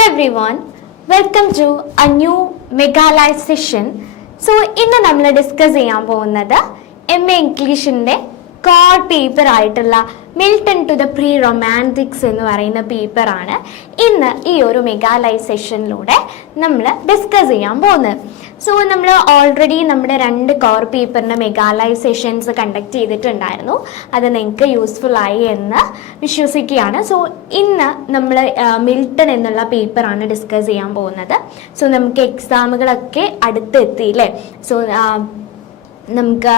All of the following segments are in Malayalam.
Hello everyone, welcome to a new mega live session. So ഇന്ന് നമ്മൾ ഡിസ്കസ് ചെയ്യാൻ പോകുന്നത് MA ഇംഗ്ലീഷിന്റെ കോഡ് പേപ്പർ ആയിട്ടുള്ള Milton to the pre Romantics എന്ന് പറയുന്ന പേപ്പറാണ് ഇന്ന് ഈ ഒരു മെഗാ ലൈവ് സെഷനിലൂടെ നമ്മൾ ഡിസ്കസ് ചെയ്യാൻ പോകുന്നത്. സോ നമ്മൾ ഓൾറെഡി നമ്മുടെ 2 കോർ പേപ്പറിൻ്റെ മെഗാ ലൈവ് സെഷൻസ് കണ്ടക്ട് ചെയ്തിട്ടുണ്ടായിരുന്നു. അത് നിങ്ങൾക്ക് യൂസ്ഫുൾ ആയി എന്ന് വിശ്വസിക്കുകയാണ്. സോ ഇന്ന് നമ്മൾ മിൽട്ടൺ എന്നുള്ള പേപ്പറാണ് ഡിസ്കസ് ചെയ്യാൻ പോകുന്നത്. സോ നമുക്ക് എക്സാമുകളൊക്കെ അടുത്തെത്തിയില്ലേ. സോ നമുക്ക്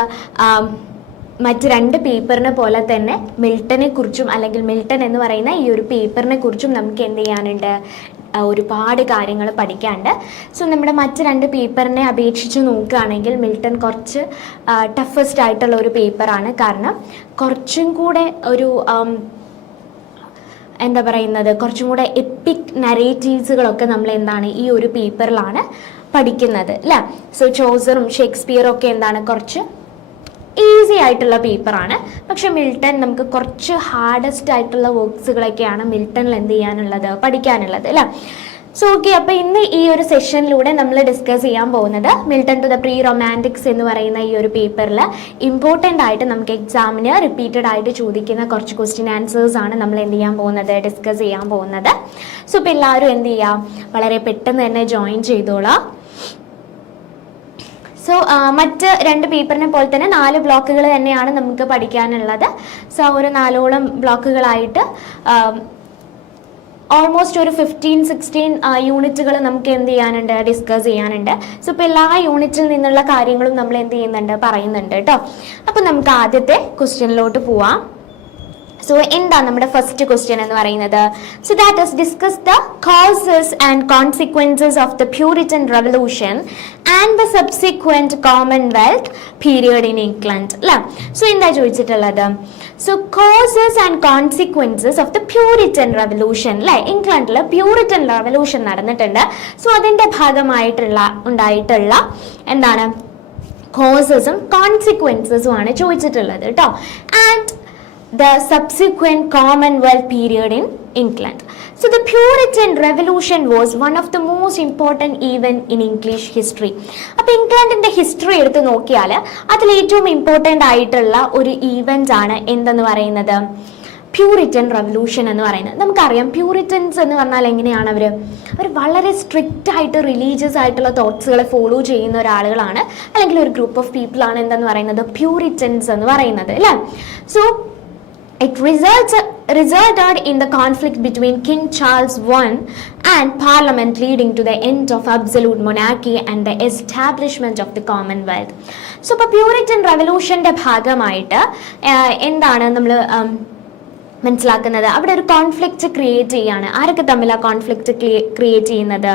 മറ്റ് 2 പേപ്പറിനെ പോലെ തന്നെ മിൽട്ടനെ കുറിച്ചും അല്ലെങ്കിൽ മിൽട്ടൺ എന്ന് പറയുന്ന ഈ ഒരു പേപ്പറിനെ കുറിച്ചും നമുക്ക് എന്ത് ചെയ്യാനുണ്ട്, ഒരുപാട് കാര്യങ്ങൾ പഠിക്കാനുണ്ട്. സോ നമ്മുടെ മറ്റ് 2 പേപ്പറിനെ അപേക്ഷിച്ച് നോക്കുകയാണെങ്കിൽ മിൽട്ടൺ കുറച്ച് ടഫസ്റ്റ് ആയിട്ടുള്ള ഒരു പേപ്പറാണ്. കാരണം കുറച്ചും കൂടെ ഒരു എന്താ പറയുന്നത്, കുറച്ചും കൂടെ എപ്പിക് നരേറ്റീവ്സുകളൊക്കെ നമ്മൾ എന്താണ് ഈ ഒരു പേപ്പറിലാണ് പഠിക്കുന്നത് അല്ലേ. സോ ചോസറും ഷേക്സ്പിയറും ഒക്കെ എന്താണ് കുറച്ച് ഈസി ആയിട്ടുള്ള പേപ്പറാണ്. പക്ഷെ മിൽട്ടൺ നമുക്ക് കുറച്ച് ഹാർഡസ്റ്റ് ആയിട്ടുള്ള വർക്ക്സുകളൊക്കെയാണ് മിൽട്ടണിൽ എന്ത് ചെയ്യാനുള്ളത്, പഠിക്കാനുള്ളത് അല്ലേ. സോ ഓക്കെ, അപ്പോൾ ഇന്ന് ഈ ഒരു സെഷനിലൂടെ നമ്മൾ ഡിസ്കസ് ചെയ്യാൻ പോകുന്നത് Milton to the pre Romantics എന്ന് പറയുന്ന ഈ ഒരു പേപ്പറിൽ ഇമ്പോർട്ടൻ്റ് ആയിട്ട് നമുക്ക് എക്സാമിന് റിപ്പീറ്റഡ് ആയിട്ട് ചോദിക്കുന്ന കുറച്ച് ക്വസ്റ്റ്യൻ ആൻസേഴ്സ് ആണ് നമ്മൾ എന്ത് ചെയ്യാൻ പോകുന്നത്, ഡിസ്കസ് ചെയ്യാൻ പോകുന്നത്. സോ ഇപ്പോൾ എല്ലാവരും എന്ത് ചെയ്യാം, വളരെ പെട്ടെന്ന് തന്നെ ജോയിൻ ചെയ്തോളാം. സോ മറ്റ് 2 പേപ്പറിനെ പോലെ തന്നെ 4 ബ്ലോക്കുകൾ തന്നെയാണ് നമുക്ക് പഠിക്കാനുള്ളത്. സോ ഒരു 4ഓളം ബ്ലോക്കുകളായിട്ട് ഓൾമോസ്റ്റ് ഒരു 15-16 യൂണിറ്റുകൾ നമുക്ക് എന്ത് ചെയ്യാനുണ്ട്, ഡിസ്കസ് ചെയ്യാനുണ്ട്. സോ ഇപ്പോൾ എല്ലാ യൂണിറ്റിൽ നിന്നുള്ള കാര്യങ്ങളും നമ്മൾ എന്ത് ചെയ്യുന്നുണ്ട്, പറയുന്നുണ്ട് കേട്ടോ. അപ്പോൾ നമുക്ക് ആദ്യത്തെ ക്വസ്റ്റ്യനിലോട്ട് പോവാം. സോ എന്താണ് നമ്മുടെ ഫസ്റ്റ് ക്വസ്റ്റ്യൻ എന്ന് പറയുന്നത്, so that is discuss the causes and consequences of the Puritan revolution and the subsequent Commonwealth period in England അല്ലേ. സോ എന്താ ചോദിച്ചിട്ടുള്ളത്, so causes and consequences of the Puritan revolution അല്ലേ. ഇംഗ്ലണ്ടിൽ പ്യൂരിറ്റൻ റെവല്യൂഷൻ നടന്നിട്ടുണ്ട്. സോ അതിൻ്റെ ഭാഗമായിട്ടുള്ള ഉണ്ടായിട്ടുള്ള എന്താണ് കോസസും കോൺസിക്വൻസസും ആണ് ചോദിച്ചിട്ടുള്ളത് കേട്ടോ. And the subsequent Commonwealth period in England. So the Puritan Revolution was one of the most important event in English history. അപ്പോൾ ഇംഗ്ലണ്ടിൻ്റെ ഹിസ്റ്ററി എടുത്ത് നോക്കിയാൽ അതിൽ ഏറ്റവും ഇമ്പോർട്ടൻ്റ് ആയിട്ടുള്ള ഒരു ഈവൻ്റ് ആണ് എന്തെന്ന് പറയുന്നത്, പ്യൂരിറ്റൻ റെവല്യൂഷൻ എന്ന് പറയുന്നത്. നമുക്കറിയാം പ്യൂരിറ്റൻസ് എന്ന് പറഞ്ഞാൽ എങ്ങനെയാണ്, അവർ വളരെ സ്ട്രിക്റ്റ് ആയിട്ട് റിലീജിയസ് ആയിട്ടുള്ള തോട്ട്സുകളെ ഫോളോ ചെയ്യുന്ന ഒരാളുകളാണ്, അല്ലെങ്കിൽ ഒരു ഗ്രൂപ്പ് ഓഫ് പീപ്പിൾ ആണ് എന്തെന്ന് പറയുന്നത് പ്യൂരിറ്റൻസ് എന്ന് പറയുന്നത് അല്ലേ. So it resulted in the conflict between King Charles I and Parliament, leading to the end of absolute monarchy and the establishment of the Commonwealth. So ഇപ്പോൾ പ്യൂരിറ്റൻ റെവല്യൂഷൻ്റെ ഭാഗമായിട്ട് എന്താണ് നമ്മൾ മനസ്സിലാക്കുന്നത്, അവിടെ ഒരു കോൺഫ്ലിക്റ്റ് ക്രിയേറ്റ് ചെയ്യാണ്. ആരൊക്കെ തമ്മിൽ ആ കോൺഫ്ലിക്റ്റ് ക്രിയേറ്റ് ചെയ്യുന്നത്,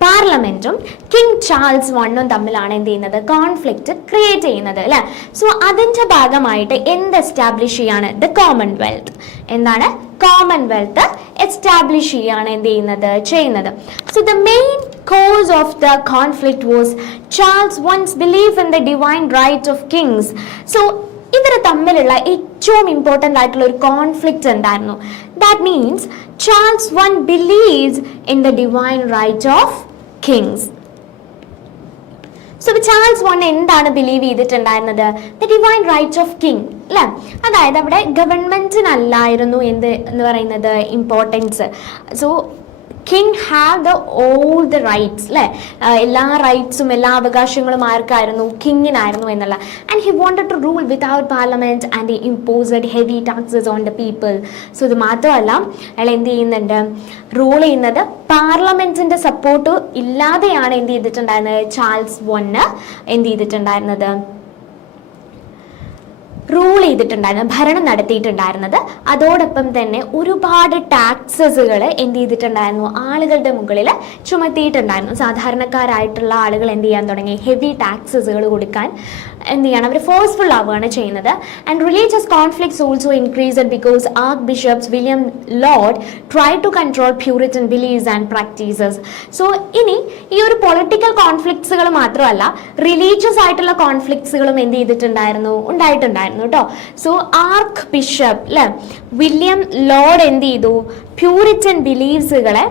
പാർലമെന്റും കിങ് ചാൾസ് I തമ്മിലാണ് എന്ത് ചെയ്യുന്നത്, കോൺഫ്ലിക്റ്റ് ക്രിയേറ്റ് ചെയ്യുന്നത് അല്ലേ. സോ അതിൻ്റെ ഭാഗമായിട്ട് എന്ത് എസ്റ്റാബ്ലിഷ് ചെയ്യാണ്, ദ കോമൺവെൽത്ത്. എന്താണ് കോമൺവെൽത്ത് എസ്റ്റാബ്ലിഷ് ചെയ്യാണ് എന്ത് ചെയ്യുന്നത്. So the main cause of the conflict was Charles I's belief in the divine right of kings. So ഇവർ തമ്മിലുള്ള ഏറ്റവും ഇമ്പോർട്ടൻ്റ് ആയിട്ടുള്ള ഒരു കോൺഫ്ലിക്റ്റ് എന്തായിരുന്നു, that means Charles I believes in the divine right of kings. So Charles I എന്താണ് ബിലീവ് ചെയ്തിട്ടുണ്ടായിരുന്നത്, the divine right of king അല്ലേ. അതായത് അവിടെ ഗവൺമെൻറ്റിനല്ലായിരുന്നു എന്ന് പറയുന്നത് importance. So king have the all the rights അല്ലേ, എല്ലാ റൈറ്റ്സും എല്ലാ അവകാശങ്ങളും ആർക്കായിരുന്നു, കിങ്ങിനായിരുന്നു എന്നുള്ള. And he wanted to rule without parliament and he imposed heavy taxes on the people. So ഇത് മാത്രമല്ല അയാൾ എന്ത് ചെയ്യുന്നുണ്ട്, റൂൾ ചെയ്യുന്നത് പാർലമെന്റിന്റെ സപ്പോർട്ട് ഇല്ലാതെയാണ് എന്ത് ചെയ്തിട്ടുണ്ടായിരുന്നത്, ചാൾസ് I എന്ത് ചെയ്തിട്ടുണ്ടായിരുന്നത്, റൂൾ ചെയ്തിട്ടുണ്ടായിരുന്നത്, ഭരണം നടത്തിയിട്ടുണ്ടായിരുന്നത്. അതോടൊപ്പം തന്നെ ഒരുപാട് ടാക്സസുകൾ എന്ത് ചെയ്തിട്ടുണ്ടായിരുന്നു, ആളുകളുടെ മുകളിൽ ചുമത്തിയിട്ടുണ്ടായിരുന്നു. സാധാരണക്കാരായിട്ടുള്ള ആളുകൾ എന്ത് ചെയ്യാൻ തുടങ്ങി, ഹെവി ടാക്സസുകൾ കൊടുക്കാൻ എന്ത് ചെയ്യണം, അവർ ഫോഴ്സ്ഫുൾ ആവുകയാണ് ചെയ്യുന്നത്. And religious conflicts also increased because archbishops William Laud try to control Puritan believes and practices. So ഇനി ഈ ഒരു പൊളിറ്റിക്കൽ കോൺഫ്ലിക്ട്സുകൾ മാത്രമല്ല, റിലീജിയസ് ആയിട്ടുള്ള കോൺഫ്ലിക്ട്സുകളും എന്ത് ചെയ്തിട്ടുണ്ടായിരുന്നു, ഉണ്ടായിട്ടുണ്ടായിരുന്നു കേട്ടോ. സോ ആർക്ക് ബിഷപ്പ് അല്ലെ വില്യം ലോർഡ് എന്ത് ചെയ്തു, പ്യൂരിറ്റൻ ബിലീവ്സുകളെ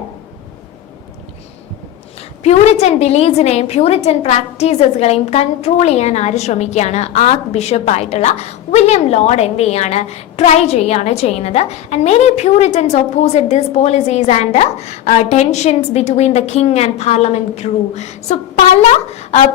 പ്യൂരിറ്റൻ ബിലീഫ്സിനെയും പ്യൂരിറ്റൻ പ്രാക്ടീസസുകളെയും കൺട്രോൾ ചെയ്യാൻ ആര് ശ്രമിക്കുകയാണ്? ആർക്ക് ബിഷപ്പായിട്ടുള്ള വില്യം ലോർഡ് എന്ത് ചെയ്യാണ്? ട്രൈ ചെയ്യുകയാണ് ചെയ്യുന്നത്. And many Puritans opposite this policies and tensions between the king and parliament grew. So പല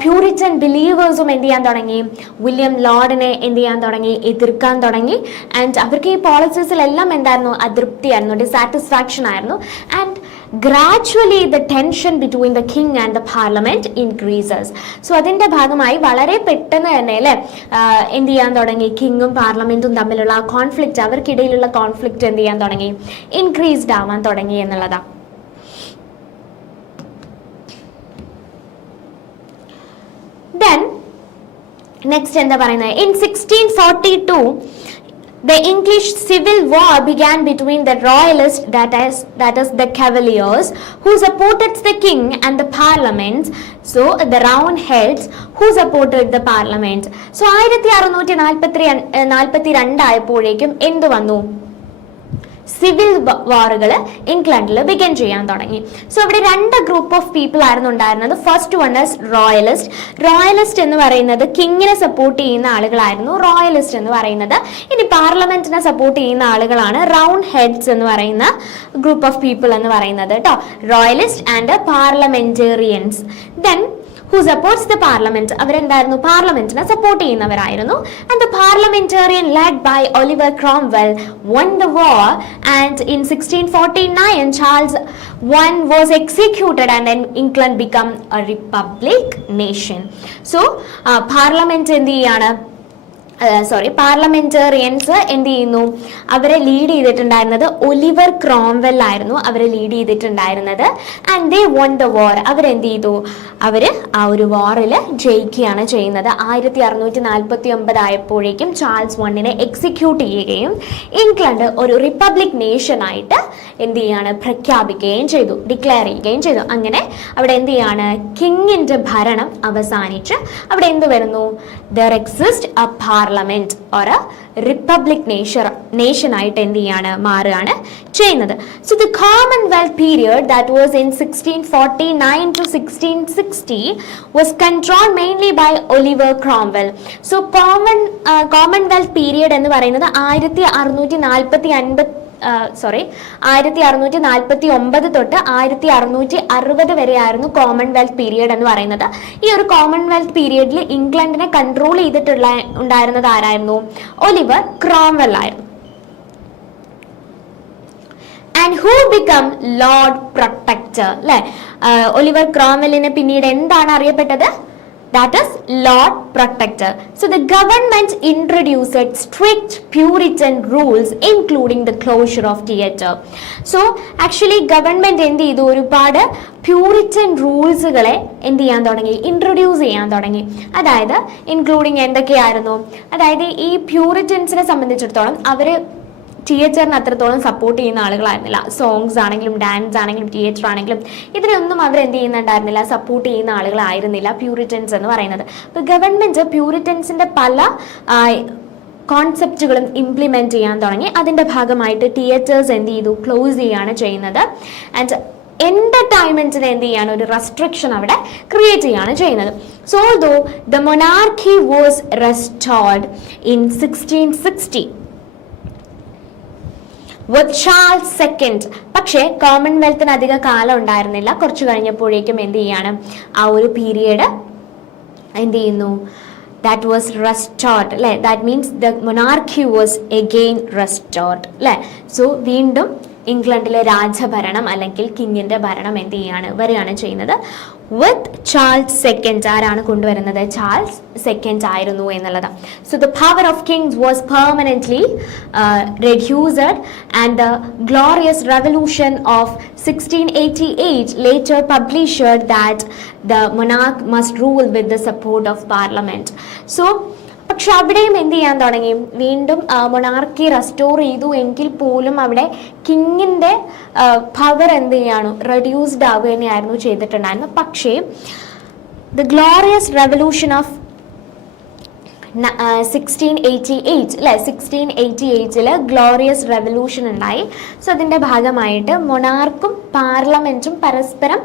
പ്യൂരിറ്റൻ ബിലീവേഴ്സും എന്ത് ചെയ്യാൻ തുടങ്ങി? വില്യം ലോർഡിനെ എന്ത് ചെയ്യാൻ തുടങ്ങി? എതിർക്കാൻ തുടങ്ങി. ആൻഡ് അവർക്ക് ഈ പോളിസീസിലെല്ലാം എന്തായിരുന്നു? അതൃപ്തിയായിരുന്നു, ഡിസാറ്റിസ്ഫാക്ഷൻ ആയിരുന്നു. And gradually the tension between the king and the parliament increases. So അതിന്റെ ഭാഗമായി വളരെ പെട്ടെന്ന് തന്നെ അല്ലേ എന്ത് ചെയ്യാൻ തുടങ്ങി? കിങ്ങും പാർലമെന്റും തമ്മിലുള്ള ആ കോൺഫ്ലിക്റ്റ്, അവർക്കിടയിലുള്ള കോൺഫ്ലിക്റ്റ് എന്ത് ചെയ്യാൻ തുടങ്ങി? ഇൻക്രീസ്ഡ് ആവാൻ തുടങ്ങി എന്നുള്ളതാണ്. Then next എന്താ പറയുന്നത്? In 1642 the English civil war began between the royalists, that is the cavaliers who supported the king, and the parliament, so the roundheads who supported the parliament. So 1642 ആയപ്പോഴേക്കും എന്ത് വന്നു? സിവിൽ വാറുകൾ ഇംഗ്ലണ്ടിൽ ബിഗിൻ ചെയ്യാൻ തുടങ്ങി. സോ അവിടെ രണ്ട് ഗ്രൂപ്പ് ഓഫ് പീപ്പിൾ ആയിരുന്നു ഉണ്ടായിരുന്നത്. First one is royalist. Royalist എന്ന് പറയുന്നത് കിങ്ങിനെ സപ്പോർട്ട് ചെയ്യുന്ന ആളുകളായിരുന്നു റോയലിസ്റ്റ് എന്ന് പറയുന്നത്. ഇനി പാർലമെന്റിനെ സപ്പോർട്ട് ചെയ്യുന്ന ആളുകളാണ് റൗണ്ട് ഹെഡ്സ് എന്ന് പറയുന്ന ഗ്രൂപ്പ് ഓഫ് പീപ്പിൾ എന്ന് പറയുന്നത് കേട്ടോ. Royalist and parliamentarians. Then who supports the parliament, അവരെന്തായിരുന്നു? പാർലമെന്റിനെ സപ്പോർട്ട് ചെയ്യുന്നവരായിരുന്നു. And the parliamentarian led by Oliver Cromwell won the war, and in 1649 Charles I was executed and then England became a republic nation. So parliament എന്ത് ചെയ്യാണ്? പാർലമെന്റേറിയൻസ് എന്ത് ചെയ്യുന്നു? അവരെ ലീഡ് ചെയ്തിട്ടുണ്ടായിരുന്നത് ഒലിവർ ക്രോംവെൽ ആയിരുന്നു. അവരെ ലീഡ് ചെയ്തിട്ടുണ്ടായിരുന്നത്. And they won the war. അവരെന്ത് ചെയ്തു? അവര് ആ ഒരു വാറിൽ ജയിക്കുകയാണ് ചെയ്യുന്നത്. 1649 ആയപ്പോഴേക്കും ചാൾസ് വണ്ണിനെ എക്സിക്യൂട്ട് ചെയ്യുകയും ഇംഗ്ലണ്ട് ഒരു റിപ്പബ്ലിക് നേഷൻ ആയിട്ട് എന്ത് ചെയ്യാണ്? പ്രഖ്യാപിക്കുകയും ചെയ്തു, ഡിക്ലെയർ ചെയ്യുകയും ചെയ്തു. അങ്ങനെ അവിടെ എന്ത് ചെയ്യാണ്? കിങ്ങിന്റെ ഭരണം അവസാനിച്ച് അവിടെ എന്ത് വരുന്നു? There exist A parliament or A republic nation ആയിട്ട് എന്ത് ചെയ്യാണ്? മാറുകയാണ് ചെയ്യുന്നത്. So the Commonwealth period that was in 1649 to 1660 was controlled mainly by Oliver Cromwell. So Commonwealth period എന്ന് പറയുന്നത് 1649 തൊട്ട് 1660 വരെയായിരുന്നു കോമൺവെൽത്ത് പീരിയഡ് എന്ന് പറയുന്നത്. ഈ ഒരു കോമൺവെൽത്ത് പീരിയഡിൽ ഇംഗ്ലണ്ടിനെ കൺട്രോൾ ഉണ്ടായിരുന്നത് ആരായിരുന്നു? ഒലിവർ ക്രോംവെൽ ആയിരുന്നു. And who became Lord Protector അല്ലെ? ഒലിവർ ക്രോംവെല്ലിനെ പിന്നീട് എന്താണ് അറിയപ്പെട്ടത്? That is Lord Protector. So the government introduced strict Puritan rules including the closure of theatre. So actually government എന്ത് ചെയ്തു? ഒരുപാട് പ്യൂരിറ്റൻ റൂൾസുകളെ എന്ത് ചെയ്യാൻ തുടങ്ങി? ഇൻട്രൊഡ്യൂസ് ചെയ്യാൻ തുടങ്ങി. അതായത് ഇൻക്ലൂഡിങ് എന്തൊക്കെയായിരുന്നു? അതായത് ഈ പ്യൂരിറ്റൻസിനെ സംബന്ധിച്ചിടത്തോളം അവര് തിയേറ്ററിന് അത്രത്തോളം സപ്പോർട്ട് ചെയ്യുന്ന ആളുകളായിരുന്നില്ല. സോങ്സ് ആണെങ്കിലും ഡാൻസ് ആണെങ്കിലും തിയേറ്റർ ആണെങ്കിലും ഇതിനൊന്നും അവർ എന്ത് ചെയ്യുന്നുണ്ടായിരുന്നില്ല? സപ്പോർട്ട് ചെയ്യുന്ന ആളുകളായിരുന്നില്ല പ്യൂരിറ്റൻസ് എന്ന് പറയുന്നത്. അപ്പോൾ ഗവൺമെന്റ് പ്യൂരിറ്റൻസിന്റെ പല കോൺസെപ്റ്റുകളും ഇംപ്ലിമെന്റ് ചെയ്യാൻ തുടങ്ങി. അതിന്റെ ഭാഗമായിട്ട് തിയേറ്റേഴ്സ് എന്ത് ചെയ്തു? ക്ലോസ് ചെയ്യുകയാണ് ചെയ്യുന്നത്. ആൻഡ് എന്റർടൈൻമെന്റിന് എന്ത് ചെയ്യാണ്? ഒരു റെസ്ട്രിക്ഷൻ അവിടെ ക്രിയേറ്റ് ചെയ്യാണ് ചെയ്യുന്നത്. So though the monarchy was restored in 1660 with Charles II. പക്ഷേ കോമൺവെൽത്തിന് അധിക കാലം ഉണ്ടായിരുന്നില്ല. കുറച്ച് കഴിഞ്ഞപ്പോഴേക്കും എന്ത് ചെയ്യാണ്? ആ ഒരു പീരിയഡ് എന്ത് ചെയ്യുന്നു? That was restored അല്ലെ? That means the monarchy was again restored അല്ലെ? So വീണ്ടും ഇംഗ്ലണ്ടിലെ രാജഭരണം അല്ലെങ്കിൽ കിങ്ങിന്റെ ഭരണം എന്ത് ചെയ്യാണ്? വരികയാണ് ചെയ്യുന്നത്. വിത്ത് ചാൾസ് സെക്കൻഡ്. ആരാണ് കൊണ്ടുവരുന്നത്? ചാൾസ് സെക്കൻഡ് ആയിരുന്നു എന്നുള്ളതാണ്. So the power of Kings was permanently reduced, and the glorious revolution of 1688 later published that the monarch must rule with the support of parliament. So പക്ഷെ അവിടെയും എന്ത് ചെയ്യാൻ തുടങ്ങി? വീണ്ടും മൊണാർക്കി റെസ്റ്റോർ ചെയ്തു എങ്കിൽ പോലും അവിടെ കിങ്ങിന്റെ പവർ എന്ത് ചെയ്യാണ്? റെഡ്യൂസ്ഡ് ആവുക തന്നെയായിരുന്നു ചെയ്തിട്ടുണ്ടായിരുന്നു. പക്ഷേ ദ ഗ്ലോറിയസ് റെവല്യൂഷൻ ഓഫ് 1688 അല്ലേ, 1688 ഗ്ലോറിയസ് റെവല്യൂഷൻ ഉണ്ടായി. സോ അതിൻ്റെ ഭാഗമായിട്ട് മൊണാർക്കും പാർലമെൻറ്റും പരസ്പരം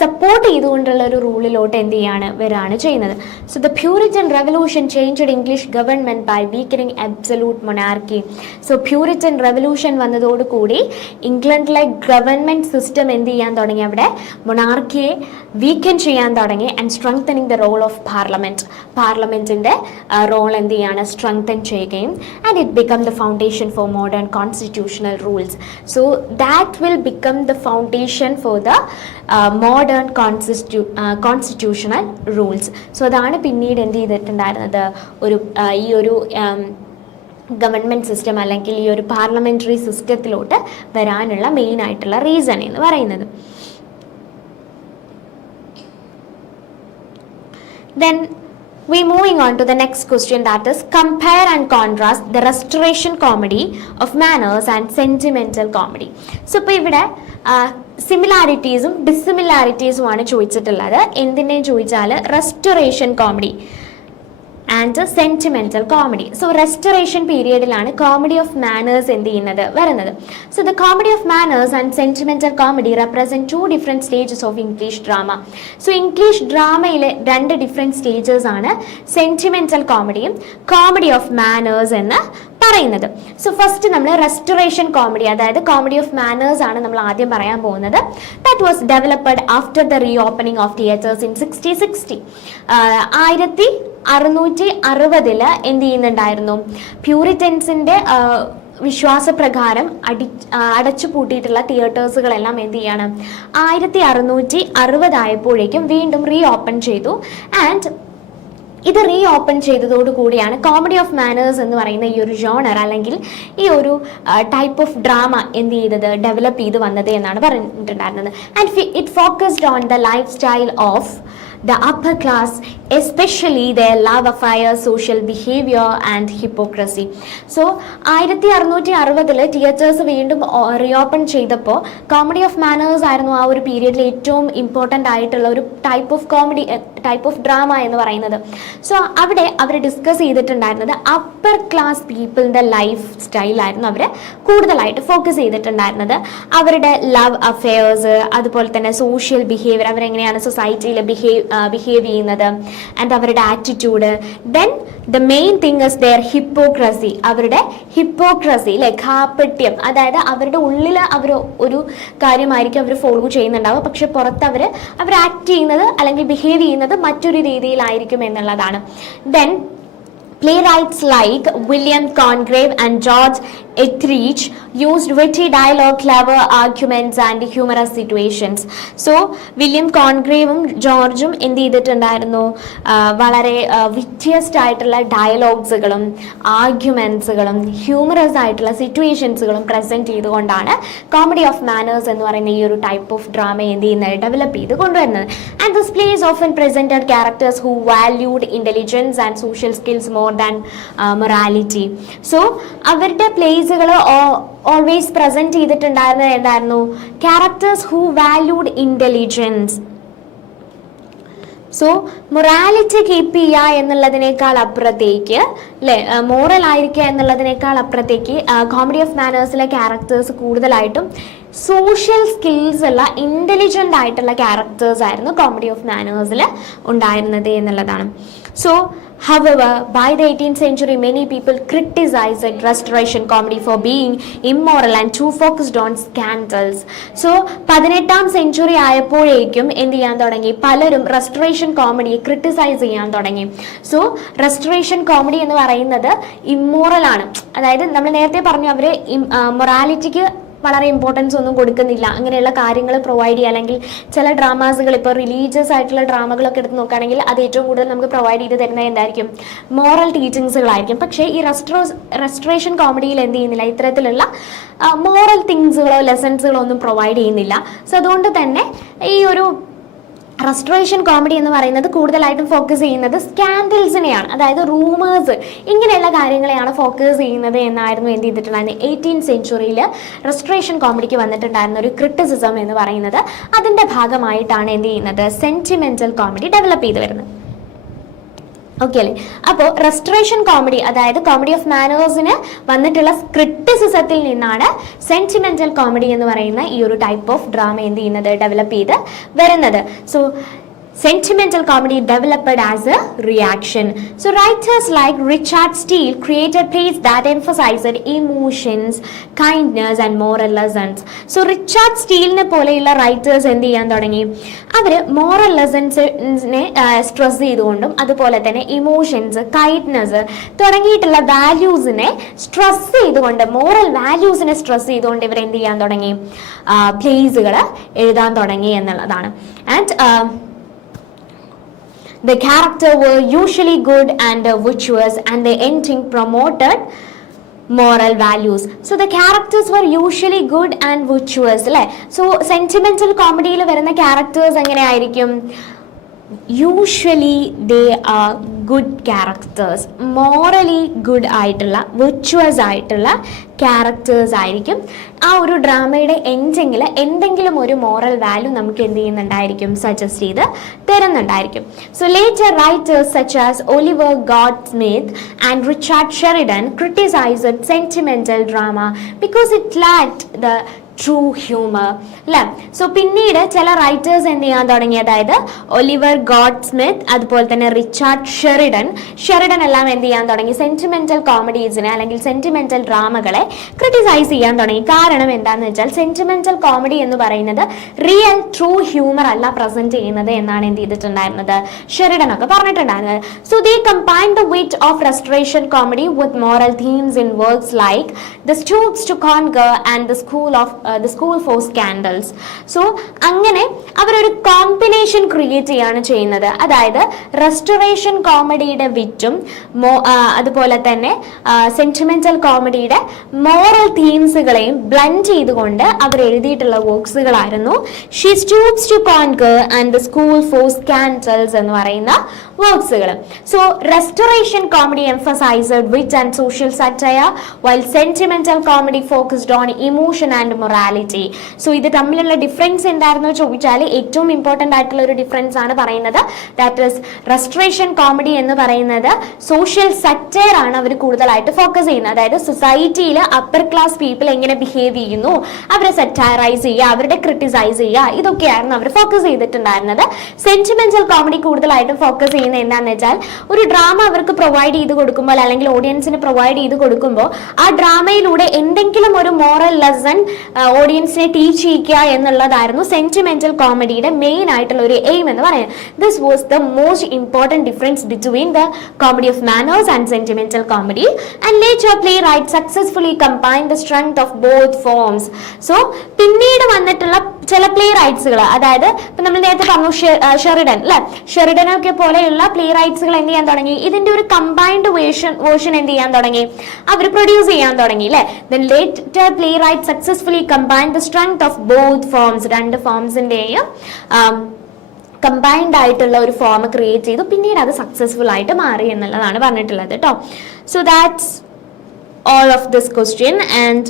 സപ്പോർട്ട് ചെയ്തുകൊണ്ടുള്ള ഒരു റൂളിലോട്ട് എന്ത് വരാണ് ചെയ്യുന്നത്. So the Puritan revolution changed English government by weakening absolute monarchy. So Puritan revolution വന്നതോടുകൂടി ഇംഗ്ലണ്ടിലെ ഗവൺമെൻറ് സിസ്റ്റം എന്ത് ചെയ്യാൻ തുടങ്ങി, അവിടെ മൊണാർക്കിയെ വീക്കൻ ചെയ്യാൻ തുടങ്ങി. And strengthening the role of parliament, പാർലമെൻറ്റിൻ്റെ റോൾ എന്ത് ചെയ്യാണ്, സ്ട്രെങ്തൻ ചെയ്യുകയും. And it become the foundation for modern constitutional rules. So that will become the foundation for the modern constitutional rules. So അതാണ് പിന്നീട് എന്ത് ചെയ്തിട്ടുണ്ടായിരുന്നത്, ഈ ഒരു ഗവൺമെൻറ് സിസ്റ്റം അല്ലെങ്കിൽ ഈ ഒരു പാർലമെൻ്ററി സിസ്റ്റത്തിലോട്ട് വരാനുള്ള മെയിൻ ആയിട്ടുള്ള റീസൺ എന്ന് പറയുന്നത്. Then we moving on to the next question, that is compare and contrast the restoration comedy of manners and sentimental comedy. So ഇപ്പോൾ ഇവിടെ സിമിലാരിറ്റീസും ഡിസിമിലാരിറ്റീസും ആണ് ചോദിച്ചിട്ടുള്ളത്. എന്തിനെ ചോദിച്ചാൽ restoration comedy and sentimental comedy. So restoration പീരിയഡിലാണ് കോമഡി ഓഫ് മാനേഴ്സ് എന്ത് ചെയ്യുന്നത് വരുന്നത്. So the comedy of manners and sentimental comedy represent 2 different stages of English drama. So English ഡ്രാമയിലെ 2 ഡിഫറെന്റ് സ്റ്റേജസ് ആണ് സെന്റിമെന്റൽ കോമഡിയും കോമഡി ഓഫ് മാനേഴ്സ് എന്ന് പറയുന്നത്. സോ ഫസ്റ്റ് നമ്മൾ റെസ്റ്റോറേഷൻ കോമഡി, അതായത് കോമഡി ഓഫ് മാനേഴ്സ് ആണ് നമ്മൾ ആദ്യം പറയാൻ പോകുന്നത്. That was developed after the reopening of theatres in 1660. 1660 എന്ത് ചെയ്യുന്നുണ്ടായിരുന്നു, പ്യൂരിറ്റൻസിന്റെ വിശ്വാസപ്രകാരം അടച്ചു പൂട്ടിയിട്ടുള്ള തിയേറ്റേഴ്സുകളെല്ലാം എന്ത് ചെയ്യണം, 1660 ആയപ്പോഴേക്കും വീണ്ടും റീ ഓപ്പൺ ചെയ്തു. ആൻഡ് ഇത് റീ ഓപ്പൺ ചെയ്തതോടു കൂടിയാണ് കോമഡി ഓഫ് മാനേഴ്സ് എന്ന് പറയുന്ന ഈ ഒരു ജോണർ അല്ലെങ്കിൽ ഈ ഒരു ടൈപ്പ് ഓഫ് ഡ്രാമ എന്ത് ചെയ്തത്, ഡെവലപ്പ് ചെയ്ത് വന്നത് എന്നാണ് പറഞ്ഞിട്ടുണ്ടായിരുന്നത്. And it focused on the life style of the upper class, especially their love affairs, social behavior and hypocrisy. So 1660 theatres വീണ്ടും റീഓപ്പൺ ചെയ്തപ്പോൾ കോമഡി ഓഫ് മാനേഴ്സ് ആയിരുന്നു ആ ഒരു പീരിയഡിൽ ഏറ്റവും ഇമ്പോർട്ടൻ്റ് ആയിട്ടുള്ള ഒരു type of comedy, type of drama എന്ന് പറയുന്നത്. സോ അവിടെ അവർ ഡിസ്കസ് ചെയ്തിട്ടുണ്ടായിരുന്നത് അപ്പർ ക്ലാസ് പീപ്പിളിൻ്റെ ലൈഫ് സ്റ്റൈലായിരുന്നു അവർ കൂടുതലായിട്ട് ഫോക്കസ് ചെയ്തിട്ടുണ്ടായിരുന്നത്. അവരുടെ ലവ് അഫെയർസ്, അതുപോലെ തന്നെ സോഷ്യൽ ബിഹേവിയർ, അവരെങ്ങനെയാണ് സൊസൈറ്റിയിൽ ബിഹേവ് ചെയ്യുന്നത്, ആൻഡ് അവരുടെ attitude. Then the main thing is their hypocrisy, അവരുടെ ഹിപ്പോക്രസി അല്ലെ, കാപട്യം. അതായത് അവരുടെ ഉള്ളിൽ അവർ ഒരു കാര്യമായിരിക്കും അവർ ഫോളോ ചെയ്യുന്നുണ്ടാവുക, പക്ഷെ പുറത്ത് അവർ ആക്ട് ചെയ്യുന്നത് അല്ലെങ്കിൽ ബിഹേവ് ചെയ്യുന്നത് മറ്റൊരു രീതിയിലായിരിക്കും എന്നുള്ളതാണ്. Then playwrights like William Congreve and George Etheridge used witty dialogue, clever arguments and humorous situations. So William കോൺഗ്രേവും ജോർജും എന്ത് ചെയ്തിട്ടുണ്ടായിരുന്നു, വളരെ വിറ്റിയസ്റ്റ് ആയിട്ടുള്ള ഡയലോഗ്സുകളും ആർഗ്യുമെന്റ്സുകളും ഹ്യൂമറസ് ആയിട്ടുള്ള സിറ്റുവേഷൻസുകളും പ്രസന്റ് ചെയ്തുകൊണ്ടാണ് കോമഡി ഓഫ് മാനേഴ്സ് എന്ന് പറയുന്ന ഈ ഒരു ടൈപ്പ് ഓഫ് ഡ്രാമ എന്ത് ചെയ്യുന്നത്, ഡെവലപ്പ് ചെയ്ത് കൊണ്ടുവരുന്നത്. And this place often presented characters who valued intelligence and social skills more than morality. So അവരുടെ പ്ലേസുകൾ ഓൾവേസ് പ്രസന്റ് ചെയ്തിട്ടുണ്ടായിരുന്നത് എന്തായിരുന്നു, characters who valued intelligence. So morality keep ചെയ്യുക എന്നുള്ളതിനേക്കാൾ അപ്പുറത്തേക്ക് അല്ലേ, മോറൽ ആയിരിക്കുക എന്നുള്ളതിനേക്കാൾ അപ്പുറത്തേക്ക് കോമഡി ഓഫ് മാനേഴ്സിലെ ക്യാരക്ടേഴ്സ് കൂടുതലായിട്ടും സോഷ്യൽ സ്കിൽസ് ഉള്ള ഇന്റലിജന്റ് ആയിട്ടുള്ള ക്യാരക്ടേഴ്സ് ആയിരുന്നു കോമഡി ഓഫ് മാനേഴ്സിൽ ഉണ്ടായിരുന്നത് എന്നുള്ളതാണ്. So however, by the 18th century, many people criticized restoration comedy for being immoral and too focused on scandals. So 18th century ആയപ്പോഴേക്കും എന്ത് ചെയ്യാൻ തുടങ്ങി, പലരും റെസ്റ്റോറേഷൻ കോമഡിയെ ക്രിട്ടിസൈസ് ചെയ്യാൻ തുടങ്ങി. സോ റെസ്റ്റോറേഷൻ കോമഡി എന്ന് പറയുന്നത് ഇമ്മോറൽ ആണ്. അതായത് നമ്മൾ നേരത്തെ പറഞ്ഞു, അവർ മൊറാലിറ്റിക്ക് വളരെ ഇമ്പോർട്ടൻസ് ഒന്നും കൊടുക്കുന്നില്ല, അങ്ങനെയുള്ള കാര്യങ്ങൾ പ്രൊവൈഡ് ചെയ്യുക. അല്ലെങ്കിൽ ചില ഡ്രാമാസുകൾ, ഇപ്പോൾ റിലീജിയസ് ആയിട്ടുള്ള ഡ്രാമകളൊക്കെ എടുത്ത് നോക്കുകയാണെങ്കിൽ അത് ഏറ്റവും കൂടുതൽ നമുക്ക് പ്രൊവൈഡ് ചെയ്ത് തരുന്നത് എന്തായിരിക്കും, മോറൽ ടീച്ചിങ്സുകളായിരിക്കും. പക്ഷേ ഈ റെസ്റ്റോറേഷൻ കോമഡിയിൽ എന്ത് ചെയ്യുന്നില്ല, ഇത്തരത്തിലുള്ള മോറൽ തിങ്സുകളോ ലെസൺസുകളോ ഒന്നും പ്രൊവൈഡ് ചെയ്യുന്നില്ല. സോ അതുകൊണ്ട് തന്നെ ഈ ഒരു റെസ്റ്റോറേഷൻ കോമഡി എന്ന് പറയുന്നത് കൂടുതലായിട്ടും ഫോക്കസ് ചെയ്യുന്നത് സ്കാൻഡൽസിനെയാണ്, അതായത് റൂമേഴ്സ്, ഇങ്ങനെയുള്ള കാര്യങ്ങളെയാണ് ഫോക്കസ് ചെയ്യുന്നത് എന്നായിരുന്നു എന്ത് ചെയ്തിട്ടുണ്ടായിരുന്നത് 18th സെഞ്ച്വറിയിൽ റെസ്റ്റോറേഷൻ കോമഡിക്ക് വന്നിട്ടുണ്ടായിരുന്ന ഒരു ക്രിറ്റിസിസം എന്ന് പറയുന്നത്. അതിൻ്റെ ഭാഗമായിട്ടാണ് എന്ത് ചെയ്യുന്നത്, സെന്റിമെന്റൽ കോമഡി ഡെവലപ്പ് ചെയ്ത് വരുന്നത്. ഓക്കെ അല്ലേ? അപ്പോൾ റെസ്റ്റോറേഷൻ കോമഡി, അതായത് കോമഡി ഓഫ് മാനേഴ്സിന് വന്നിട്ടുള്ള ക്രിറ്റിസിസത്തിൽ നിന്നാണ് സെന്റിമെന്റൽ കോമഡി എന്ന് പറയുന്ന ഈ ഒരു ടൈപ്പ് ഓഫ് ഡ്രാമ എന്ത് ചെയ്യുന്നത്, ഡെവലപ്പ് ചെയ്ത് വരുന്നത്. So sentimental comedy developed as a reaction. So writers like Richard Steele created plays that emphasized emotions, kindness and moral lessons. So Richard Steele ne poleyulla writers endu cheyan thodangി, അവര് moral lessons ne stress ചെയ്തുകൊണ്ടും അതുപോലെ തന്നെ ഇമോഷൻസ്, കൈൻഡ്നെസ് തുടങ്ങിയിട്ടുള്ള വാല്യൂസിനെ സ്ട്രെസ് ചെയ്തുകൊണ്ട്, മോറൽ വാല്യൂസിനെ സ്ട്രെസ് ചെയ്തുകൊണ്ട് ഇവർ എന്ത് ചെയ്യാൻ തുടങ്ങി, പ്ലേസുകൾ എഴുതാൻ തുടങ്ങി എന്നുള്ളതാണ്. And the character were usually good and virtuous, and the ending promoted moral values. So the characters were usually good and virtuous, അല്ലേ? So sentimental കോമഡിയിൽ വരുന്ന ക്യാരക്ടേഴ്സ് എങ്ങനെയായിരിക്കും? Usually they are good characters, morally good ആയിട്ടുള്ള, വിർച്വസ് ആയിട്ടുള്ള ക്യാരക്ടേഴ്സ് ആയിരിക്കും. ആ ഒരു ഡ്രാമയുടെ എൻഡിങ്ങിൽ എന്തെങ്കിലും ഒരു മോറൽ വാല്യൂ നമുക്ക് എന്ത് ചെയ്യുന്നുണ്ടായിരിക്കും, സജസ്റ്റ് ചെയ്ത് തരുന്നുണ്ടായിരിക്കും. So later writers such as Oliver Goldsmith and Richard Sheridan criticised sentimental drama because it lacked the true humour, അല്ലേ? സോ പിന്നീട് ചില റൈറ്റേഴ്സ് എന്ത് ചെയ്യാൻ തുടങ്ങി, അതായത് ഒലിവർ ഗോഡ്സ്മിത്ത് അതുപോലെ തന്നെ റിച്ചാർഡ് ഷെറിഡൻ എല്ലാം എന്ത് ചെയ്യാൻ തുടങ്ങി, സെന്റിമെന്റൽ കോമഡീസിനെ അല്ലെങ്കിൽ സെന്റിമെന്റൽ ഡ്രാമകളെ ക്രിട്ടിസൈസ് ചെയ്യാൻ തുടങ്ങി. കാരണം എന്താണെന്ന് വെച്ചാൽ സെന്റിമെന്റൽ കോമഡി എന്ന് പറയുന്നത് റിയൽ ട്രൂ ഹ്യൂമർ അല്ല പ്രസന്റ് ചെയ്യുന്നത് എന്നാണ് എന്ത് ചെയ്തിട്ടുണ്ടായിരുന്നത്, ഷെറിഡൻ ഒക്കെ പറഞ്ഞിട്ടുണ്ടായിരുന്നത്. So they combined the wit of restoration comedy with moral themes in works like the stoops to conquer and the school for scandals. So അങ്ങനെ അവരൊരു കോമ്പിനേഷൻ ക്രിയേറ്റ് ചെയ്യാണ് ചെയ്യുന്നത്. അതായത് റെസ്റ്റോറേഷൻ കോമഡിയുടെ വിറ്റും അതുപോലെ തന്നെ സെന്റിമെന്റൽ കോമഡിയുടെ മോറൽ തീംസുകളെയും ബ്ലെൻഡ് ചെയ്തുകൊണ്ട് അവർ എഴുതിയിട്ടുള്ള വർക്ക്സുകളായിരുന്നു she stoops to conquer and the school for scandals എന്ന് പറയുന്ന വർക്ക്സുകൾ. So restoration comedy emphasized wit and social satire while sentimental comedy focused on emotion and morality. So ഇത് തമ്മിലുള്ള ഡിഫറൻസ് എന്തായിരുന്നു ചോദിച്ചാൽ ഏറ്റവും ഇമ്പോർട്ടൻ്റ് ആയിട്ടുള്ള ഒരു ഡിഫറൻസ് ആണ് പറയുന്നത്. ദാറ്റ് ഈസ് റെസ്റ്റോറേഷൻ കോമഡി എന്ന് പറയുന്നത് സോഷ്യൽ സറ്റയർ ആണ് അവർ കൂടുതലായിട്ട് ഫോക്കസ് ചെയ്യുന്നത്. അതായത് സൊസൈറ്റിയിൽ അപ്പർ ക്ലാസ് പീപ്പിൾ എങ്ങനെ ബിഹേവ് ചെയ്യുന്നു, അവരെ സറ്റയറൈസ് ചെയ്യുക, അവരുടെ ക്രിട്ടിസൈസ് ചെയ്യുക, ഇതൊക്കെയായിരുന്നു അവർ ഫോക്കസ് ചെയ്തിട്ടുണ്ടായിരുന്നത്. സെന്റിമെന്റൽ കോമഡി കൂടുതലായിട്ടും ഫോക്കസ് ചെയ്യുന്നത് എന്താണെന്ന് വെച്ചാൽ ഒരു ഡ്രാമ അവർക്ക് പ്രൊവൈഡ് ചെയ്ത് കൊടുക്കുമ്പോൾ അല്ലെങ്കിൽ ഓഡിയൻസിന് പ്രൊവൈഡ് ചെയ്ത് കൊടുക്കുമ്പോൾ ആ ഡ്രാമയിലൂടെ എന്തെങ്കിലും ഒരു മോറൽ ലെസൺ ഓഡിയൻസിനെ ടീച്ച് ചെയ്യിക്കുക എന്നുള്ളതായിരുന്നു സെന്റിമെന്റൽ കോമഡിയുടെ മെയിൻ ആയിട്ടുള്ള ഒരു എയിം എന്ന് പറയുന്നത്. This was the most important difference between the comedy of manners and sentimental comedy. And later playwright successfully combine the strength of both forms. So പിന്നീട് വന്നിട്ടുള്ള ചില പ്ലേ റൈറ്റ്സുകൾ, അതായത് ഇപ്പൊ നമ്മൾ നേരത്തെ പറഞ്ഞു ഷെറിഡൻ, അല്ലെ? ഷെറിഡനൊക്കെ പോലെയുള്ള പ്ലേ റൈറ്റ്സുകൾ എന്ത് ചെയ്യാൻ തുടങ്ങി, ഇതിന്റെ ഒരു കമ്പൈൻഡ് വേർഷൻ എന്ത് ചെയ്യാൻ തുടങ്ങി, അവർ പ്രൊഡ്യൂസ് ചെയ്യാൻ തുടങ്ങി, അല്ലെ? Then later playwright successfully combine the strength of both forms, രണ്ട് ഫോംസിന്റെയും കമ്പൈൻഡ് ആയിട്ടുള്ള ഒരു ഫോം ക്രിയേറ്റ് ചെയ്തു. പിന്നീട് അത് സക്സസ്ഫുൾ ആയിട്ട് മാറി എന്നുള്ളതാണ് പറഞ്ഞിട്ടുള്ളത് കേട്ടോ. So that's all of this question, and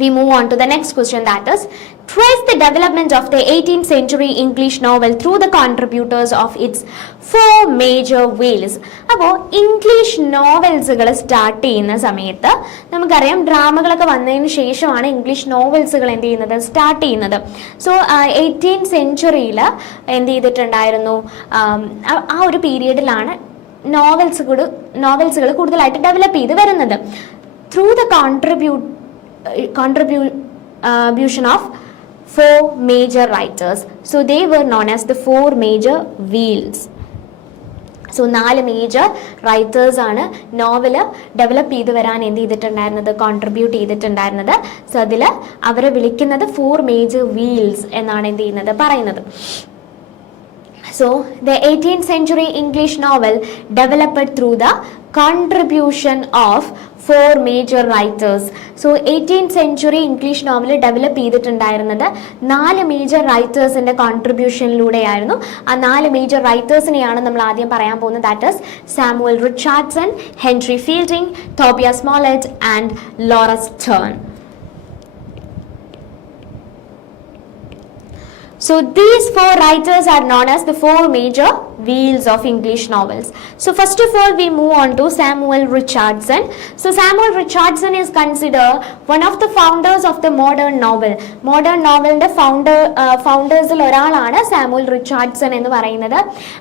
we move on to the next question, that is trace the development of the 18th century English novel through the contributors of its four major wheels. അപ്പോൾ ഇംഗ്ലീഷ് നോവൽസുകൾ സ്റ്റാർട്ട് ചെയ്യുന്ന സമയത്ത് നമുക്കറിയാം ഡ്രാമകളൊക്കെ വന്നതിന് ശേഷമാണ് ഇംഗ്ലീഷ് നോവൽസുകൾ എന്ത് ചെയ്യുന്നത്, സ്റ്റാർട്ട് ചെയ്യുന്നത്. സോ 18th സെഞ്ച്വറിയിൽ എന്ത് ചെയ്തിട്ടുണ്ടായിരുന്നു, ആ ഒരു പീരീഡിലാണ് നോവൽസുകൾ കൂടുതലായിട്ട് ഡെവലപ്പ് ചെയ്ത് വരുന്നത്. Through the contribution of four major writers. So they were known as the four major wheels. So 4 major writers ആണ് നോവല് ഡെവലപ്പ് ചെയ്ത് വരാൻ എന്ത് ചെയ്തിട്ടുണ്ടായിരുന്നത്, കോൺട്രിബ്യൂട്ട് ചെയ്തിട്ടുണ്ടായിരുന്നത്. സോ അതിൽ അവരെ വിളിക്കുന്നത് 4 മേജർ വീൽസ് എന്നാണ് എന്ത് ചെയ്യുന്നത്, പറയുന്നത്. So the 18th century English novel developed through the contribution of 4 major writers. So 18th century English novel develop ചെയ്തിട്ടുണ്ടായിരുന്നത് 4 മേജർ റൈറ്റേഴ്സിന്റെ കോൺട്രിബ്യൂഷനിലൂടെയായിരുന്നു. ആ 4 മേജർ റൈറ്റേഴ്സിനെയാണ് നമ്മൾ ആദ്യം പറയാൻ പോകുന്നത്. That is Samuel Richardson, Henry Fielding, Tobias Smollett and Laurence Sterne. So these 4 writers are known as the 4 major wheels of English novels. So first of all, we move on to Samuel Richardson. So Samuel Richardson is considered one of the founders of the modern novel. Modern novelന്റെ foundersൽ ഒരാളാണ് സാമുവൽ റിച്ചാർഡ്സൺ എന്ന് പറയുന്നത്.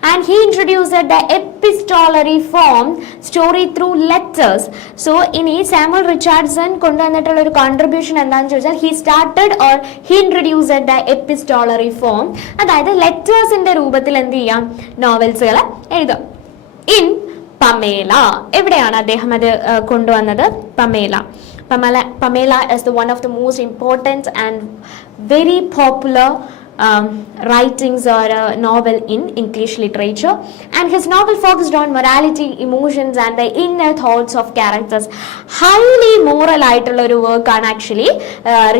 And he introduced the epistolary form, story through letters. So ഇനി സാമുവൽ റിച്ചാർഡ്സൺ കൊണ്ടുവന്നിട്ടുള്ള ഒരു കോൺട്രിബ്യൂഷൻ എന്താണെന്ന് ചോദിച്ചാൽ he introduced the epistolary form. അതായത് ലെറ്റേഴ്സിന്റെ രൂപത്തിൽ എന്ത് ചെയ്യാം, നോവൽസുകൾ എഴുതാം. ഇൻ പമേല, എവിടെയാണ് അദ്ദേഹം അത് കൊണ്ടുവന്നത്? Pamela is one of the most important and very popular writings or novel in English literature, and his novel focused on morality, emotions and the inner thoughts of characters. Highly moral ആയിട്ടുള്ള ഒരു വർക്ക് ആണ് ആക്ച്വലി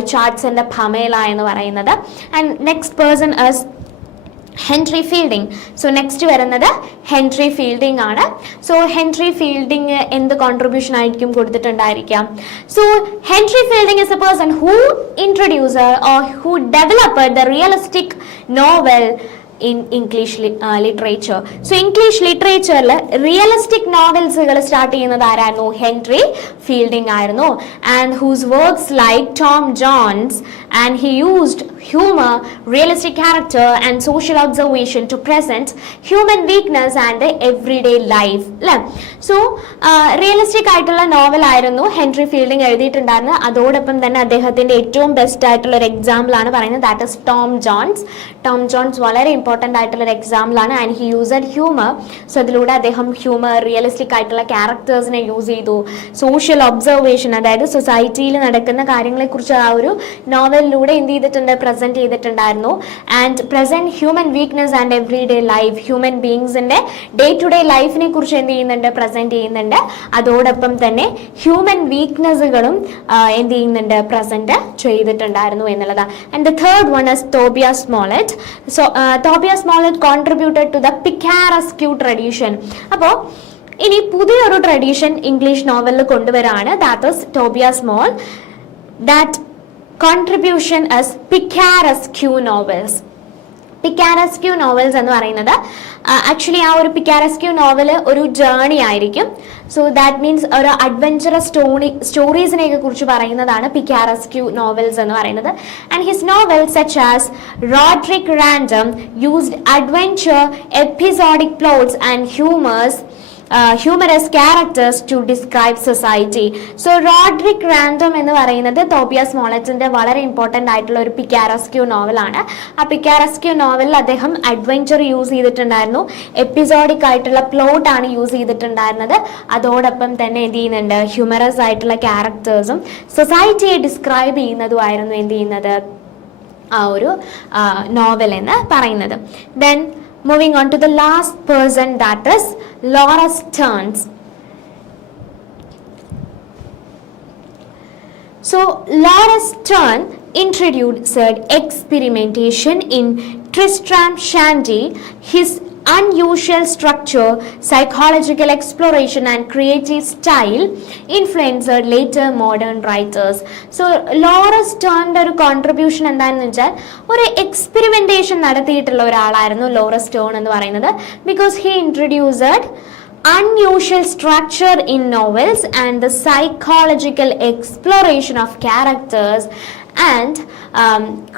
റിച്ചാർഡ്സന്റെ പമേല എന്ന് പറയുന്നത്. And next person is Henry Fielding. So next വരുന്നത് ഹെൻറി ഫീൽഡിംഗ് ആണ്. സോ ഹെൻറി ഫീൽഡിംഗ് എന്ത് കോൺട്രിബ്യൂഷൻ ആയിരിക്കും കൊടുത്തിട്ടുണ്ടായിരിക്കാം? So Henry Fielding is a person who introducer or who developed the realistic novel in English literature. So English literature realistic novels start ചെയ്യുന്നത് ആരായിരുന്നു? ഹെൻറി ഫീൽഡിംഗ് ആയിരുന്നു. And whose works like Tom Jones, and he used humor, realistic character and social observation to present human weakness and everyday life. So realistic ആയിട്ടുള്ള നോവൽ ആയിരുന്നു ഹെൻറി ഫീൽഡിംഗ് എഴുതിയിട്ടുണ്ടായിരുന്നത്. അതോടൊപ്പം തന്നെ അദ്ദേഹത്തിന്റെ ഏറ്റവും ബെസ്റ്റ് ആയിട്ടുള്ള ഒരു എക്സാമ്പിൾ ആണ് പറയുന്നത്, that is Tom Jones. Tom Jones വളരെ ഇമ്പോർട്ടൻ്റ് ആയിട്ടുള്ള ഒരു എക്സാമ്പിൾ ആണ്. And he used humour. So അതിലൂടെ അദ്ദേഹം ഹ്യൂമർ, റിയലിസ്റ്റിക് ആയിട്ടുള്ള ക്യാരക്ടേഴ്സിനെ യൂസ് ചെയ്തു. സോഷ്യൽ ഒബ്സർവേഷൻ, അതായത് സൊസൈറ്റിയിൽ നടക്കുന്ന കാര്യങ്ങളെക്കുറിച്ച് ആ ഒരു നോവലിലൂടെ എന്ത് ചെയ്തിട്ടുണ്ട്, പ്രസന്റ് ചെയ്തിട്ടുണ്ടായിരുന്നു. And present human weakness and every day life, human ബീങ്സിന്റെ ഡേ ടു ഡേ ലൈഫിനെ കുറിച്ച് എന്ത് ചെയ്യുന്നുണ്ട്, പ്രസന്റ് ചെയ്യുന്നുണ്ട്. അതോടൊപ്പം തന്നെ ഹ്യൂമൻ വീക്ക്നെസ്സുകളും എന്ത് ചെയ്യുന്നുണ്ട്, പ്രസന്റ് ചെയ്തിട്ടുണ്ടായിരുന്നു എന്നുള്ളതാണ്. And the third one is Tobias Smollett. So Tobias Smollett contributed to the picaresque tradition. അപ്പോൾ ഇനി പുതിയൊരു ട്രഡീഷൻ ഇംഗ്ലീഷ് നോവലിൽ കൊണ്ടുവരാണ്, that is Tobias Smoll. That contribution is picaresque novels. Picaresque novels എന്ന് പറയുന്നത് ആക്ച്വലി ആ ഒരു പിക്കാരസ്ക്യൂ നോവല് ഒരു ജേർണി ആയിരിക്കും. സോ ദാറ്റ് മീൻസ് ഒരു അഡ്വഞ്ചറസ് സ്റ്റോറീസിനെയൊക്കെ കുറിച്ച് പറയുന്നതാണ് പിക്കാരസ്ക്യൂ നോവൽസ് എന്ന് പറയുന്നത്. And his novels such as Roderick Random used adventure, episodic plots and humorous characters to describe society. So Roderick random എന്ന് പറയുന്നത് തോബിയാസ് സ്മോളറ്റിന്റെ വളരെ ഇമ്പോർട്ടൻ്റ് ആയിട്ടുള്ള ഒരു പിക്കാരസ്ക്യൂ നോവലാണ്. ആ പിക്കാരസ്ക്യൂ നോവലിൽ അദ്ദേഹം അഡ്വഞ്ചർ യൂസ് ചെയ്തിട്ടുണ്ടായിരുന്നു, എപ്പിസോഡിക് ആയിട്ടുള്ള പ്ലോട്ടാണ് യൂസ് ചെയ്തിട്ടുണ്ടായിരുന്നത്. അതോടൊപ്പം തന്നെ എന്ത് ചെയ്യുന്നുണ്ട്, ഹ്യൂമറസ് ആയിട്ടുള്ള ക്യാരക്ടേഴ്സും സൊസൈറ്റിയെ ഡിസ്ക്രൈബ് ചെയ്യുന്നതുമായിരുന്നു എന്ത് ചെയ്യുന്നത്, ആ ഒരു നോവൽ എന്ന് പറയുന്നത്. Then moving on to the last person, that is Laura Stearns. So Laura Stearns introduced experimentation in Tristram Shandy. His unusual structure, psychological exploration and creative style influenced later modern writers. So Laura സ്റ്റേണിന്റെ ഒരു കോൺട്രിബ്യൂഷൻ എന്താണെന്ന് വെച്ചാൽ ഒരു എക്സ്പെരിമെന്റേഷൻ നടത്തിയിട്ടുള്ള ഒരാളായിരുന്നു ലോറ സ്റ്റേൺ എന്ന് പറയുന്നത്. Because he introduced unusual structure in novels and the psychological exploration of characters and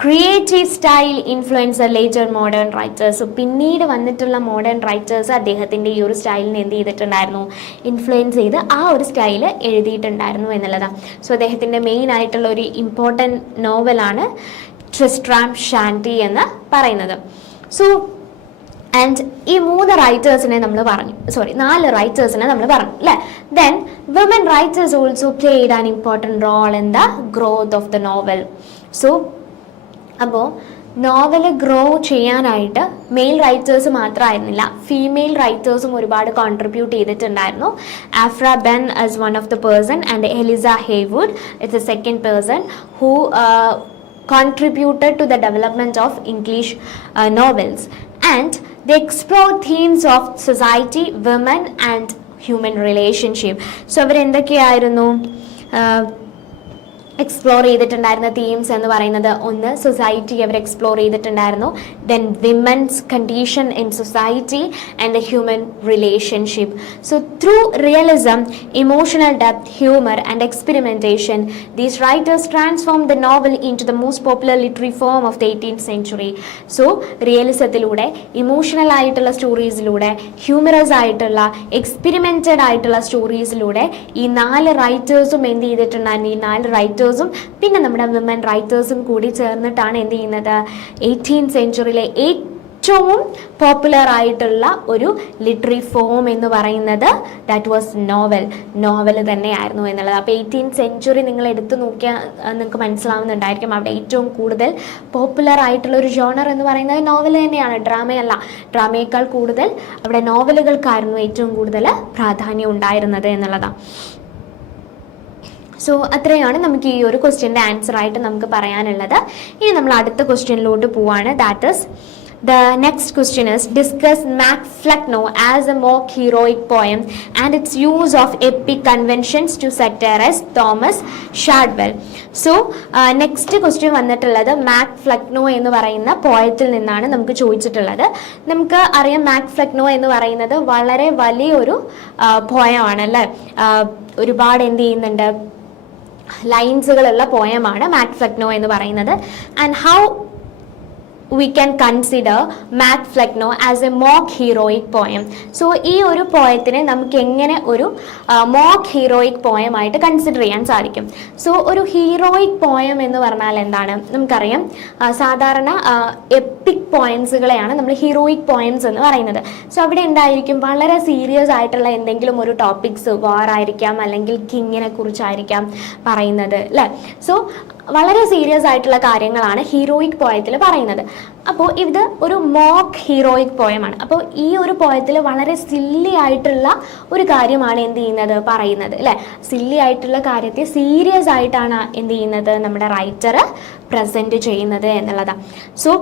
creative style influence the later modern writers. So പിന്നീട് വന്നിട്ടുള്ള മോഡേൺ റൈറ്റേഴ്സ് അദ്ദേഹത്തിൻ്റെ ഈ ഒരു സ്റ്റൈലിനെ എന്ത് ചെയ്തിട്ടുണ്ടായിരുന്നു, ഇൻഫ്ലുവൻസ് ചെയ്ത് ആ ഒരു സ്റ്റൈല് എഴുതിയിട്ടുണ്ടായിരുന്നു എന്നുള്ളതാണ്. സോ അദ്ദേഹത്തിൻ്റെ മെയിൻ ആയിട്ടുള്ള ഒരു ഇമ്പോർട്ടൻറ്റ് നോവലാണ് ട്രിസ്ട്രാം ഷാൻഡി എന്ന് പറയുന്നത്. സോ ആൻഡ് ഈ 3 റൈറ്റേഴ്സിനെ നമ്മൾ പറഞ്ഞു, 4 റൈറ്റേഴ്സിനെ നമ്മൾ പറഞ്ഞു അല്ലേ. Then women writers also played an important role in the growth of the novel. So അപ്പോൾ നോവൽ ഗ്രോ ചെയ്യാനായിട്ട് മെയിൽ റൈറ്റേഴ്സ് മാത്രമായിരുന്നില്ല, ഫീമെയിൽ റൈറ്റേഴ്സും ഒരുപാട് കോൺട്രിബ്യൂട്ട് ചെയ്തിട്ടുണ്ടായിരുന്നു. Aphra Behn as one of the person and Eliza Haywood is a second person who contributed to the development of English novels, and they explored themes of society, women and human relationship. So അവർ എന്തൊക്കെയായിരുന്നു, എക്സ്പ്ലോർ ചെയ്തിട്ടുണ്ടായിരുന്ന തീംസ് എന്ന് പറയുന്നത് ഒന്ന് സൊസൈറ്റി അവർ എക്സ്പ്ലോർ ചെയ്തിട്ടുണ്ടായിരുന്നു, then women's condition in society and the human relationship. So through realism, emotional depth, humour and experimentation these writers transform the novel in to the most popular literary form of the 18th century. So റിയലിസത്തിലൂടെ, ഇമോഷണൽ ആയിട്ടുള്ള സ്റ്റോറീസിലൂടെ, ഹ്യൂമറസ് ആയിട്ടുള്ള, എക്സ്പെരിമെൻറ്റഡ് ആയിട്ടുള്ള സ്റ്റോറീസിലൂടെ ഈ 4 റൈറ്റേഴ്സും എന്ത് ചെയ്തിട്ടുണ്ടായിരുന്നു, ഈ 4 റൈറ്റേഴ്സും പിന്നെ നമ്മുടെ വിമൻ റൈറ്റേഴ്സും കൂടി ചേർന്നിട്ടാണ് എന്ത് ചെയ്യുന്നത്, 18th centuryയിലെ ഏറ്റവും പോപ്പുലർ ആയിട്ടുള്ള ഒരു ലിറ്ററി ഫോം എന്ന് പറയുന്നത് ദാറ്റ് വാസ് നോവൽ തന്നെയായിരുന്നു എന്നുള്ളത്. അപ്പോൾ 18th century നിങ്ങൾ എടുത്തു നോക്കിയാൽ നിങ്ങൾക്ക് മനസ്സിലാവുന്നുണ്ടായിരിക്കും, അവിടെ ഏറ്റവും കൂടുതൽ പോപ്പുലർ ആയിട്ടുള്ള ഒരു ജോണർ എന്ന് പറയുന്നത് നോവൽ തന്നെയാണ്, ഡ്രാമയല്ല. ഡ്രാമയേക്കാൾ കൂടുതൽ അവിടെ നോവലുകൾക്കായിരുന്നു ഏറ്റവും കൂടുതൽ പ്രാധാന്യം ഉണ്ടായിരുന്നത് എന്നുള്ളതാണ്. സോ അത്രയാണ് നമുക്ക് ഈ ഒരു ക്വസ്റ്റ്യൻ്റെ ആൻസർ ആയിട്ട് നമുക്ക് പറയാനുള്ളത്. ഇനി നമ്മൾ അടുത്ത ക്വസ്റ്റ്യനിലോട്ട് പോവാണ്. That is the next question is discuss Mac Flecknoe as a mock heroic poem and its use of epic conventions to satirize Thomas Shadwell. So next question വന്നിട്ടുള്ളത് മാക് ഫ്ലെക്നോ എന്ന് പറയുന്ന പോയത്തിൽ നിന്നാണ് നമുക്ക് ചോദിച്ചിട്ടുള്ളത്. നമുക്ക് അറിയാം മാക് ഫ്ലെക്നോ എന്ന് പറയുന്നത് വളരെ വലിയൊരു പോയമാണ് അല്ലേ, ഒരുപാട് എന്ത് ചെയ്യുന്നുണ്ട്, ലൈൻസുകളുള്ള പോയമാണ് മാക് ഫ്ലെക്നോ എന്ന് പറയുന്നത്. And how we can consider Mac Flecknoe as a mock heroic poem. So ഈ ഒരു പോയത്തിനെ നമുക്ക് എങ്ങനെ ഒരു മോക്ക് ഹീറോയിക് പോയം ആയിട്ട് കൺസിഡർ ചെയ്യാൻ സാധിക്കും? സോ ഒരു ഹീറോയിക് പോയം എന്ന് പറഞ്ഞാൽ എന്താണ് നമുക്കറിയാം, സാധാരണ എപ്പിക് പോയംസുകളെയാണ് നമ്മൾ ഹീറോയിക് പോയംസ് എന്ന് പറയുന്നത്. സോ അവിടെ എന്തായിരിക്കും, വളരെ സീരിയസ് ആയിട്ടുള്ള എന്തെങ്കിലും ഒരു ടോപ്പിക്സ്, വാർ ആയിരിക്കാം അല്ലെങ്കിൽ കിങ്ങിനെ കുറിച്ചായിരിക്കാം പറയുന്നത് അല്ലേ. സോ വളരെ സീരിയസ് ആയിട്ടുള്ള കാര്യങ്ങളാണ് ഹീറോയിക് പോയത്തിൽ പറയുന്നത്. അപ്പോൾ ഇത് ഒരു മോക്ക് ഹീറോയിക് പോയമാണ്. അപ്പോൾ ഈ ഒരു പോയത്തിൽ വളരെ സില്ലി ആയിട്ടുള്ള ഒരു കാര്യമാണ് എന്ത് ചെയ്യുന്നത്, പറയുന്നത് അല്ലേ. സില്ലി ആയിട്ടുള്ള കാര്യത്തെ സീരിയസ് ആയിട്ടാണ് എന്ത് ചെയ്യുന്നത്, നമ്മുടെ റൈറ്റർ പ്രസൻറ്റ് ചെയ്യുന്നത് എന്നുള്ളതാണ്. So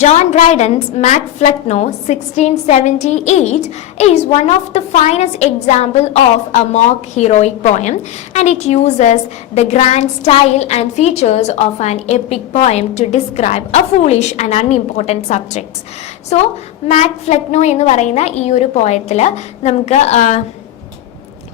John Dryden's Mac Flecknoe 1678 is one of the finest examples of a mock heroic poem, and it uses the grand style and features of an epic poem to describe a foolish and unimportant subjects. So Mac Flecknoe എന്ന് പറയുന്ന ഈ ഒരു പോയത്തിൽ നമുക്ക്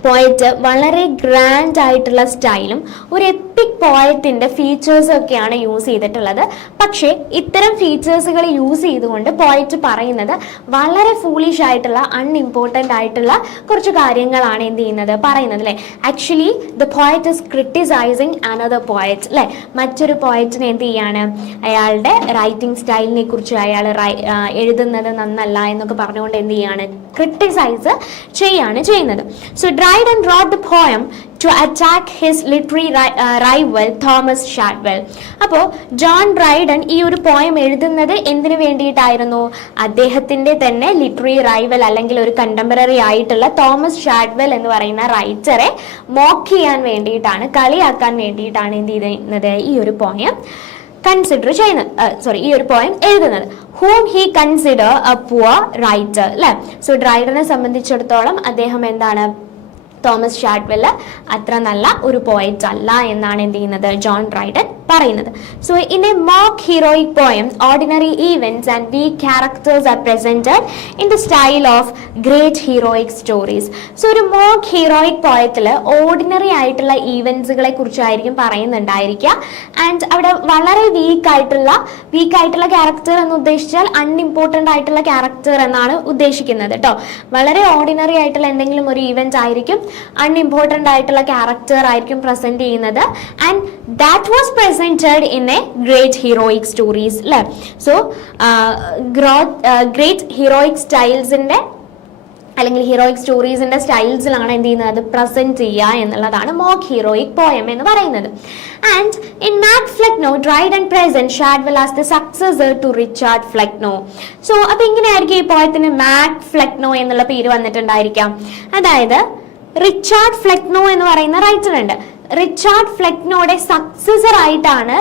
പോയറ്റ് വളരെ ഗ്രാൻഡ് ആയിട്ടുള്ള സ്റ്റൈലും ഒരു എപ്പിക് പോയത്തിൻ്റെ ഫീച്ചേഴ്സൊക്കെയാണ് യൂസ് ചെയ്തിട്ടുള്ളത്. പക്ഷേ ഇത്തരം ഫീച്ചേഴ്സുകൾ യൂസ് ചെയ്തുകൊണ്ട് പോയറ്റ് പറയുന്നത് വളരെ ഫൂളിഷ് ആയിട്ടുള്ള, അൺഇമ്പോർട്ടൻ്റ് ആയിട്ടുള്ള കുറച്ച് കാര്യങ്ങളാണ് എന്ത് ചെയ്യുന്നത്, പറയുന്നത് അല്ലേ. Actually the poet is criticising another poet അല്ലേ. മറ്റൊരു പോയറ്റിനെ എന്ത് ചെയ്യാണ്, അയാളുടെ റൈറ്റിംഗ് സ്റ്റൈലിനെ കുറിച്ച്, അയാൾ എഴുതുന്നത് നന്നല്ല എന്നൊക്കെ പറഞ്ഞുകൊണ്ട് എന്ത് ചെയ്യാണ്, ക്രിട്ടിസൈസ് ചെയ്യാണ് ചെയ്യുന്നത്. So Dryden wrote the poem to attack his literary rival Thomas Shadwell. അപ്പോൾ ജോൺ ഡ്രൈഡൻ ഈ ഒരു പോയം എഴുതുന്നത് എന്തിനു വേണ്ടിയിട്ടായിരുന്നു, അദ്ദേഹത്തിൻ്റെ തന്നെ ലിറ്റററി റൈവൽ അല്ലെങ്കിൽ ഒരു കണ്ടംപററി ആയിട്ടുള്ള തോമസ് ഷാഡ്വെൽ എന്ന് പറയുന്ന റൈറ്ററെ മോക്ക് ചെയ്യാൻ വേണ്ടിയിട്ടാണ്, കളിയാക്കാൻ വേണ്ടിയിട്ടാണ് എന്ത് ചെയ്യുന്നത്, ഈ ഒരു പോയം കൺസിഡർ ചെയ്യുന്നത്, ഈ ഒരു പോയം എഴുതുന്നത്. whom he consider a poor writer അല്ലേ. സോ ഡ്രൈഡനെ സംബന്ധിച്ചിടത്തോളം അദ്ദേഹം എന്താണ്, തോമസ് ഷാഡ്വെൽ അത്ര നല്ല ഒരു പോയറ്റ് അല്ല എന്നാണ് എന്ത് ചെയ്യുന്നത്, ജോൺ ഡ്രൈഡൻ പറയുന്നത്. So in A mock heroic poem ordinary events and week characters are presented in the style of great heroic stories. So ഒരു മോക്ക് ഹീറോയിക് പോയത്തിൽ ഓർഡിനറി ആയിട്ടുള്ള ഈവൻറ്റ്സുകളെ കുറിച്ചായിരിക്കും പറയുന്നുണ്ടായിരിക്കുക. ആൻഡ് അവിടെ വളരെ വീക്കായിട്ടുള്ള ക്യാരക്ടർ എന്ന് ഉദ്ദേശിച്ചാൽ അൺഇമ്പോർട്ടൻ്റ് ആയിട്ടുള്ള ക്യാരക്ടർ എന്നാണ് ഉദ്ദേശിക്കുന്നത് കേട്ടോ. വളരെ ഓർഡിനറി ആയിട്ടുള്ള എന്തെങ്കിലും ഒരു ഈവൻറ്റ് ആയിരിക്കും, അൺഇമ്പോർട്ടൻ്റ് ആയിട്ടുള്ള ക്യാരക്ടർ ആയിരിക്കും പ്രസന്റ് ചെയ്യുന്നത്. And that was presented in a great heroic stories അല്ലേ. സോ ഗ്രേറ്റ് ഹീറോയിക് സ്റ്റൈൽസിൻ്റെ അല്ലെങ്കിൽ ഹീറോയിക് സ്റ്റോറീസിൻ്റെ സ്റ്റൈൽസിലാണ് എന്ത് ചെയ്യുന്നത്, അത് പ്രസന്റ് ചെയ്യുക എന്നുള്ളതാണ് മോക്ക് ഹീറോയിക് പോയം എന്ന് പറയുന്നത്. And in Mac Flecknoe Dryden presents Shadwell as the successor to Richard Flecknoe. So അപ്പോൾ ഇങ്ങനെയായിരിക്കും ഈ പോയത്തിന് മാക് ഫ്ലെക്നോ എന്നുള്ള പേര് വന്നിട്ടുണ്ടായിരിക്കാം. അതായത് റിച്ചാർഡ് ഫ്ലെക്നോ എന്ന് പറയുന്ന റൈറ്റർ ഉണ്ട്. റിച്ചാർഡ് ഫ്ലെക്നോയുടെ സക്സസർ ആയിട്ടാണ്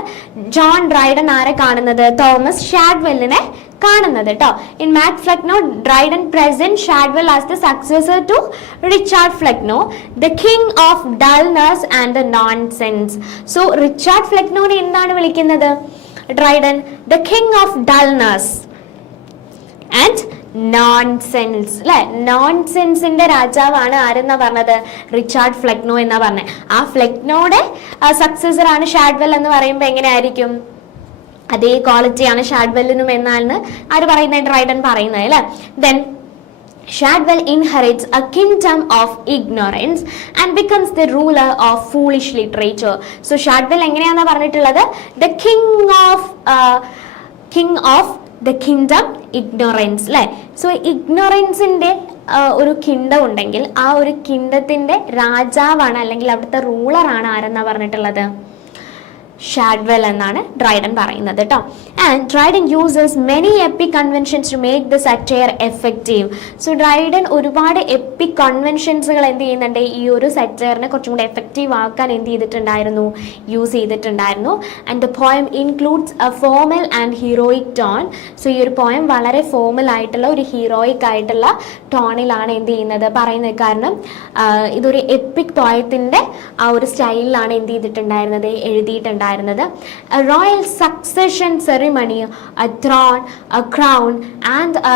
ജോൺ ഡ്രൈഡൻ ആരെ കാണുന്നത്, തോമസ് ഷാഡ്വെല്ലിനെ കാണുന്നത് കേട്ടോ. In Mac Flecknoe Dryden present Shadwell as the successor to Richard Flecknoe, the king of dullness and the nonsense. So Richard ഫ്ലെക്നോനെ എന്താണ് വിളിക്കുന്നത് Dryden? The king of dullness and nonsense അല്ലെ. നോൺസെൻസിന്റെ രാജാവാണ് ആരെന്നാ പറഞ്ഞത്? റിച്ചാർഡ് ഫ്ലെക്നോ എന്നാ പറഞ്ഞത്. ആ ഫ്ലെക്നോയുടെ സക്സസർ ആണ് ഷാഡ്വെൽ എന്ന് പറയുമ്പോൾ എങ്ങനെയായിരിക്കും? അതേ ക്വാളിറ്റിയാണ് ഷാഡ്വെല്ലിനും എന്നാണ് ആര് പറയുന്നത്? ഡ്രൈഡൻ പറയുന്നത് അല്ലെ. Then Shadwell inherits a kingdom of ignorance and becomes the ruler of foolish literature. So Shadwell എങ്ങനെയാണെന്നാ പറഞ്ഞിട്ടുള്ളത്? The king of the kingdom ignorance അല്ലെ. സോ ഇഗ്നോറൻസിന്റെ ഒരു കിങ്ഡം ഉണ്ടെങ്കിൽ ആ ഒരു കിങ്ഡത്തിന്റെ രാജാവാണ് അല്ലെങ്കിൽ അവിടുത്തെ റൂളറാണ് ആരെന്നാ പറഞ്ഞിട്ടുള്ളത്? ഷാഡ്വെൽ എന്നാണ് ഡ്രൈഡൻ പറയുന്നത് കേട്ടോ. And Dryden uses many epic conventions to make the satire effective. So Dryden ഒരുപാട് എപ്പിക് കൺവെൻഷൻസുകൾ എന്ത് ചെയ്യുന്നുണ്ട്? ഈ ഒരു സറ്റയറിനെ കുറച്ചും കൂടെ എഫക്റ്റീവ് ആക്കാൻ എന്ത് ചെയ്തിട്ടുണ്ടായിരുന്നു? യൂസ് ചെയ്തിട്ടുണ്ടായിരുന്നു. And the poem includes A formal and heroic tone. So ഈ ഒരു പോയം വളരെ ഫോമൽ ആയിട്ടുള്ള ഒരു ഹീറോയിക് ആയിട്ടുള്ള ടോണിലാണ് എന്ത് ചെയ്യുന്നത്? പറയുന്നത്. കാരണം ഇതൊരു എപ്പിക് പോയത്തിന്റെ ആ ഒരു സ്റ്റൈലിലാണ് എന്ത് ചെയ്തിട്ടുണ്ടായിരുന്നത്? എഴുതിയിട്ടുണ്ടായിരുന്നത്. A royal succession ceremony, a throne, a crown, and a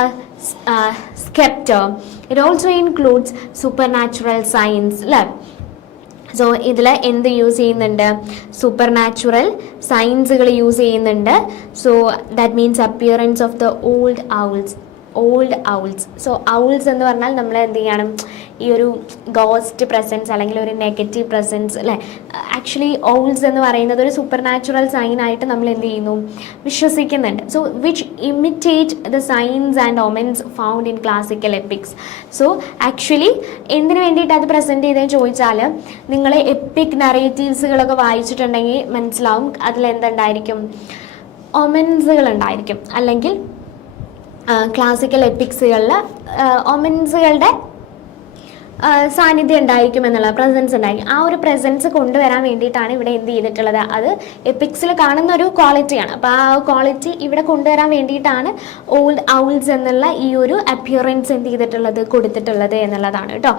scepter. It also includes supernatural signs. So ഇതിൽ എന്ത് യൂസ് ചെയ്യുന്നുണ്ട്? സൂപ്പർ നാച്ചുറൽ സയൻസുകൾ യൂസ് ചെയ്യുന്നുണ്ട്. So that means appearance of the old owls. So owls എന്ന് പറഞ്ഞാൽ നമ്മൾ എന്ത് ചെയ്യണം? ഈ ഒരു ഗോസ്റ്റ് പ്രസൻസ് അല്ലെങ്കിൽ ഒരു നെഗറ്റീവ് പ്രസൻസ് അല്ലേ. ആക്ച്വലി ഔൾസ് എന്ന് പറയുന്നത് ഒരു സൂപ്പർ നാച്ചുറൽ സൈൻ ആയിട്ട് നമ്മൾ എന്ത് ചെയ്യുന്നു? വിശ്വസിക്കുന്നുണ്ട്. So which imitate the signs and omens found in classical epics. So actually എന്തിനു വേണ്ടിയിട്ട് അത് പ്രസൻറ്റ് ചെയ്തതെന്ന് ചോദിച്ചാൽ, നിങ്ങൾ എപ്പിക് നറേറ്റീവ്സുകളൊക്കെ വായിച്ചിട്ടുണ്ടെങ്കിൽ മനസ്സിലാവും അതിലെന്തുണ്ടായിരിക്കും? ഒമെൻസുകൾ ഉണ്ടായിരിക്കും. അല്ലെങ്കിൽ ക്ലാസിക്കൽ എപ്പിക്സുകളിൽ ഒമെൻസുകളുടെ സാന്നിധ്യം ഉണ്ടായിരിക്കും എന്നുള്ള പ്രസൻസ് ഉണ്ടായിരിക്കും. ആ ഒരു പ്രസൻസ് കൊണ്ടുവരാൻ വേണ്ടിയിട്ടാണ് ഇവിടെ എന്ത് ചെയ്തിട്ടുള്ളത്? അത് എപ്പിക്സിൽ കാണുന്ന ഒരു ക്വാളിറ്റിയാണ്. അപ്പോൾ ആ ക്വാളിറ്റി ഇവിടെ കൊണ്ടുവരാൻ വേണ്ടിയിട്ടാണ് ഓൾഡ് ഔൾസ് എന്നുള്ള ഈ ഒരു അപ്പിയറൻസ് എന്ത് ചെയ്തിട്ടുള്ളത്? കൊടുത്തിട്ടുള്ളത് എന്നുള്ളതാണ് കേട്ടോ.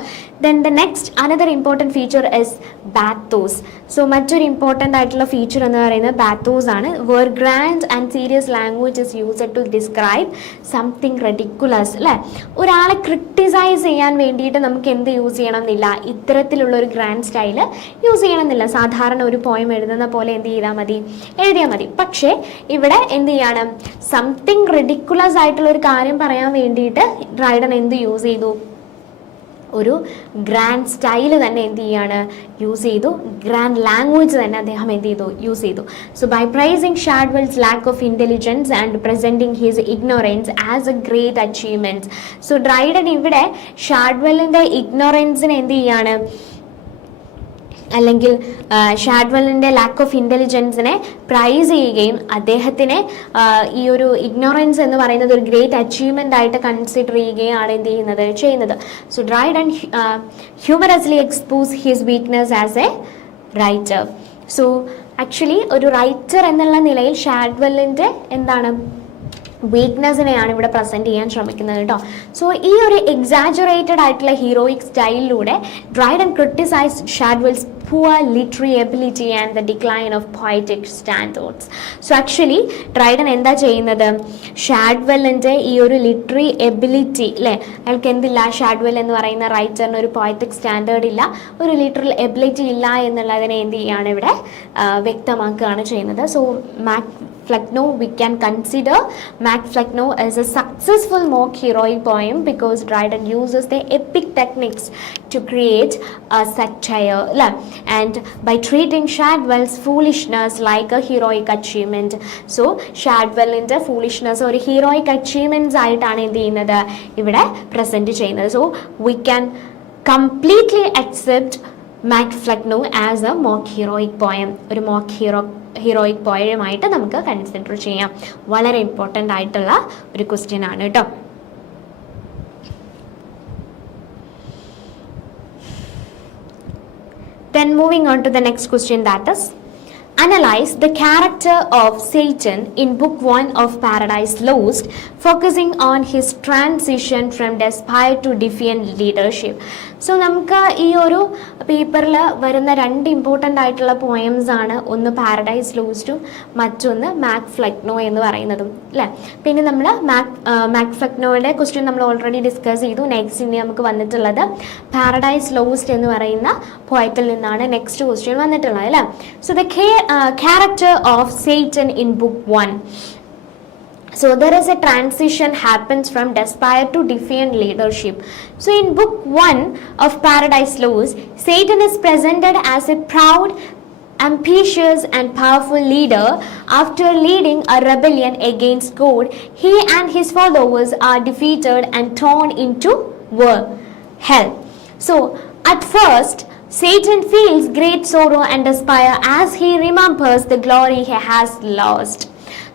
Then the next another important feature is bathos. So മറ്റൊരു ഇമ്പോർട്ടൻ്റ് ആയിട്ടുള്ള ഫീച്ചർ എന്ന് പറയുന്നത് ബാത്തോസ് ആണ്. Where grand and serious language is used to describe something ridiculous അല്ലേ. ഒരാളെ ക്രിട്ടിസൈസ് ചെയ്യാൻ വേണ്ടിയിട്ട് നമുക്ക് എന്ത് യൂസ് ചെയ്യണമെന്നില്ല? ഇത്തരത്തിലുള്ള ഒരു ഗ്രാൻഡ് സ്റ്റൈല് യൂസ് ചെയ്യണമെന്നില്ല. സാധാരണ ഒരു പോയം എഴുതുന്ന പോലെ എന്ത് ചെയ്താൽ മതി? എഴുതിയാൽ മതി. പക്ഷേ ഇവിടെ എന്ത് ചെയ്യണം? സംതിങ് റെഡിക്കുലസ് ആയിട്ടുള്ള ഒരു കാര്യം പറയാൻ വേണ്ടിയിട്ട് ഡ്രൈഡൻ എന്ത് യൂസ് ചെയ്തു? ഒരു ഗ്രാൻഡ് സ്റ്റൈല് തന്നെ എന്ത് ചെയ്യാണ്? യൂസ് ചെയ്തു. ഗ്രാൻഡ് ലാംഗ്വേജ് തന്നെ അദ്ദേഹം എന്ത് ചെയ്തു? യൂസ് ചെയ്തു. So by praising Shadwell's lack of intelligence and presenting his ignorance as a great achievement. So Dryden ഇവിടെ ഷാഡ്വെല്ലിൻ്റെ ഇഗ്നോറൻസിനെ എന്ത് ചെയ്യാണ്? അല്ലെങ്കിൽ ഷാഡ്വെല്ലിൻ്റെ ലാക്ക് ഓഫ് ഇൻ്റലിജൻസിനെ പ്രൈസ് ചെയ്യുകയും അദ്ദേഹത്തിനെ ഈ ഒരു ഇഗ്നോറൻസ് എന്ന് പറയുന്നത് ഒരു ഗ്രേറ്റ് അച്ചീവ്മെൻ്റ് ആയിട്ട് കൺസിഡർ ചെയ്യുകയാണ് എന്ത് ചെയ്യുന്നത്. So Dryden humorously expose his weakness as A writer. So actually ഒരു റൈറ്റർ എന്നുള്ള നിലയിൽ ഷാഡ്വെല്ലിൻ്റെ എന്താണ്? വീക്ക്നെസ്സിനെയാണ് ഇവിടെ പ്രസൻറ്റ് ചെയ്യാൻ ശ്രമിക്കുന്നത് കേട്ടോ. സോ ഈ ഒരു എക്സാജറേറ്റഡ് ആയിട്ടുള്ള ഹീറോയിക് സ്റ്റൈലിലൂടെ Dryden criticised Shadwell's poor literary ability and the decline of poetic standards. So actually Dryden എന്താ ചെയ്യുന്നത്? ഷാഡ്വെല്ലിൻ്റെ ഈ ഒരു ലിറ്ററി എബിലിറ്റി അല്ലേ, അയാൾക്ക് എന്തില്ല? ഷാഡ്വെൽ എന്ന് പറയുന്ന റൈറ്ററിന് ഒരു പോയറ്റിക് സ്റ്റാൻഡേർഡ് ഇല്ല, ഒരു ലിറ്ററൽ എബിലിറ്റി ഇല്ല എന്നുള്ളതിനെ എന്ത് ചെയ്യുകയാണ് ഇവിടെ വ്യക്തമാക്കുകയാണ് ചെയ്യുന്നത്. So Mac Flecknoe, we can consider Mac Flecknoe as a successful mock heroic poem because Dryden uses the epic techniques to create a satire, and by treating Shadwell's foolishness like a heroic achievement. So Shadwell in the foolishness or heroic achievements ആയിട്ടാണ് എന്ത് ചെയ്യുന്നത് ഇവിടെ പ്രസന്റ് ചെയ്യുന്നത്. So we can completely accept Mac Flecknoe as a mock heroic poem. ഒരു mock ഹീറോയിക് പോയമായിട്ട് നമുക്ക് കൺസിഡർ ചെയ്യാം. വളരെ ഇമ്പോർട്ടൻ്റ് ആയിട്ടുള്ള ഒരു ക്വസ്റ്റ്യൻ ആണ് കേട്ടോ. Then moving on to the next question, that is, analyze the character of Satan in Book 1 of Paradise Lost, focusing on his transition from despair to defiant leadership. So നമുക്ക് ഈ ഒരു പേപ്പറിൽ വരുന്ന രണ്ട് ഇമ്പോർട്ടൻ്റ് ആയിട്ടുള്ള പോയംസ് ആണ്, ഒന്ന് പാരഡൈസ് ലോസ്റ്റും മറ്റൊന്ന് മാക് ഫ്ലെക്നോ എന്ന് പറയുന്നതും അല്ലേ. പിന്നെ നമ്മൾ മാക് ഫ്ലെക്നോയുടെ ക്വസ്റ്റ്യൻ നമ്മൾ ഓൾറെഡി ഡിസ്കസ് ചെയ്തു. നെക്സ്റ്റ് ഇനി നമുക്ക് വന്നിട്ടുള്ളത് പാരഡൈസ് ലോസ്റ്റ് എന്ന് പറയുന്ന പോയറ്റിൽ നിന്നാണ് നെക്സ്റ്റ് ക്വസ്റ്റ്യൻ വന്നിട്ടുള്ളത് അല്ലേ. So the character of Satan in Book 1. So there is a transition happens from despair to defiant leadership. So in Book 1 of Paradise Lost, Satan is presented as a proud, ambitious and powerful leader. After leading a rebellion against God, he and his followers are defeated and thrown into hell. So at first Satan feels great sorrow and despair as he remembers the glory he has lost.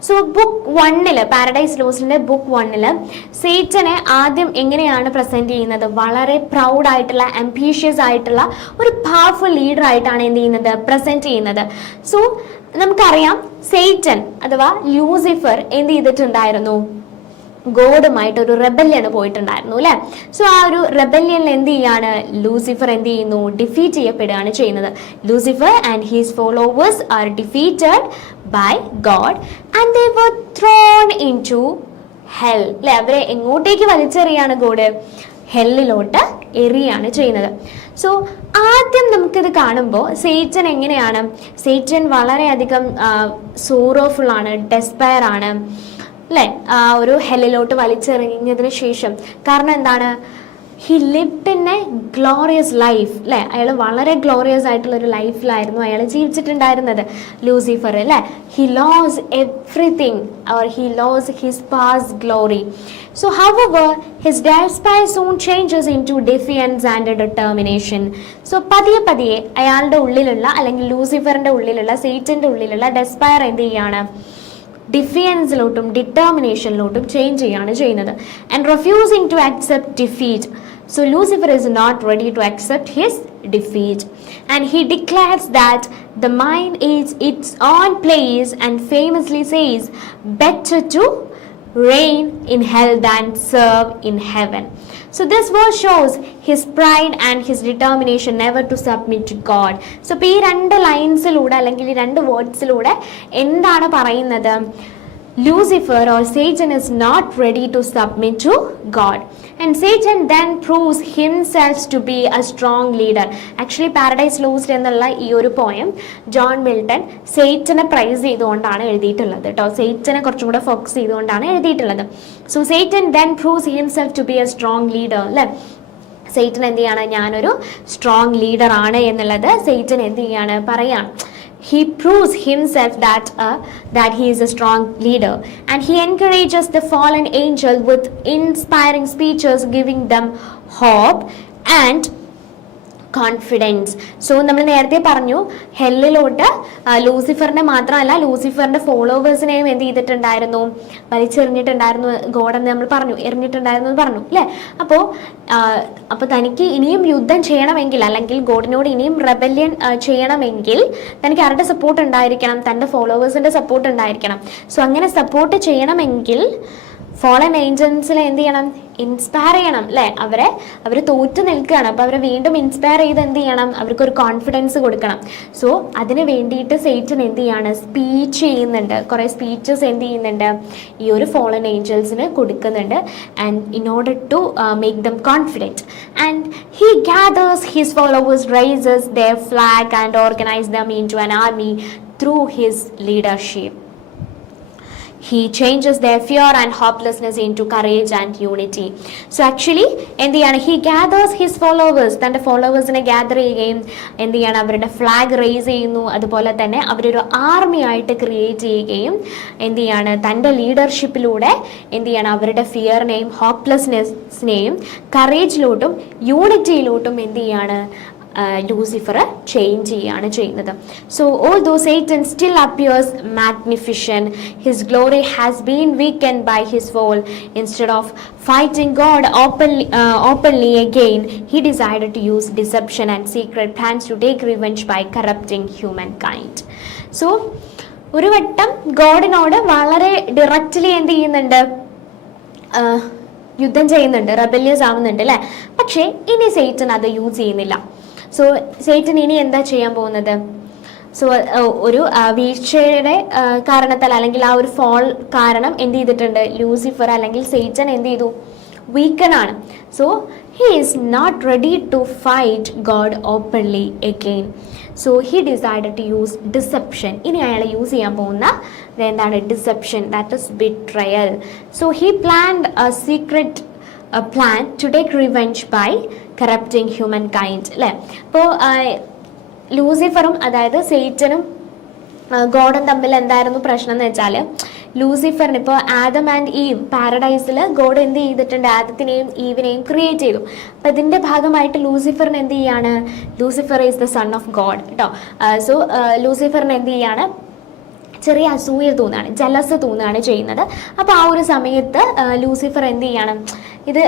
So book 1 Paradise ലോസ്റ്റിൻ്റെ ബുക്ക് 1 സേറ്റനെ ആദ്യം എങ്ങനെയാണ് പ്രസൻറ്റ് ചെയ്യുന്നത്? വളരെ പ്രൗഡായിട്ടുള്ള, അംബീഷ്യസ് ആയിട്ടുള്ള ഒരു പവർഫുൾ ലീഡർ ആയിട്ടാണ് എന്ത് ചെയ്യുന്നത്? പ്രസൻറ്റ് ചെയ്യുന്നത്. സോ നമുക്കറിയാം സേറ്റൻ അഥവാ ലൂസിഫർ എന്ത് ചെയ്തിട്ടുണ്ടായിരുന്നു? ഗോഡുമായിട്ട് ഒരു റെബല്യന് പോയിട്ടുണ്ടായിരുന്നു അല്ലേ. സോ ആ ഒരു റെബല്യനിൽ എന്ത് ചെയ്യാണ്? ലൂസിഫർ എന്ത് ചെയ്യുന്നു? ഡിഫീറ്റ് ചെയ്യപ്പെടുകയാണ് ചെയ്യുന്നത്. Lucifer and his followers are defeated by God and they were thrown into hell അല്ലെ. അവരെ എങ്ങോട്ടേക്ക് വലിച്ചെറിയാണ് ഗോഡ്? ഹെല്ലിലോട്ട് എറിയാണ് ചെയ്യുന്നത്. സോ ആദ്യം നമുക്കിത് കാണുമ്പോൾ സേറ്റൻ എങ്ങനെയാണ്? സേറ്റൻ വളരെയധികം സോറോഫുൾ ആണ്, ഡെസ്പയർ ആണ് അല്ലേ, ഒരു ഹെല്ലിലോട്ട് വലിച്ചെറിഞ്ഞതിന് ശേഷം. കാരണം എന്താണ്? He lived in A glorious life അല്ലേ. അയാൾ വളരെ ഗ്ലോറിയസ് ആയിട്ടുള്ള ഒരു ലൈഫിലായിരുന്നു അയാൾ ജീവിച്ചിട്ടുണ്ടായിരുന്നത്, ലൂസിഫർ അല്ലേ. He loss everything or he loss his past glory. So however, his despair soon changes into defiance and determination. So പതിയെ അയാളുടെ ഉള്ളിലുള്ള, അല്ലെങ്കിൽ ലൂസിഫറിൻ്റെ ഉള്ളിലുള്ള, സേറ്റൻ്റെ ഉള്ളിലുള്ള ഡെസ്പയർ എന്ത് ചെയ്യാണ്? ഡിഫിയൻസിലോട്ടും ഡിറ്റർമിനേഷനിലോട്ടും ചേഞ്ച് ചെയ്യാണ് ചെയ്യുന്നത്. And refusing to accept defeat. So Lucifer is not ready to accept his defeat, and he declares that the mind is its own place and famously says, better to reign in hell than serve in heaven. So this verse shows his pride and his determination never to submit to God. So ഈ രണ്ട് ലൈൻസിലൂടെ അല്ലെങ്കിൽ ഈ രണ്ട് വേർഡ്സിലൂടെ എന്താണ് പറയുന്നത്? Lucifer or Satan is not ready to submit to God, and Satan then proves himself to be a strong leader. Actually Paradise Lost എന്നുള്ള ഈ ഒരു പോയം ജോൺ മിൽട്ടൺ സേറ്റനെ പ്രൈസ് ചെയ്തുകൊണ്ടാണ് എഴുതിയിട്ടുള്ളത് കേട്ടോ. സേറ്റനെ കുറച്ചും കൂടെ ഫോക്കസ് ചെയ്തുകൊണ്ടാണ് എഴുതിയിട്ടുള്ളത്. So Satan then proves himself to be a strong leader അല്ലേ. സേറ്റൻ എന്ത് ചെയ്യാണ്? ഞാനൊരു സ്ട്രോങ് ലീഡർ ആണ് എന്നുള്ളത് സേറ്റൻ എന്ത് ചെയ്യാണ്? പറയാണ്. He proves himself that he is a strong leader, and he encourages the fallen angel with inspiring speeches, giving them hope and confidence. So നമ്മൾ നേരത്തെ പറഞ്ഞു ഹെല്ലിലോട്ട് ലൂസിഫറിനെ മാത്രമല്ല ലൂസിഫറിന്റെ ഫോളോവേഴ്സിനെയും എന്ത് ചെയ്തിട്ടുണ്ടായിരുന്നു? വലിച്ചെറിഞ്ഞിട്ടുണ്ടായിരുന്നു ഗോഡെന്ന് നമ്മൾ പറഞ്ഞു, എറിഞ്ഞിട്ടുണ്ടായിരുന്നു എന്ന് പറഞ്ഞു അല്ലേ. അപ്പോൾ തനിക്ക് ഇനിയും യുദ്ധം ചെയ്യണമെങ്കിൽ, അല്ലെങ്കിൽ ഗോഡിനോട് ഇനിയും റെബല്യൻ ചെയ്യണമെങ്കിൽ തനിക്ക് ആരുടെ സപ്പോർട്ട് ഉണ്ടായിരിക്കണം? തൻ്റെ ഫോളോവേഴ്സിൻ്റെ സപ്പോർട്ട് ഉണ്ടായിരിക്കണം. സോ അങ്ങനെ സപ്പോർട്ട് ചെയ്യണമെങ്കിൽ ഫോളൻ ഏഞ്ചൽസിനെ എന്ത് ചെയ്യണം? ഇൻസ്പയർ ചെയ്യണം അല്ലേ. അവർ തോറ്റു നിൽക്കുകയാണ്, അപ്പോൾ അവരെ വീണ്ടും ഇൻസ്പയർ ചെയ്ത് എന്ത് ചെയ്യണം? അവർക്കൊരു കോൺഫിഡൻസ് കൊടുക്കണം. സോ അതിന് വേണ്ടിയിട്ട് സേറ്റൻ എന്ത് ചെയ്യാണ്? സ്പീച്ച് ചെയ്യുന്നുണ്ട്, കുറേ സ്പീച്ചസ് എന്ത് ചെയ്യുന്നുണ്ട്? ഈ ഒരു ഫോളൻ ഏഞ്ചൽസിന് കൊടുക്കുന്നുണ്ട്. And in order to make them confident, and he gathers his followers, raises their flag and organise them into an army through his leadership. He changes their fear and hopelessness into courage and unity. So actually എന്ത് ചെയ്യാണ്? He gathers his followers. തൻ്റെ ഫോളോവേഴ്സിനെ ഗ്യാദർ ചെയ്യുകയും എന്ത് ചെയ്യണം? അവരുടെ ഫ്ലാഗ് റേസ് ചെയ്യുന്നു. അതുപോലെ തന്നെ അവരൊരു ആർമി ആയിട്ട് ക്രിയേറ്റ് ചെയ്യുകയും എന്ത് ചെയ്യാണ്? തൻ്റെ ലീഡർഷിപ്പിലൂടെ എന്ത് ചെയ്യണം? അവരുടെ ഫിയറിനെയും ഹോപ്പ്ലെസ്നെസ്സിനെയും കറേജിലോട്ടും യൂണിറ്റിയിലോട്ടും എന്ത് ചെയ്യാണ്? ലൂസിഫർ ചേഞ്ച് ചെയ്യാണ് ചെയ്യുന്നത്. So although Satan still appears magnificent, his glory has been weakened by his fall. Instead of fighting God openly again, he decided to use deception and secret plans to take revenge by corrupting humankind. So ഒരു വട്ടം ഗോഡിനോട് വളരെ ഡയറക്റ്റ്ലി എന്ത് ചെയ്യുന്നുണ്ട്, യുദ്ധം ചെയ്യുന്നുണ്ട്, റെബല്യസ് ആവുന്നുണ്ട് അല്ലേ. പക്ഷേ ഇനി സേറ്റൻ അത് യൂസ് ചെയ്യുന്നില്ല. സോ സേറ്റൻ ഇനി എന്താ ചെയ്യാൻ പോകുന്നത്? സോ ഒരു വീഴ്ചയുടെ കാരണത്താൽ അല്ലെങ്കിൽ ആ ഒരു ഫോൾ കാരണം എന്ത് ചെയ്തിട്ടുണ്ട്, ലൂസിഫർ അല്ലെങ്കിൽ സേറ്റൻ എന്ത് ചെയ്തു, വീക്കൺ ആണ്. So he is not ready to fight God openly again. So he decided to use deception. ഇനി അയാൾ യൂസ് ചെയ്യാൻ പോകുന്ന എന്താണ്, deception, that is betrayal. So he planned a secret plan to take revenge by corrupting human kind അല്ലേ. അപ്പോൾ ലൂസിഫറും അതായത് സേറ്റനും ഗോഡും തമ്മിൽ എന്തായിരുന്നു പ്രശ്നം എന്ന് വെച്ചാൽ, ലൂസിഫറിന് ഇപ്പോൾ ആദം ആൻഡ് ഈവ് പാരഡൈസിൽ ഗോഡ് എന്ത് ചെയ്തിട്ടുണ്ട്, ആദത്തിനെയും ഈവിനെയും ക്രിയേറ്റ് ചെയ്തു. അപ്പം ഇതിൻ്റെ ഭാഗമായിട്ട് ലൂസിഫറിന് എന്ത് ചെയ്യാണ്, Lucifer is the son of God കേട്ടോ. സോ ലൂസിഫറിന് എന്ത് ചെയ്യാണ്, ചെറിയ അസൂയ തോന്നുകയാണ്, ജലസ് തോന്നുകയാണ് ചെയ്യുന്നത്. അപ്പോൾ ആ ഒരു സമയത്ത് ലൂസിഫർ എന്ത് ചെയ്യണം, ഇത്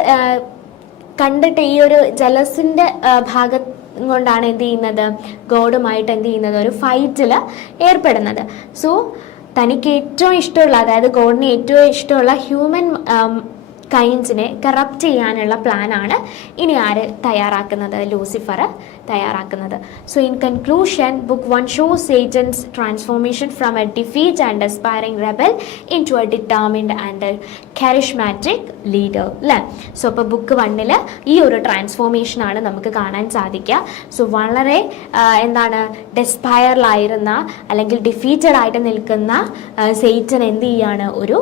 കണ്ടിട്ട് ഈ ഒരു ജലസിൻ്റെ ഭാഗത്ത് കൊണ്ടാണ് എന്ത് ചെയ്യുന്നത്, ഗോഡുമായിട്ട് എന്ത് ചെയ്യുന്നത്, ഒരു ഫൈറ്റിൽ ഏർപ്പെടുന്നത്. സോ തനിക്ക് ഏറ്റവും ഇഷ്ടമുള്ള, അതായത് ഗോഡിന് ഏറ്റവും ഇഷ്ടമുള്ള ഹ്യൂമൻ കൈൻഡ്സിനെ കറപ്റ്റ് ചെയ്യാനുള്ള പ്ലാനാണ് ഇനി ആര് തയ്യാറാക്കുന്നത്, ലൂസിഫർ തയ്യാറാക്കുന്നത്. So in conclusion, book 1 shows Satan's transformation from a defeat and aspiring rebel into a determined and charismatic leader അല്ലേ. സോ അപ്പോൾ ബുക്ക് 1 ഈ ഒരു ട്രാൻസ്ഫോർമേഷനാണ് നമുക്ക് കാണാൻ സാധിക്കുക. സോ വളരെ എന്താണ്, ഡെസ്പയറിലായിരുന്ന അല്ലെങ്കിൽ ഡിഫീറ്റഡ് ആയിട്ട് നിൽക്കുന്ന സേറ്റൻ എന്ത് ചെയ്യാണ്, ഒരു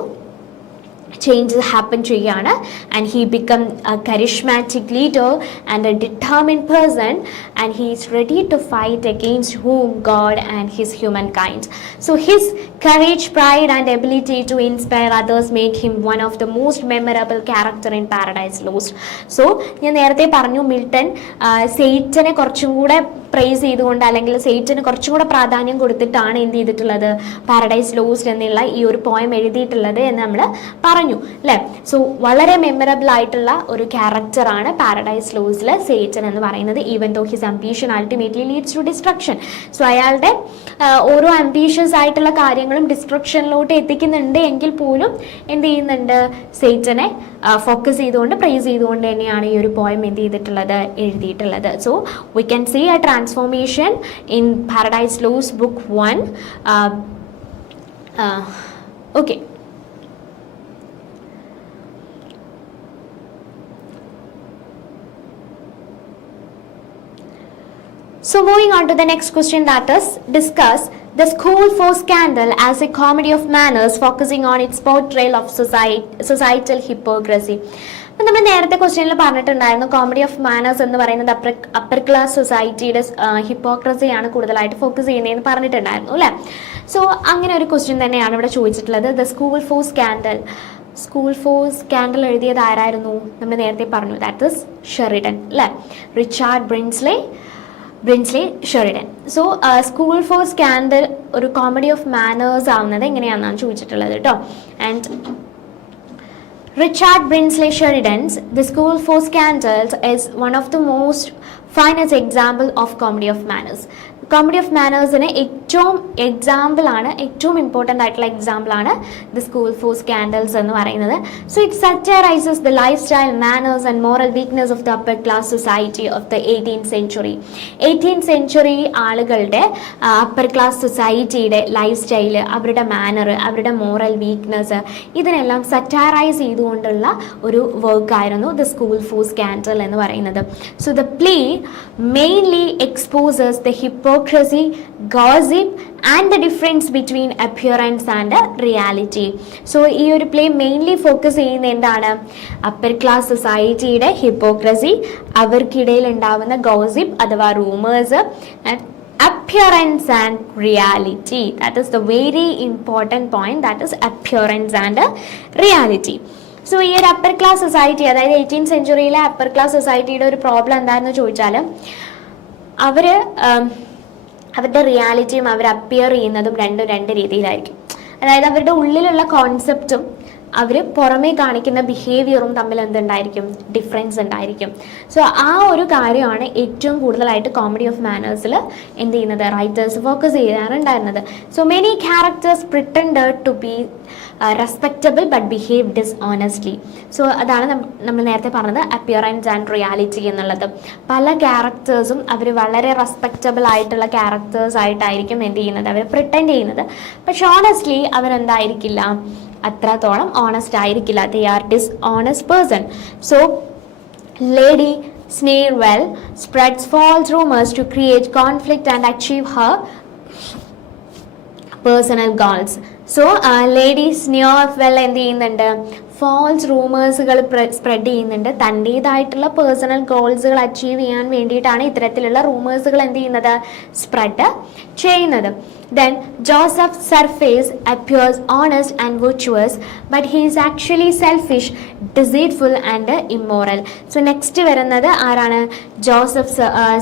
changes happen cheyana, and he become a charismatic leader and a determined person, and he is ready to fight against whom, God and his humankind. So his courage, pride and ability to inspire others make him one of the most memorable character in Paradise Lost. So ഞാൻ നേരത്തെ പറഞ്ഞു, മിൽട്ടൺ സേറ്റനെ കുറച്ചും കൂടെ പ്രൈസ് ചെയ്തുകൊണ്ട് അല്ലെങ്കിൽ സേറ്റന് കുറച്ചും കൂടെ പ്രാധാന്യം കൊടുത്തിട്ടാണ് എന്ത് ചെയ്തിട്ടുള്ളത്, പാരഡൈസ് ലോസ്റ്റ് എന്നുള്ള ഈ ഒരു പോയം എഴുതിയിട്ടുള്ളത് എന്ന് നമ്മൾ പറഞ്ഞു അല്ലേ. സോ വളരെ മെമ്മറബിൾ ആയിട്ടുള്ള ഒരു ക്യാരക്ടറാണ് പാരഡൈസ് ലോസ്റ്റിലെ സേറ്റൻ എന്ന് പറയുന്നത്. Even though his ambition ultimately leads to destruction. So അയാളുടെ ഓരോ അംബീഷ്യസ് ആയിട്ടുള്ള കാര്യങ്ങളും ഡിസ്ട്രക്ഷനിലോട്ട് എത്തിക്കുന്നുണ്ട് എങ്കിൽ പോലും എന്ത് ചെയ്യുന്നുണ്ട്, സേറ്റനെ ഫോക്കസ് ചെയ്തുകൊണ്ട് പ്രൈസ് ചെയ്തുകൊണ്ട് തന്നെയാണ് ഈ ഒരു പോയം എന്ത് ചെയ്തിട്ടുള്ളത്, എഴുതിയിട്ടുള്ളത്. So we can see a transformation in Paradise Lost book 1. Okay. So moving on to the next question, that is discuss the school for scandal as a comedy of manners focusing on its portrayal of societal hypocrisy. നമ്മൾ നേരത്തെ ക്വസ്റ്റ്യനിൽ പറഞ്ഞിട്ടുണ്ടായിരുന്നു, കോമഡി ഓഫ് മാനേഴ്സ് എന്ന് പറയുന്നത് അപ്പർ ക്ലാസ് സൊസൈറ്റിയുടെ ഹിപ്പോക്രസിയാണ് കൂടുതലായിട്ട് ഫോക്കസ് ചെയ്യുന്നതെന്ന് പറഞ്ഞിട്ടുണ്ടായിരുന്നു അല്ലേ. സോ അങ്ങനെ ഒരു ക്വസ്റ്റ്യൻ തന്നെയാണ് ഇവിടെ ചോദിച്ചിട്ടുള്ളത്. ദ സ്കൂൾ ഫോർ സ്കാൻഡൽ എഴുതിയത് ആരായിരുന്നു, നമ്മൾ നേരത്തെ പറഞ്ഞു, ദാറ്റ് ഇസ് ഷെറിഡൻ അല്ലേ, Richard Brinsley Sheridan. So school for scandal ഒരു കോമഡി ഓഫ് മാനേഴ്സ് ആവുന്നത് എങ്ങനെയാണെന്നാണ് ചോദിച്ചിട്ടുള്ളത് കേട്ടോ. And Richard Brinsley Sheridan's The School for Scandals is one of the most finest example of comedy of manners. Comedy of മാനേഴ്സിന് ഏറ്റവും എക്സാമ്പിളാണ്, ഏറ്റവും ഇമ്പോർട്ടൻ്റ് ആയിട്ടുള്ള എക്സാമ്പിളാണ് ദ സ്കൂൾ ഫോർ സ്കാൻഡൽസ് എന്ന് പറയുന്നത്. So it satirises the lifestyle, manners and moral weakness of the upper class society of the 18th century. 18th century ആളുകളുടെ അപ്പർ ക്ലാസ് സൊസൈറ്റിയുടെ ലൈഫ് സ്റ്റൈല്, അവരുടെ മാനർ, അവരുടെ മോറൽ വീക്ക്നെസ്, ഇതിനെല്ലാം സറ്ററൈസ് ചെയ്തുകൊണ്ടുള്ള ഒരു വർക്കായിരുന്നു ദ സ്കൂൾ ഫോർ സ്കാൻഡൽ എന്ന് പറയുന്നത്. So the play mainly exposes the hypocrisy, gossip and the difference between appearance and reality. So ഈ ഒരു പ്ലേ മെയിൻലി ഫോക്കസ് ചെയ്യുന്ന എന്താണ്, അപ്പർ ക്ലാസ് സൊസൈറ്റിയുടെ ഹിപ്പോക്രസി, അവർക്കിടയിൽ ഉണ്ടാവുന്ന ഗോസിപ്പ് അഥവാ rumours, appearance and reality. That is the very important point, that is appearance and reality. So ഈ ഒരു അപ്പർ ക്ലാസ് സൊസൈറ്റി, അതായത് 18th century അപ്പർ ക്ലാസ് സൊസൈറ്റിയുടെ ഒരു പ്രോബ്ലം എന്താണെന്ന് ചോദിച്ചാൽ, അവരുടെ റിയാലിറ്റിയും അവർ അപ്പിയർ ചെയ്യുന്നതും രണ്ട് രീതിയിലായിരിക്കും. അതായത് അവരുടെ ഉള്ളിലുള്ള കോൺസെപ്റ്റും അവർ പുറമേ കാണിക്കുന്ന ബിഹേവിയറും തമ്മിൽ എന്തുണ്ടായിരിക്കും, ഡിഫറൻസ് ഉണ്ടായിരിക്കും. സോ ആ ഒരു കാര്യമാണ് ഏറ്റവും കൂടുതലായിട്ട് കോമഡി ഓഫ് മാനേഴ്സിൽ എന്ത് ചെയ്യുന്നത്, റൈറ്റേഴ്സ് ഫോക്കസ് ചെയ്യാറുണ്ടായിരുന്നത്. So many characters pretended to be respectable but behave dishonestly. So അതാണ് നമ്മൾ നേരത്തെ പറഞ്ഞത് അപ്പിയറൻസ് ആൻഡ് റിയാലിറ്റി എന്നുള്ളത്. പല ക്യാരക്ടേഴ്സും അവർ വളരെ റെസ്പെക്റ്റബിൾ ആയിട്ടുള്ള ക്യാരക്ടേഴ്സ് ആയിട്ടായിരിക്കും എന്ത് ചെയ്യുന്നത്, അവർ പ്രിറ്റൻഡ് ചെയ്യുന്നത്. പക്ഷെ ഓണസ്റ്റ്ലി അവരെന്തായിരിക്കില്ല, അത്രത്തോളം ഓണസ്റ്റ് ആയിരിക്കില്ല. They are dishonest person. So Lady Sneerwell spreads false rumors to create conflict and achieve her personal goals. So Lady Sneerwell എന്ത് ചെയ്യുന്നുണ്ട്, ഫോൾസ് റൂമേഴ്സുകൾ സ്പ്രെഡ് ചെയ്യുന്നുണ്ട്. തൻ്റേതായിട്ടുള്ള പേഴ്സണൽ ഗോൾസുകൾ അച്ചീവ് ചെയ്യാൻ വേണ്ടിയിട്ടാണ് ഇത്തരത്തിലുള്ള റൂമേഴ്സുകൾ എന്ത് ചെയ്യുന്നത്, സ്പ്രെഡ് ചെയ്യുന്നത്. Then Joseph surface appears honest and virtuous, but he is actually selfish, deceitful and immoral. So next വരുന്നത് ആരാണ്, ജോസഫ്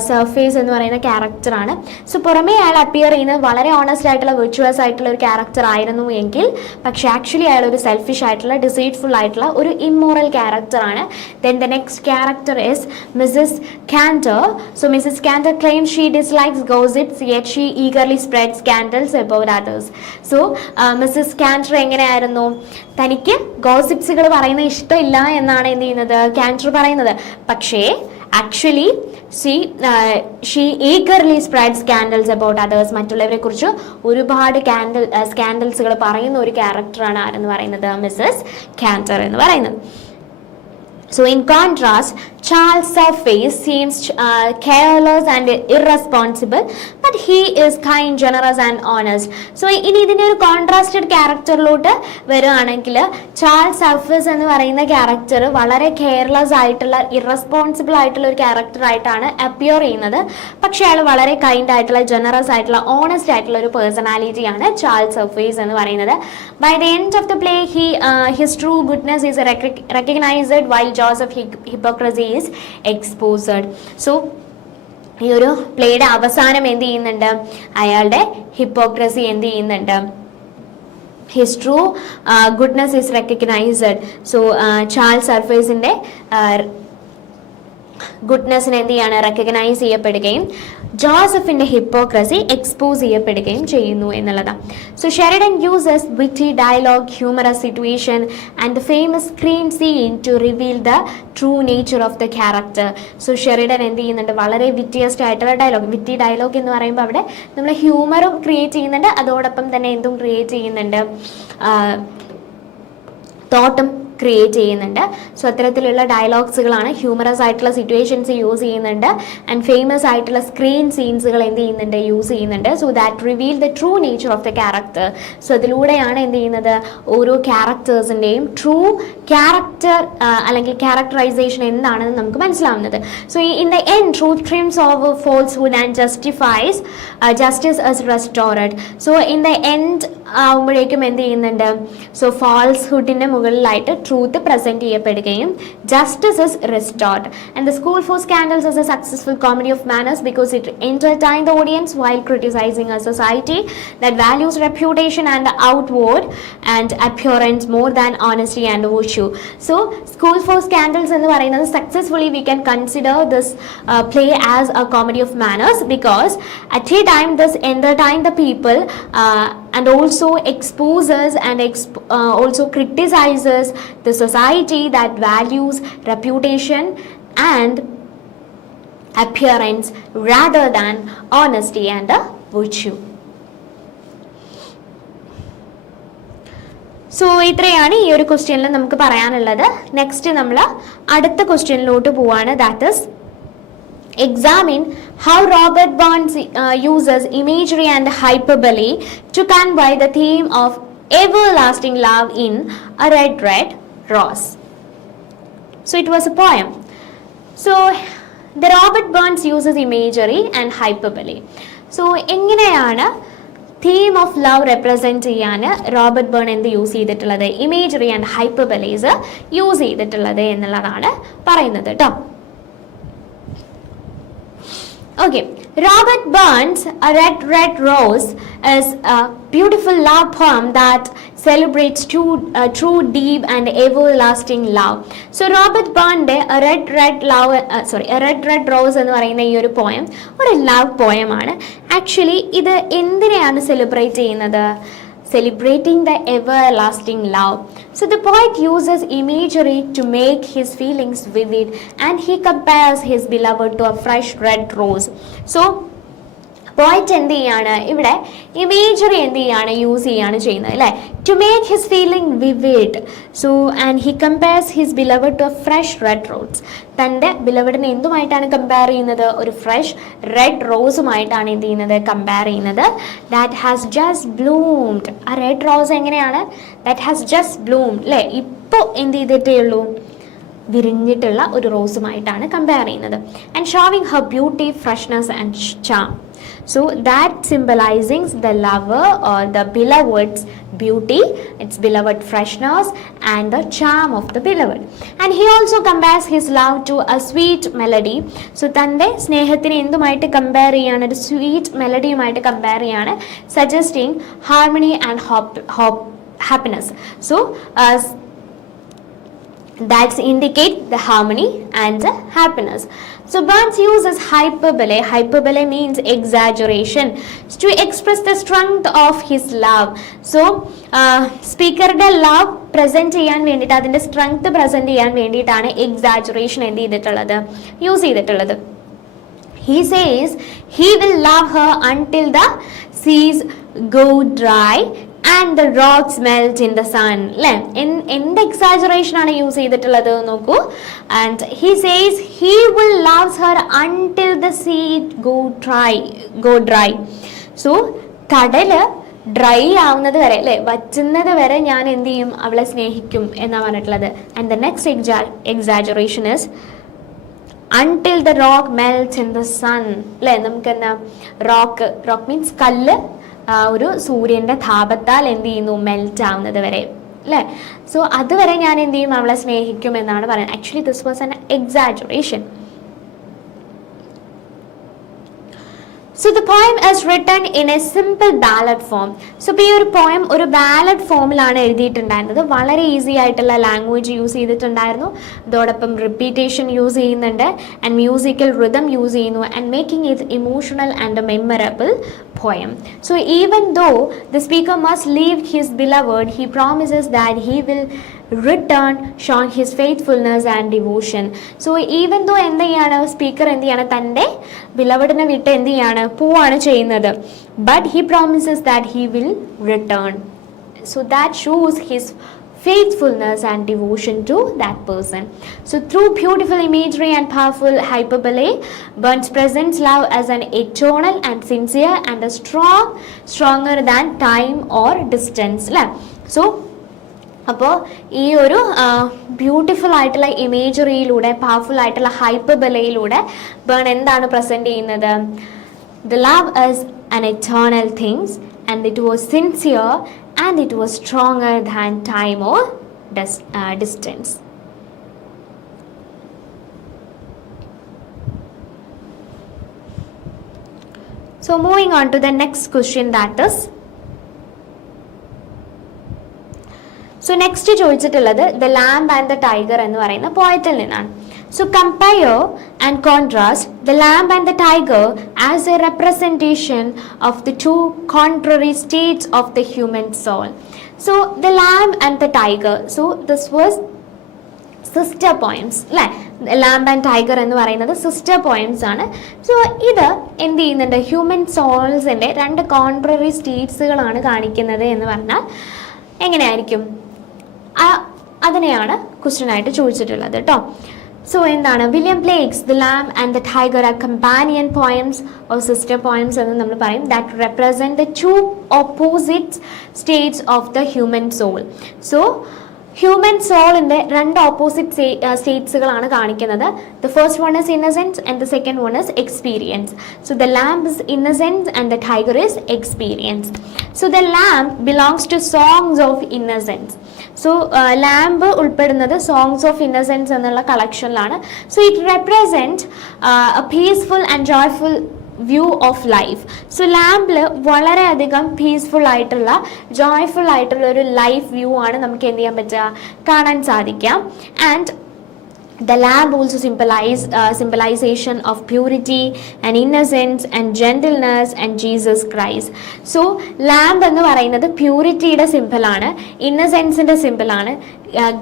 സർഫേസ് എന്ന് പറയുന്ന ക്യാരക്ടറാണ്. സോ പുറമേ അയാൾ അപ്പിയർ ചെയ്യുന്നത് വളരെ ഓണസ്റ്റ് ആയിട്ടുള്ള വിർച്വസ് ആയിട്ടുള്ള ഒരു ക്യാരക്ടർ ആയിരുന്നു എങ്കിൽ, പക്ഷേ ആക്ച്വലി അയാൾ ഒരു സെൽഫിഷ് ആയിട്ടുള്ള ഡിസീറ്റ്ഫുൾ ആയിട്ടുള്ള ഒരു ഇമ്മോറൽ ക്യാരക്ടറാണ്. Then the next character is Mrs. Cantor. So Mrs. Cantor claims she dislikes gossips, yet she eagerly spreads scandals about others. So Mrs. Cantor എങ്ങനെയായിരുന്നു, തനിക്ക് ഗോസിപ്സുകൾ പറയുന്ന ഇഷ്ടമില്ല എന്നാണ് എന്ത് ചെയ്യുന്നത്, കാൻറ്റർ പറയുന്നത്. പക്ഷേ actually she eagerly spread scandals about others. മറ്റുള്ളവരെ കുറിച്ച് ഒരുപാട് സ്കാൻഡൽസുകൾ പറയുന്ന ഒരു ക്യാരക്ടറാണ് ആരെന്ന് പറയുന്നത്, മിസ്സസ് കാൻറ്റർ എന്ന് പറയുന്നത്. So in contrast, Charles Surface seems careless and irresponsible, but he is kind, generous and honest. So ഇനി ഇതിൻ്റെ ഒരു കോൺട്രാസ്റ്റഡ് ക്യാരക്ടറിലോട്ട് വരികയാണെങ്കിൽ, ചാൾസ് സർഫേസ് എന്ന് പറയുന്ന ക്യാരക്ടർ വളരെ കെയർലെസ് ആയിട്ടുള്ള ഇറസ്പോൺസിബിൾ ആയിട്ടുള്ള ഒരു ക്യാരക്ടറായിട്ടാണ് അപ്പിയർ ചെയ്യുന്നത്. പക്ഷേ അയാൾ വളരെ കൈൻഡ് ആയിട്ടുള്ള ജനറസ് ആയിട്ടുള്ള ഓണസ്റ്റ് ആയിട്ടുള്ള ഒരു പേഴ്സണാലിറ്റിയാണ് ചാൾസ് സർഫേസ് എന്ന് പറയുന്നത്. By the end of the play his true goodness is recognised while Joseph hypocrisy is exposed. So ഈ ഒരു പ്ലേയുടെ അവസാനം എന്ത് ചെയ്യുന്നുണ്ട്, അയാളുടെ ഹിപ്പോക്രസി എന്ത് ചെയ്യുന്നുണ്ട്, his true goodness is recognised. So Charles സർഫേസിൻ്റെ ഗുഡ്നെസ്സിനെ എന്ത് ചെയ്യാണ്, റെക്കഗ്നൈസ് ചെയ്യപ്പെടുകയും ജോസഫിന്റെ ഹിപ്പോക്രസി എക്സ്പോസ് ചെയ്യപ്പെടുകയും ചെയ്യുന്നു എന്നുള്ളതാണ്. So Sheridan uses witty dialogue, humorous situation and the famous screen scene to reveal the true nature of the character. So Sheridan എന്ത് ചെയ്യുന്നുണ്ട്, വളരെ വിറ്റിയസ്റ്റ് ആയിട്ടുള്ള ഡയലോഗ്. വിറ്റി ഡയലോഗ് എന്ന് പറയുമ്പോൾ അവിടെ നമ്മൾ ഹ്യൂമറും ക്രിയേറ്റ് ചെയ്യുന്നുണ്ട്, അതോടൊപ്പം തന്നെ എന്തും ക്രിയേറ്റ് ചെയ്യുന്നുണ്ട്, തോട്ടും ക്രിയേറ്റ് ചെയ്യുന്നുണ്ട്. സോ അത്തരത്തിലുള്ള ഡയലോഗ്സുകളാണ്, ഹ്യൂമറസ് ആയിട്ടുള്ള സിറ്റുവേഷൻസ് യൂസ് ചെയ്യുന്നുണ്ട്, ആൻഡ് ഫേമസ് ആയിട്ടുള്ള സ്ക്രീൻ സീൻസുകൾ എന്ത് ചെയ്യുന്നുണ്ട്, യൂസ് ചെയ്യുന്നുണ്ട്. So that reveal the true nature of the character. So അതിലൂടെയാണ് എന്ത് ചെയ്യുന്നത്, ഓരോ ക്യാരക്ടേഴ്സിൻ്റെയും ട്രൂ ക്യാരക്ടർ അല്ലെങ്കിൽ ക്യാരക്ടറൈസേഷൻ എന്താണെന്ന് നമുക്ക് മനസ്സിലാവുന്നത്. So in the end truth triumphs over falsehood and justifies justice as restored. So in the end ആവുമ്പോഴേക്കും എന്ത് ചെയ്യുന്നുണ്ട്, സോ ഫാൾസ്ഹുഡിൻ്റെ മുകളിലായിട്ട് ട്രൂത്ത് പ്രസന്റ് ചെയ്യപ്പെടുകയും justice is restored. And the School for Scandals is a successful comedy of manners because it entertained the audience while criticizing a society that values reputation and outward and appearance more than honesty and virtue. So School for Scandals എന്ന് പറയുന്നത് successfully we can consider this play as a comedy of manners because at a time this entertained the people and also exposes and also criticizes the society that values reputation and appearance rather than honesty and virtue. So ഇത്രയാണ് ഈ ഒരു ക്വസ്റ്റ്യനിൽ നമുക്ക് പറയാനുള്ളത്. നെക്സ്റ്റ് നമ്മൾ അടുത്ത ക്വസ്റ്റ്യനിലോട്ട് പോവാണ്. That is examine how Robert Burns uses imagery and hyperbole to convey the theme of everlasting love in A Red Red Rose. So it was a poem. So the Robert Burns uses imagery and hyperbole. So എങ്ങനെയാണ് തീം ഓഫ് ലവ് റെപ്രസെൻറ്റ് ചെയ്യാൻ റോബർട്ട് ബേൺ എന്ത് യൂസ് ചെയ്തിട്ടുള്ളത്, ഇമേജറി ആൻഡ് ഹൈപ്പർബലീസ് യൂസ് ചെയ്തിട്ടുള്ളത് എന്നുള്ളതാണ് പറയുന്നത് കേട്ടോ. Okay, Robert Burns' A Red Red Rose is a beautiful love poem that celebrates true, deep and everlasting love. So Robert Burns a red rose എന്ന് പറയുന്ന ഈ ഒരു പോയം ഒരു ലവ് പോയമാണ്. ആക്ച്വലി ഇത് എന്തിനെയാണ് സെലിബ്രേറ്റ് ചെയ്യുന്നത്? Celebrating the everlasting love. So the poet uses imagery to make his feelings vivid, and he compares his beloved to a fresh red rose. So point എന്ത് ചെയ്യാണ് ഇവിടെ? ഇമേജറി എന്ത് ചെയ്യാണ്? യൂസ് ചെയ്യാണ് ചെയ്യുന്നത് അല്ലേ? To make his feeling vivid. So and he compares his beloved to a fresh red rose. തൻ്റെ ബിലവഡിനെ എന്തുമായിട്ടാണ് കമ്പയർ ചെയ്യുന്നത്? ഒരു ഫ്രഷ് റെഡ് റോസുമായിട്ടാണ് എന്ത് ചെയ്യുന്നത്? കമ്പയർ ചെയ്യുന്നത്. That has just bloomed. ആ റെഡ് റോസ് എങ്ങനെയാണ്? ദാറ്റ് ഹാസ് ജസ്റ്റ് ബ്ലൂംഡ് അല്ലേ? ഇപ്പോൾ എന്ത് ചെയ്തിട്ടേ ഉള്ളൂ? വിരിഞ്ഞിട്ടുള്ള ഒരു റോസുമായിട്ടാണ് കമ്പയർ ചെയ്യുന്നത്. And showing her beauty, freshness and charm. So that symbolizing the lover or the beloved's beauty, its beloved freshness and the charm of the beloved. And he also compares his love to a sweet melody. So tande snehathine endumayittu compare cheyana, oru sweet melody umayittu compare cheyana, suggesting harmony and happiness. So that's indicate the harmony and the happiness. So Burns uses hyperbole. Hyperbole means exaggeration to express the strength of his love. So speaker's love present ചെയ്യാൻ വേണ്ടിയിട്ട്, അതിൻ്റെ സ്ട്രെങ്ത് പ്രസന്റ് ചെയ്യാൻ വേണ്ടിയിട്ടാണ് എക്സാജറേഷൻ എന്ത് ചെയ്തിട്ടുള്ളത്? യൂസ് ചെയ്തിട്ടുള്ളത്. He says he will love her until the seas go dry and the rocks melt in the sun. അല്ലേ? എന്ത് എക്സാജറേഷൻ ആണ് യൂസ് ചെയ്തിട്ടുള്ളത് നോക്കൂ. And he says he will love her until the sea go dry. So കടല് ഡ്രൈ ആവുന്നത് വരെ അല്ലേ, വറ്റുന്നത് വരെ ഞാൻ എന്ത് ചെയ്യും? അവളെ സ്നേഹിക്കും എന്നാണ് പറഞ്ഞിട്ടുള്ളത്. And the next exaggeration is until the rock melts in the sun. അല്ലേ? നമുക്ക് എന്താ? റോക്ക് മീൻസ് കല്ല് ഒരു സൂര്യൻ്റെ താപത്താൽ എന്ത് ചെയ്യുന്നു? മെൽറ്റ് ആവുന്നത് വരെ അല്ലേ? സോ അതുവരെ ഞാൻ എന്ത് ചെയ്യും? അവളെ സ്നേഹിക്കും എന്നാണ് പറയുന്നത്. Actually this was an exaggeration. So the poem is written in a simple ballad form. So ഈ ഒരു പോയം ഒരു ബാലഡ് ഫോമിലാണ് എഴുതിയിട്ടുണ്ടായിരുന്നത്. വളരെ ഈസി ആയിട്ടുള്ള ലാംഗ്വേജ് യൂസ് ചെയ്തിട്ടുണ്ടായിരുന്നു. അതോടൊപ്പം റിപ്പീറ്റേഷൻ യൂസ് ചെയ്യുന്നുണ്ട്, ആൻഡ് മ്യൂസിക്കൽ റിതം യൂസ് ചെയ്യുന്നു, and making it emotional and A memorable poem. So even though the speaker must leave his beloved, he promises that he will return, showing his faithfulness and devotion. So even though എന്ത് ചെയ്യാണ്? സ്പീക്കർ എന്ത് ചെയ്യാണ്? തൻ്റെ ബിലവഡിനെ വിട്ട് എന്ത് ചെയ്യാണ്? പോവാണ് ചെയ്യുന്നത്. But he promises that he will return. So that shows his faithfulness and devotion to that person. So through beautiful imagery and powerful hyperbole, Burns presents love as an eternal and sincere and a stronger than time or distance. So അപ്പോൾ ഈ ഒരു ബ്യൂട്ടിഫുൾ ആയിട്ടുള്ള ഇമേജറിയിലൂടെ, പവർഫുൾ ആയിട്ടുള്ള ഹൈപ്പർബലയിലൂടെ ബേൺ എന്താണ് പ്രസന്റ് ചെയ്യുന്നത്? The love is an eternal things, and it was sincere, and it was stronger than time or distance. So moving on to the next question, that is, so next ചോദിച്ചിട്ടുള്ളത് The Lamb and the Tiger എന്ന് പറയുന്ന പോയറ്റിൽ നിന്നാണ്. So compare and contrast the lamb and the tiger as a representation of the two contrary states of the human soul. So the lamb and the tiger, so this was sister poems അല്ലേ? ലാംബ് ആൻഡ് ടൈഗർ എന്ന് പറയുന്നത് സിസ്റ്റർ പോയിംസ് ആണ്. സോ ഇത് എന്ത് ചെയ്യുന്നുണ്ട്? ഹ്യൂമൻ സോൾസിൻ്റെ രണ്ട് കോൺട്രറി സ്റ്റേറ്റ്സുകളാണ് കാണിക്കുന്നത് എന്ന് പറഞ്ഞാൽ എങ്ങനെയായിരിക്കും? അതിനെയാണ് ക്വസ്റ്റ്യൻ ആയിട്ട് ചോദിച്ചിട്ടുള്ളത് കേട്ടോ. സോ എന്താണ്? William Blake's the lamb and the tiger are companion poems or sister poems എന്ന് നമ്മൾ പറയും. That represent the two opposite states of the human soul. So human സോളിൻ്റെ രണ്ട് ഓപ്പോസിറ്റ് സ്റ്റേറ്റ്സുകളാണ് കാണിക്കുന്നത്. The first one is innocence and the second one is experience. So the lamb is innocence and the tiger is experience. So the lamb belongs to songs of innocence. So lamb ഉൾപ്പെടുന്നത് സോങ്സ് ഓഫ് ഇന്നസെൻസ് എന്നുള്ള കളക്ഷനിലാണ്. So it represent a peaceful and joyful view of life. So ലാമ്പിൽ വളരെയധികം പീസ്ഫുൾ ആയിട്ടുള്ള ജോയ്ഫുൾ ആയിട്ടുള്ള ഒരു ലൈഫ് വ്യൂ ആണ് നമുക്ക് എന്ത് ചെയ്യാൻ പറ്റുക, കാണാൻ സാധിക്കാം. And the lamp also symbolization of purity and innocence and gentleness and Jesus Christ. So lamp എന്ന് പറയുന്നത് പ്യൂരിറ്റിയുടെ സിമ്പിൾ ആണ്, ഇന്നസെൻസിന്റെ സിമ്പിൾ ആണ്,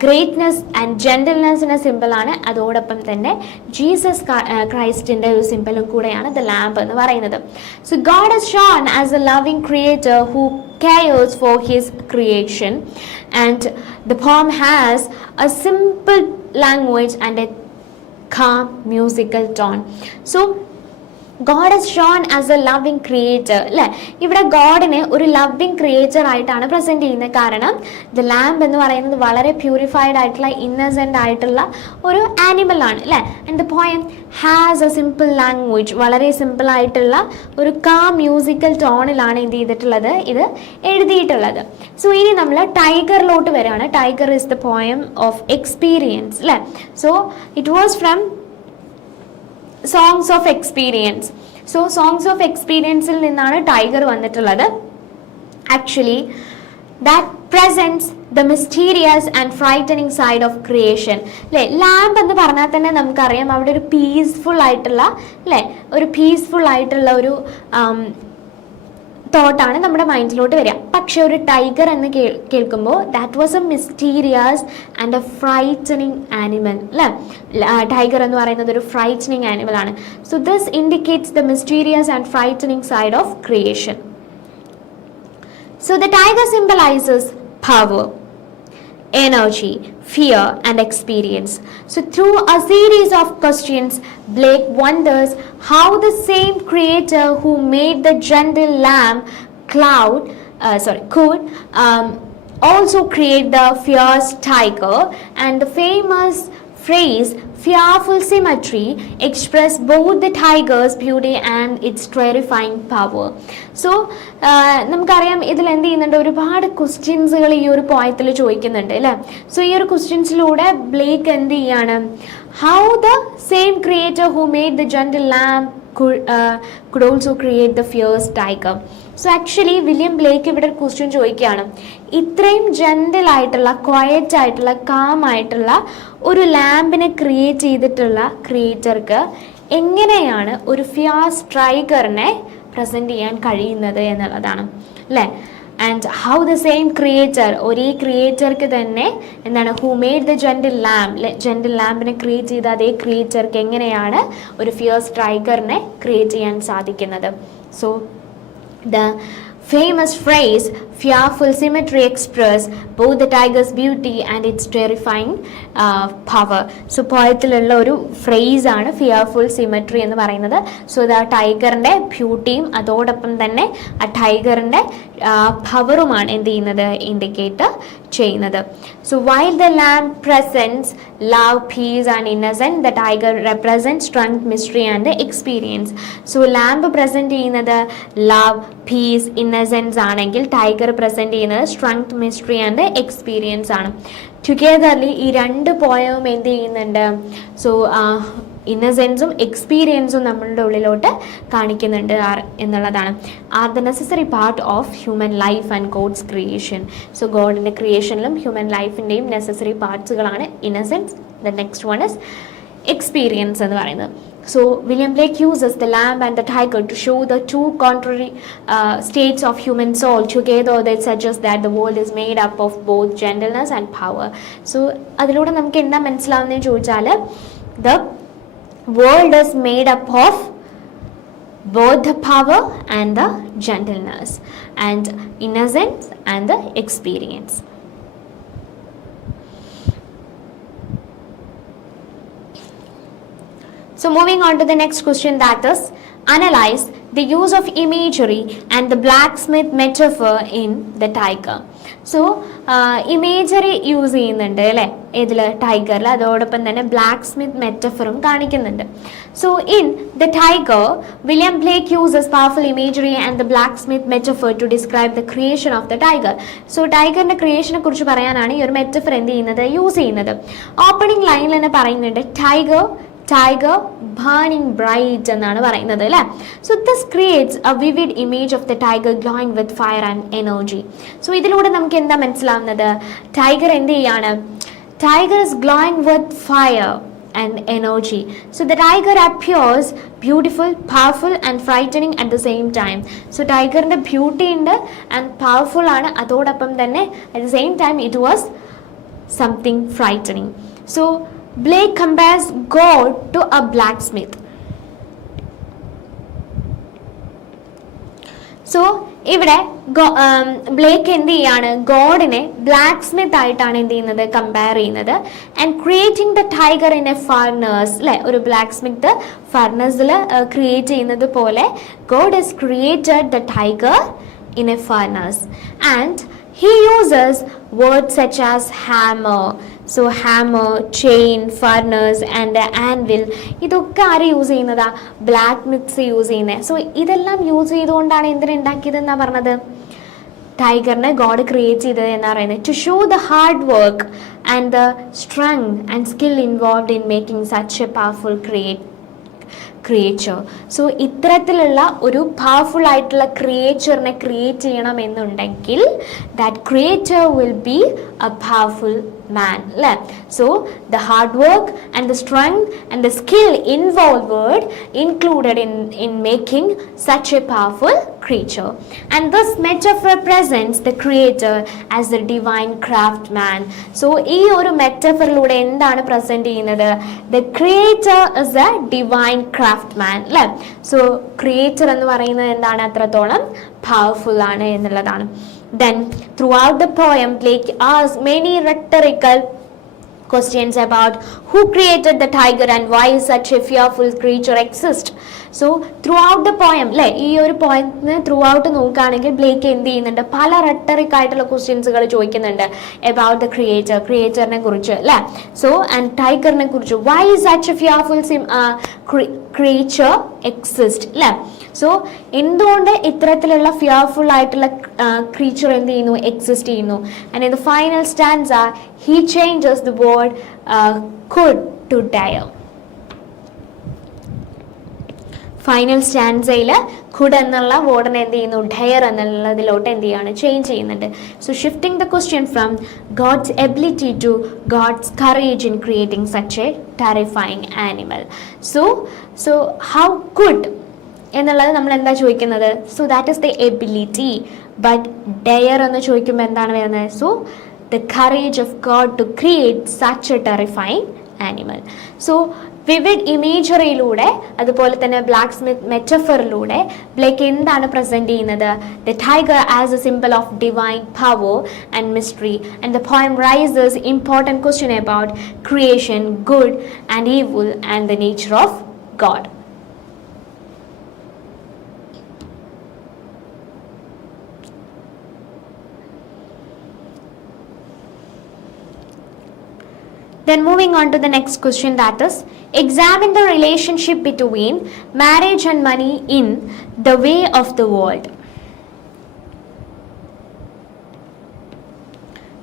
ഗ്രേറ്റ്നെസ് ആൻഡ് ജെന്റിൽനെസ്സിന്റെ സിമ്പിൾ ആണ്, അതോടൊപ്പം തന്നെ ജീസസ് ക്രൈസ്റ്റിന്റെ ഒരു സിമ്പിളും കൂടെയാണ് ദ ലാമ്പ് എന്ന് പറയുന്നത്. So God has shown as a loving creator who cares for his creation, and the poem has a simple language and a calm musical tone. So God is shown as a loving creator. അല്ലേ, ഇവിടെ ഗോഡിനെ ഒരു ലവിങ് ക്രിയേറ്റർ ആയിട്ടാണ് പ്രസന്റ് ചെയ്യുന്നത്. കാരണം ദ ലാമ്പ് എന്ന് പറയുന്നത് വളരെ പ്യൂരിഫൈഡ് ആയിട്ടുള്ള ഇന്നസെന്റ് ആയിട്ടുള്ള ഒരു ആനിമൽ ആണ് അല്ലേ. And the poem has A simple language, വളരെ സിമ്പിൾ ആയിട്ടുള്ള ഒരു കാം മ്യൂസിക്കൽ ടോണിലാണ് എന്ത് ചെയ്തിട്ടുള്ളത്, ഇത് എഴുതിയിട്ടുള്ളത്. സോ ഇനി നമ്മൾ ടൈഗറിലോട്ട് വരികയാണ്. Tiger is the poem of experience അല്ലേ. So it was from songs of experience. So songs of എക്സ്പീരിയൻസിൽ നിന്നാണ് ടൈഗർ വന്നിട്ടുള്ളത്. Actually that presents the mysterious and frightening side of creation അല്ലേ. ലാമ്പ് എന്ന് പറഞ്ഞാൽ തന്നെ നമുക്കറിയാം അവിടെ ഒരു പീസ്ഫുൾ ആയിട്ടുള്ള അല്ലേ, ഒരു പീസ്ഫുൾ ആയിട്ടുള്ള ഒരു തോട്ടാണ് നമ്മുടെ മൈൻഡിലോട്ട് വരിക. പക്ഷെ ഒരു ടൈഗർ എന്ന് കേൾക്കുമ്പോൾ that was A mysterious and A frightening animal അല്ലേ. ടൈഗർ എന്ന് പറയുന്നത് ഒരു ഫ്രൈറ്റനിങ് ആനിമൽ ആണ്. So this indicates the mysterious and frightening side of creation. So the tiger symbolises power, energy, fear and experience. So through a series of questions, Blake wonders how the same creator who made the gentle lamb could also create the fierce tiger, and the famous phrase fearful symmetry express both the tiger's beauty and its terrifying power. So നമുക്കറിയാം ഇതിൽ എന്ത് ചെയ്യുന്നുണ്ട്, ഒരുപാട് ക്വസ്റ്റ്യൻസുകൾ ഈ ഒരു പോയത്തിൽ ചോദിക്കുന്നുണ്ട് അല്ലേ. സോ ഈ ഒരു ക്വസ്റ്റ്യൻസിലൂടെ ബ്ലേക്ക് എന്ത് ചെയ്യാണ്, how the same creator who made the gentle lamb could also create the fierce tiger. So actually William Blake ഇവിടെ ഒരു ക്വസ്റ്റ്യൻ ചോദിക്കുകയാണ്, ഇത്രയും ജെന്റിൽ ആയിട്ടുള്ള ക്വയറ്റ് ആയിട്ടുള്ള കാം ആയിട്ടുള്ള ഒരു ലാമ്പിനെ ക്രിയേറ്റ് ചെയ്തിട്ടുള്ള ക്രിയേറ്റർക്ക് എങ്ങനെയാണ് ഒരു ഫിയേഴ്സ് ടൈഗറിനെ പ്രസന്റ് ചെയ്യാൻ കഴിയുന്നത് എന്നുള്ളതാണ് അല്ലേ. And how the same creator, ഒരേ ക്രിയേറ്റർക്ക് തന്നെ എന്താണ്, who made the gentle lamb, gentle ലാമ്പിനെ ക്രിയേറ്റ് ചെയ്ത അതേ ക്രിയേറ്റർക്ക് എങ്ങനെയാണ് ഒരു ഫിയേഴ്സ് ടൈഗറിനെ ക്രിയേറ്റ് ചെയ്യാൻ സാധിക്കുന്നത്. So the famous phrase fearful symmetry express both the tiger's beauty and its terrifying power. So പോയത്തിലുള്ള ഒരു ഫ്രേസ് ആണ് ഫിയർഫുൾ സിമെട്രി എന്ന് പറയുന്നത്. സോ ഇത് ആ ടൈഗറിൻ്റെ ബ്യൂട്ടിയും അതോടൊപ്പം തന്നെ ആ ടൈഗറിൻ്റെ പവറുമാണ് എന്ത് ചെയ്യുന്നത്, ഇൻഡിക്കേറ്റ് ചെയ്യുന്നത്. So while the lamb presents love, peace and innocence, the tiger represents strength, mystery and experience. So lamb present ചെയ്യുന്നത് love, peace, innocence ആണെങ്കിൽ ടൈഗർ പ്രസന്റ് ചെയ്യുന്നത് സ്ട്രെങ്ത്, മിസ്റ്ററി ആൻഡ് എക്സ്പീരിയൻസ് ആണ്. ടുഗെദർലി ഈ രണ്ട് പോയവും എന്ത് ചെയ്യുന്നുണ്ട്, സോ ഇന്നസെൻസും എക്സ്പീരിയൻസും നമ്മളുടെ ഉള്ളിലോട്ട് കാണിക്കുന്നുണ്ട് എന്നുള്ളതാണ്. Are the necessary part of human life and God's creation. So ഗോഡിൻ്റെ ക്രിയേഷനിലും ഹ്യൂമൻ ലൈഫിൻ്റെയും നെസസറി പാർട്സുകളാണ് innocence. The next one is experience എന്ന് പറയുന്നത്. So William Blake uses the lamb and the tiger to show the two contrary states of human soul. Together they suggest that the world is made up of both gentleness and power. So അതിലൂടെ നമുക്ക് എന്താ മനസ്സിലാവുന്നതെന്ന് ചോദിച്ചാൽ, the world is made up of both the power and the gentleness and innocence and the experience. So moving on to the next question, that is analyze the use of imagery and the blacksmith metaphor in the tiger. So imagery use ചെയ്യുന്നുണ്ട് അല്ലേ ഇതിൽ ടൈഗറിൽ, അതോടൊപ്പം തന്നെ ബ്ലാക്ക് സ്മിത്ത് മെറ്റഫറും കാണിക്കുന്നുണ്ട്. So in the tiger William Blake uses powerful imagery and the blacksmith metaphor to describe the creation of the tiger. So ടൈഗറിന്റെ ക്രിയേഷനെ കുറിച്ച് പറയാനാണ് ഈ ഒരു മെറ്റഫർ എന്ത് ചെയ്യുന്നത്, യൂസ് ചെയ്യുന്നത്. ഓപ്പണിംഗ് ലൈനിൽ തന്നെ പറയുന്നുണ്ട്, ടൈഗർ tiger burning bright എന്നാണ് പറയുന്നത് അല്ലേ. So this creates A vivid image of the tiger glowing with fire and energy. So ഇതിലൂടെ നമുക്ക് എന്താ മനസ്സിലാവുന്നത്? ടൈഗർ എന്ത് ചെയ്യാണ്? Tiger is glowing with fire and energy. So the tiger appears beautiful, powerful and frightening at the same time. So tiger ന്റെ beauty ഉണ്ട് and powerful ആണ്, അതോടൊപ്പം തന്നെ at the same time it was something frightening. So Blake compares God to a blacksmith. So ഇവിടെ ബ്ലേക്ക് എന്ത് ചെയ്യാണ്? ഗോഡിനെ ബ്ലാക്ക് സ്മിത്ത് ആയിട്ടാണ് എന്ത് ചെയ്യുന്നത്? കമ്പയർ ചെയ്യുന്നത്. And creating the tiger in a furnace അല്ലെ, ഒരു ബ്ലാക്ക് സ്മിത്ത് ഫർണേഴ്സിൽ ക്രിയേറ്റ് ചെയ്യുന്നത് പോലെ God has created the tiger in a furnace and he uses words such as hammer. So hammer, chain, furnace and anvil, ഇതൊക്കെ ആര് യൂസ് ചെയ്യുന്നതാ? ബ്ലാക്ക് മിത്സ് യൂസ് ചെയ്യുന്നത്. സോ ഇതെല്ലാം യൂസ് ചെയ്തുകൊണ്ടാണ് എന്തിനുണ്ടാക്കിയതെന്നാണ് പറഞ്ഞത്? ടൈഗറിനെ ഗോഡ് ക്രിയേറ്റ് ചെയ്തത് എന്നാ പറയുന്നത്. To show the hard work and the strength and skill involved in making such a powerful creature. So ഇത്തരത്തിലുള്ള ഒരു പവർഫുൾ ആയിട്ടുള്ള ക്രിയേച്ചറിനെ ക്രിയേറ്റ് ചെയ്യണമെന്നുണ്ടെങ്കിൽ that creator will be a powerful man. So the hard work and the strength and the skill involved included in making such a powerful creature. And this metaphor represents the creator as the divine craftsman. So ഈ ഒരു മെറ്റഫറിലൂടെ എന്താണ് പ്രസന്റ് ചെയ്യുന്നത്? The creator is a divine craftsman. So creator എന്ന് പറയുന്നത് എന്താണ്? അത്രത്തോളം പവർഫുൾ ആണ് എന്നുള്ളതാണ്. Then throughout the poem Blake asks many rhetorical questions about who created the tiger and why such a fearful creature exists. So throughout the poem അല്ലേ, ഈ ഒരു പോയിന്റിന് ത്രൂ ഔട്ട് നോക്കുകയാണെങ്കിൽ ബ്ലേക്ക് എന്ത് ചെയ്യുന്നുണ്ട്? പല റെട്ടറിക് ആയിട്ടുള്ള ക്വസ്റ്റ്യൻസുകൾ ചോദിക്കുന്നുണ്ട് അബൌട്ട് ദ ക്രിയേറ്ററിനെ കുറിച്ച് അല്ലേ. സോ ആൻഡ് ടൈഗറിനെ കുറിച്ച് why such a fearful creature exists അല്ലേ. സോ എന്തുകൊണ്ട് ഇത്തരത്തിലുള്ള ഫിയർഫുൾ ആയിട്ടുള്ള ക്രീച്ചർ എന്ത് ചെയ്യുന്നു? എക്സിസ്റ്റ് ചെയ്യുന്നു. And in the final stanza he changes the word could to dare. Final സ്റ്റാൻസയിൽ കുഡ് എന്നുള്ള വേർഡിനെ എന്ത് ചെയ്യുന്നു? ഡയർ എന്നുള്ളതിലോട്ട് എന്ത് ചെയ്യാണ്? ചേഞ്ച് ചെയ്യുന്നുണ്ട്. So shifting the question from God's ability to God's courage in creating such a terrifying animal. So how could എന്നുള്ളത് നമ്മൾ എന്താ ചോദിക്കുന്നത്? So that is the ability. But dare എന്ന് ചോദിക്കുമ്പോൾ എന്താണ് വരുന്നത്? So the courage of God to create such a terrifying animal. So vivid imageryയിലൂടെ അതുപോലെ തന്നെ ബ്ലാക്ക് സ്മിത്ത് മെറ്റഫറിലൂടെ ബ്ലേക്ക് എന്താണ് പ്രസന്റ് ചെയ്യുന്നത്? The tiger as a symbol of divine power and mystery, and the poem raises important question about creation, good and evil and the nature of God. Then moving on to the next question, that is examine the relationship between marriage and money in the way of the world.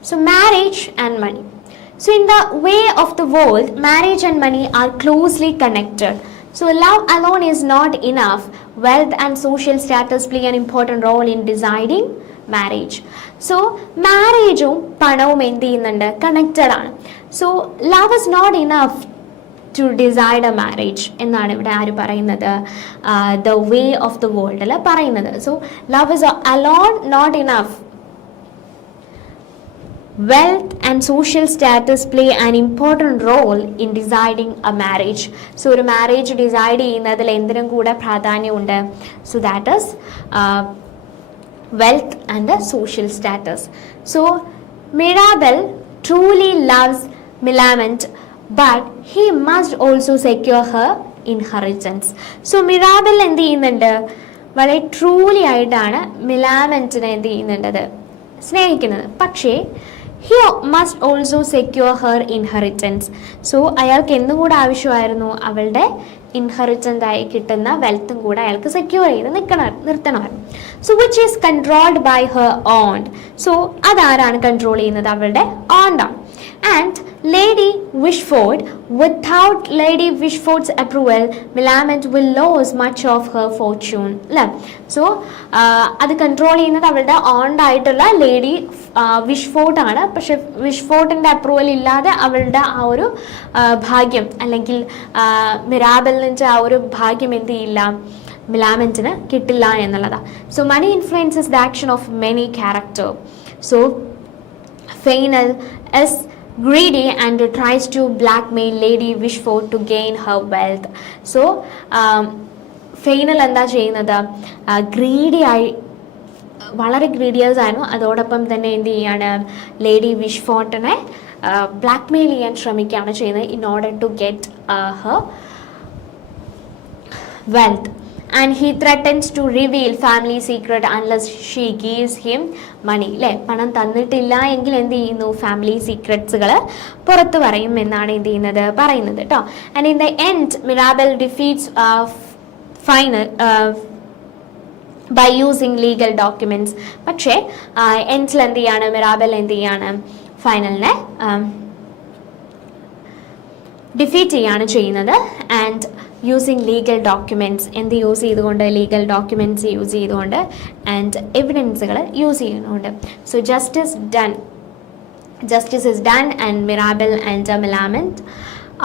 So marriage and money. So in the way of the world, marriage and money are closely connected. So love alone is not enough. Wealth and social status play an important role in deciding marriage. So മാരേജും പണവും എന്ത് ചെയ്യുന്നുണ്ട്? കണക്റ്റഡ് ആണ്. So love is not enough to decide a marriage എന്നാണ് ഇവിടെ ആര് പറയുന്നത്? The way of the world അല്ല പറയുന്നത്. So love is alone not enough. Wealth and social status play an important role in deciding a marriage. So ഒരു മാരേജ് ഡിസൈഡ് ചെയ്യുന്നതിൽ എന്തിനും കൂടെ പ്രാധാന്യമുണ്ട്? So that is wealth and a social status. So Mirabel truly loves Millamant, but he must also secure her inheritance. So Mirabel എന്ത് ചെയ്യുന്നുണ്ട്? വളരെ ട്രൂലി ആയിട്ടാണ് മിലാമെന്റിനെ എന്ത് ചെയ്യുന്നുണ്ടത്? സ്നേഹിക്കുന്നത്. പക്ഷേ he must also secure her inheritance. So അയാൾക്ക് എന്തും കൂടെ ആവശ്യമായിരുന്നു? അവളുടെ ഇൻഹെറിറ്റൻ്റ് ആയി കിട്ടുന്ന വെൽത്തും കൂടെ അയാൾക്ക് സെക്യൂർ ചെയ്ത് നിർത്തണമായിരുന്നു. So which is controlled by her aunt. So അതാരാണ് കൺട്രോൾ ചെയ്യുന്നത്? അവളുടെ ഓണ്ടാണ്. And Lady Wishford, without Lady Wishford's approval, Millamant will lose much of her fortune. So അത് കൺട്രോൾ ചെയ്യുന്നത് അവളുടെ ഓൺഡ് ആയിട്ടുള്ള ലേഡി വിഷ്ഫോർട്ട് ആണ്. പക്ഷെ വിഷ്ഫോർട്ടിൻ്റെ അപ്രൂവൽ ഇല്ലാതെ അവളുടെ ആ ഒരു ഭാഗ്യം അല്ലെങ്കിൽ മിറാബലിൻ്റെ ആ ഒരു ഭാഗ്യം എന്ത് ചെയ്യില്ല, മിലാമെന്റിന് കിട്ടില്ല എന്നുള്ളതാണ്. So money influences the action of many character. So Fainall is greedy and tries to blackmail Lady Wishford to gain her wealth. So ഫെയ്നൽ എന്താ ചെയ്യുന്നത്, ഗ്രീഡി ആയി, വളരെ ഗ്രീഡിയേഴ്സ് ആയിരുന്നു. അതോടൊപ്പം തന്നെ എന്ത് ചെയ്യാണ്, ലേഡി വിഷ്ഫോർട്ടിനെ ബ്ലാക്ക്മെയിൽ ചെയ്യാൻ ശ്രമിക്കുകയാണ് ചെയ്യുന്നത് in order to get her wealth. And he threatens to reveal family secret unless she gives him money. അല്ലേ, പണം തന്നിട്ടില്ല എങ്കിൽ എന്ത് ചെയ്യുന്നു, ഫാമിലി സീക്രട്സുകൾ പുറത്തു പറയും എന്നാണ് എന്ത് ചെയ്യുന്നത്, പറയുന്നത് കേട്ടോ. And in the end Mirabell defeats Fainall by using legal documents. പക്ഷേ എൻഡിൽ എന്ത് ചെയ്യാണ്, മിറാബൽ എന്ത് ചെയ്യാണ്, ഫൈനലിനെ ഡിഫീറ്റ് ചെയ്യാണ് ചെയ്യുന്നത്. ആൻഡ് യൂസിങ് ലീഗൽ ഡോക്യുമെൻറ്റ്സ്, എന്ത് യൂസ് ചെയ്തുകൊണ്ട്, ലീഗൽ ഡോക്യുമെൻറ്റ്സ് യൂസ് ചെയ്തുകൊണ്ട് ആൻഡ് എവിഡൻസുകൾ യൂസ് ചെയ്യുന്നുണ്ട്. So justice is done and Mirabell and Millamant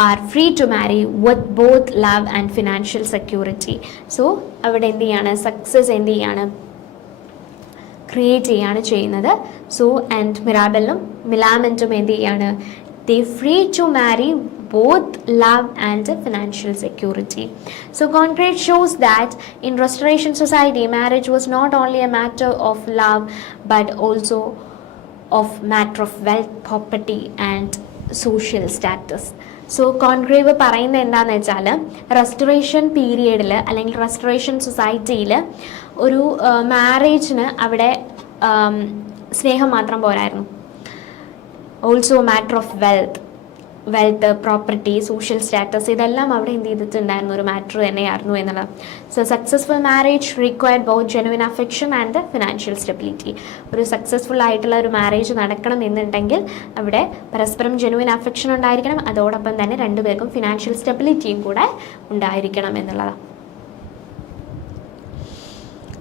are free to marry with both love and financial security. So അവിടെ എന്ത് ചെയ്യാണ്, സക്സസ് എന്ത് ചെയ്യാണ്, ക്രിയേറ്റ് ചെയ്യാണ് ചെയ്യുന്നത്. സോ ആൻഡ് മിറാബലും മിലാമെന്റും എന്ത് ചെയ്യാണ്, they free to marry both love and financial security. So concrete shows that in Restoration Society, marriage was not only a matter of love but also of matter of wealth, property and social status. So conclave പറയുന്നത് എന്താണെന്ന് വെച്ചാൽ, റെസ്റ്റോറേഷൻ പീരിയഡിൽ അല്ലെങ്കിൽ റെസ്റ്റോറേഷൻ സൊസൈറ്റിയിൽ ഒരു മാരേജിന് അവിടെ സ്നേഹം മാത്രം പോരായിരുന്നു, also matter of wealth, property, social status, ഇതെല്ലാം അവിടെ എന്ത് ചെയ്തിട്ടുണ്ടായിരുന്നു, ഒരു മാറ്റർ തന്നെയായിരുന്നു എന്നുള്ളത്. So successful marriage required both genuine affection and financial stability. ഒരു സക്സസ്ഫുൾ ആയിട്ടുള്ള ഒരു മാരേജ് നടക്കണം എന്നുണ്ടെങ്കിൽ അവിടെ പരസ്പരം ജെനുവിൻ അഫെക്ഷൻ ഉണ്ടായിരിക്കണം, അതോടൊപ്പം തന്നെ രണ്ടുപേർക്കും ഫിനാൻഷ്യൽ സ്റ്റെബിലിറ്റിയും കൂടെ ഉണ്ടായിരിക്കണം എന്നുള്ളതാണ്.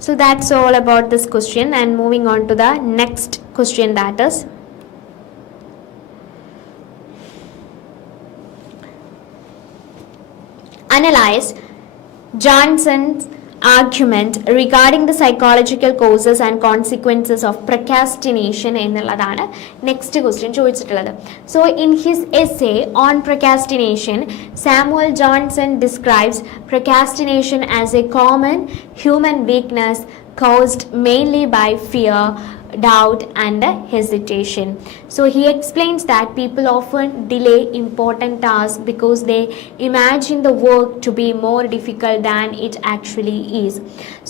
So that's all about this question, and moving on to the next question, that is analyze Johnson's argument regarding the psychological causes and consequences of procrastination എന്നുള്ളതാണ് നെക്സ്റ്റ് ക്വസ്റ്റ്യൻ ചോദിച്ചിട്ടുള്ളത്. So in his essay on procrastination, Samuel Johnson describes procrastination as a common human weakness caused mainly by fear, doubt and hesitation. So he explains that people often delay important tasks because they imagine the work to be more difficult than it actually is.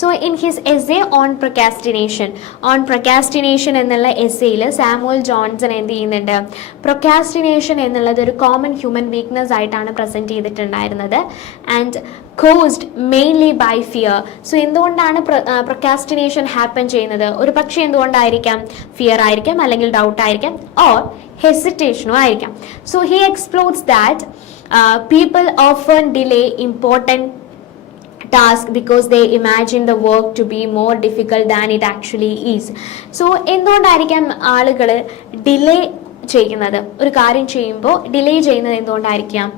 So in his essay on procrastination എന്നുള്ള എസ്സേയിൽ സാമുവൽ ജോൺസൺ എന്ത് ചെയ്യുന്നുണ്ട്, പ്രൊക്കാസ്റ്റിനേഷൻ എന്നുള്ളത് ഒരു കോമൺ ഹ്യൂമൻ വീക്ക്നെസ് ആയിട്ടാണ് പ്രസൻറ്റ് ചെയ്തിട്ടുണ്ടായിരുന്നത്. And caused mainly by fear. So എന്തുകൊണ്ടാണ് പ്രൊക്കാസ്റ്റിനേഷൻ ഹാപ്പൻ ചെയ്യുന്നത്, ഒരു പക്ഷേ എന്തുകൊണ്ടായിരിക്കാം, ഫിയർ ആയിരിക്കാം, അല്ലെങ്കിൽ ഡൗട്ട് ആയിരിക്കാം, ഓർ ഹെസിറ്റേഷനും ആയിരിക്കാം. So he explores that people often delay important task because they imagine the work to be more difficult than it actually is. So എന്തുകൊണ്ടായിരിക്കാം ആളുകൾ ഡിലേ ചെയ്യുന്നത്, ഒരു കാര്യം ചെയ്യുമ്പോൾ ഡിലേ ചെയ്യുന്നത് എന്തുകൊണ്ടായിരിക്കാം?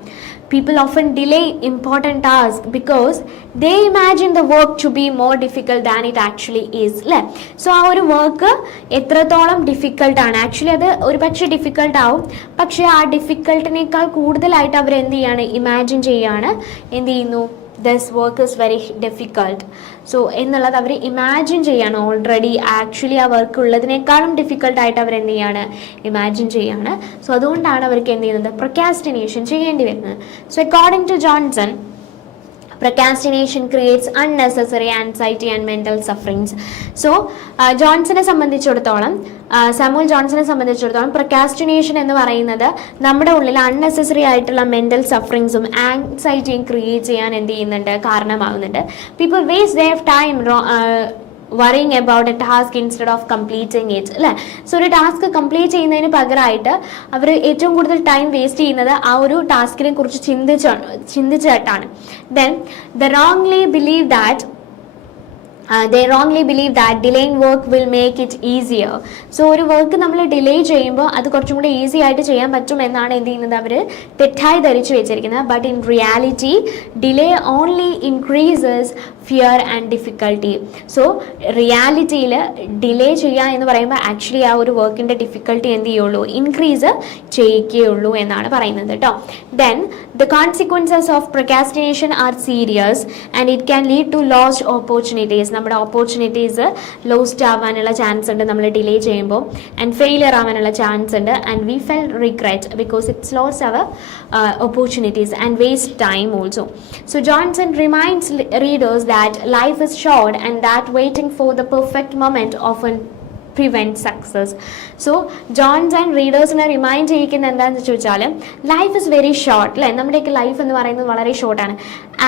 People often delay important tasks because they imagine the work to be more difficult than it actually is. അല്ലേ? സോ ആ ഒരു വർക്ക് എത്രത്തോളം ഡിഫിക്കൽട്ടാണ്, ആക്ച്വലി അത് ഒരു പക്ഷേ ഡിഫിക്കൽട്ട് ആവും, പക്ഷേ ആ ഡിഫിക്കൽട്ടിനേക്കാൾ കൂടുതലായിട്ട് അവർ എന്ത് ചെയ്യാണ്, ഇമാജിൻ ചെയ്യാണ്, എന്ത് ചെയ്യുന്നു, this work is very difficult. So എന്നുള്ളത് അവർ ഇമാജിൻ ചെയ്യാണ്, ഓൾറെഡി ആക്ച്വലി ആ വർക്ക് ഉള്ളതിനേക്കാളും ഡിഫിക്കൽട്ടായിട്ട് അവർ എന്ത് ചെയ്യാണ്, ഇമാജിൻ ചെയ്യാണ്. സോ അതുകൊണ്ടാണ് അവർക്ക് എന്ത് ചെയ്യുന്നത്, പ്രൊക്കാസ്റ്റിനേഷൻ ചെയ്യേണ്ടി വരുന്നത്. So according to Johnson, procrastination creates unnecessary anxiety and mental sufferings. So ജോൺസനെ സംബന്ധിച്ചിടത്തോളം, സാമുവൽ ജോൺസനെ സംബന്ധിച്ചിടത്തോളം പ്രൊക്കാസ്റ്റിനേഷൻ എന്ന് പറയുന്നത് നമ്മുടെ ഉള്ളിൽ അൺനെസസറി ആയിട്ടുള്ള മെൻ്റൽ സഫറിങ്സും ആൻസൈറ്റിയും ക്രിയേറ്റ് ചെയ്യാൻ എന്ത് ചെയ്യുന്നുണ്ട്, കാരണമാകുന്നുണ്ട്. People waste there time worrying about a task instead of completing it, അല്ലേ? സോ ഒരു ടാസ്ക് കംപ്ലീറ്റ് ചെയ്യുന്നതിന് പകരമായിട്ട് അവർ ഏറ്റവും കൂടുതൽ ടൈം വേസ്റ്റ് ചെയ്യുന്നത് ആ ഒരു ടാസ്കിനെ കുറിച്ച് ചിന്തിച്ചിട്ടാണ്. Then they wrongly believe that delaying work will make it easier. So ഒരു വർക്ക് നമ്മൾ ഡിലേ ചെയ്യുമ്പോൾ അത് കുറച്ചും കൂടി ഈസി ആയിട്ട് ചെയ്യാൻ പറ്റും എന്നാണ് എന്ത് ചെയ്യുന്നത്, അവർ തെറ്റായി ധരിച്ചു വെച്ചിരിക്കുന്നത്. But in reality delay only increases fear and difficulty. So റിയാലിറ്റിയിൽ ഡിലേ ചെയ്യുക എന്ന് പറയുമ്പോൾ ആക്ച്വലി ആ ഒരു വർക്കിൻ്റെ ഡിഫിക്കൽട്ടി എന്ത് ചെയ്യുള്ളൂ, ഇൻക്രീസ് ചെയ്യിക്കുകയുള്ളൂ എന്നാണ് പറയുന്നത് കേട്ടോ. Then the consequences of procrastination are serious and it can lead to lost opportunities. നമ്മുടെ ഓപ്പർച്യൂണിറ്റീസ് ലോസ്റ്റ് ആവാനുള്ള ചാൻസ് ഉണ്ട് നമ്മൾ ഡിലേ ചെയ്യുമ്പോൾ, ആൻഡ് ഫെയിലിയർ ആവാനുള്ള ചാൻസ് ഉണ്ട്. And we feel regret because it's lost our opportunities and waste time also. So Johnson reminds readers that life is short and that waiting for the perfect moment often prevents success. So Johnson റീഡേഴ്സിനെ റിമൈൻഡ് ചെയ്യിക്കുന്നത് എന്താണെന്ന് ചോദിച്ചാൽ ലൈഫ് ഇസ് വെരി ഷോർട്ട്, അല്ലേ? നമ്മുടെയൊക്കെ ലൈഫ് എന്ന് പറയുന്നത് വളരെ ഷോർട്ടാണ്.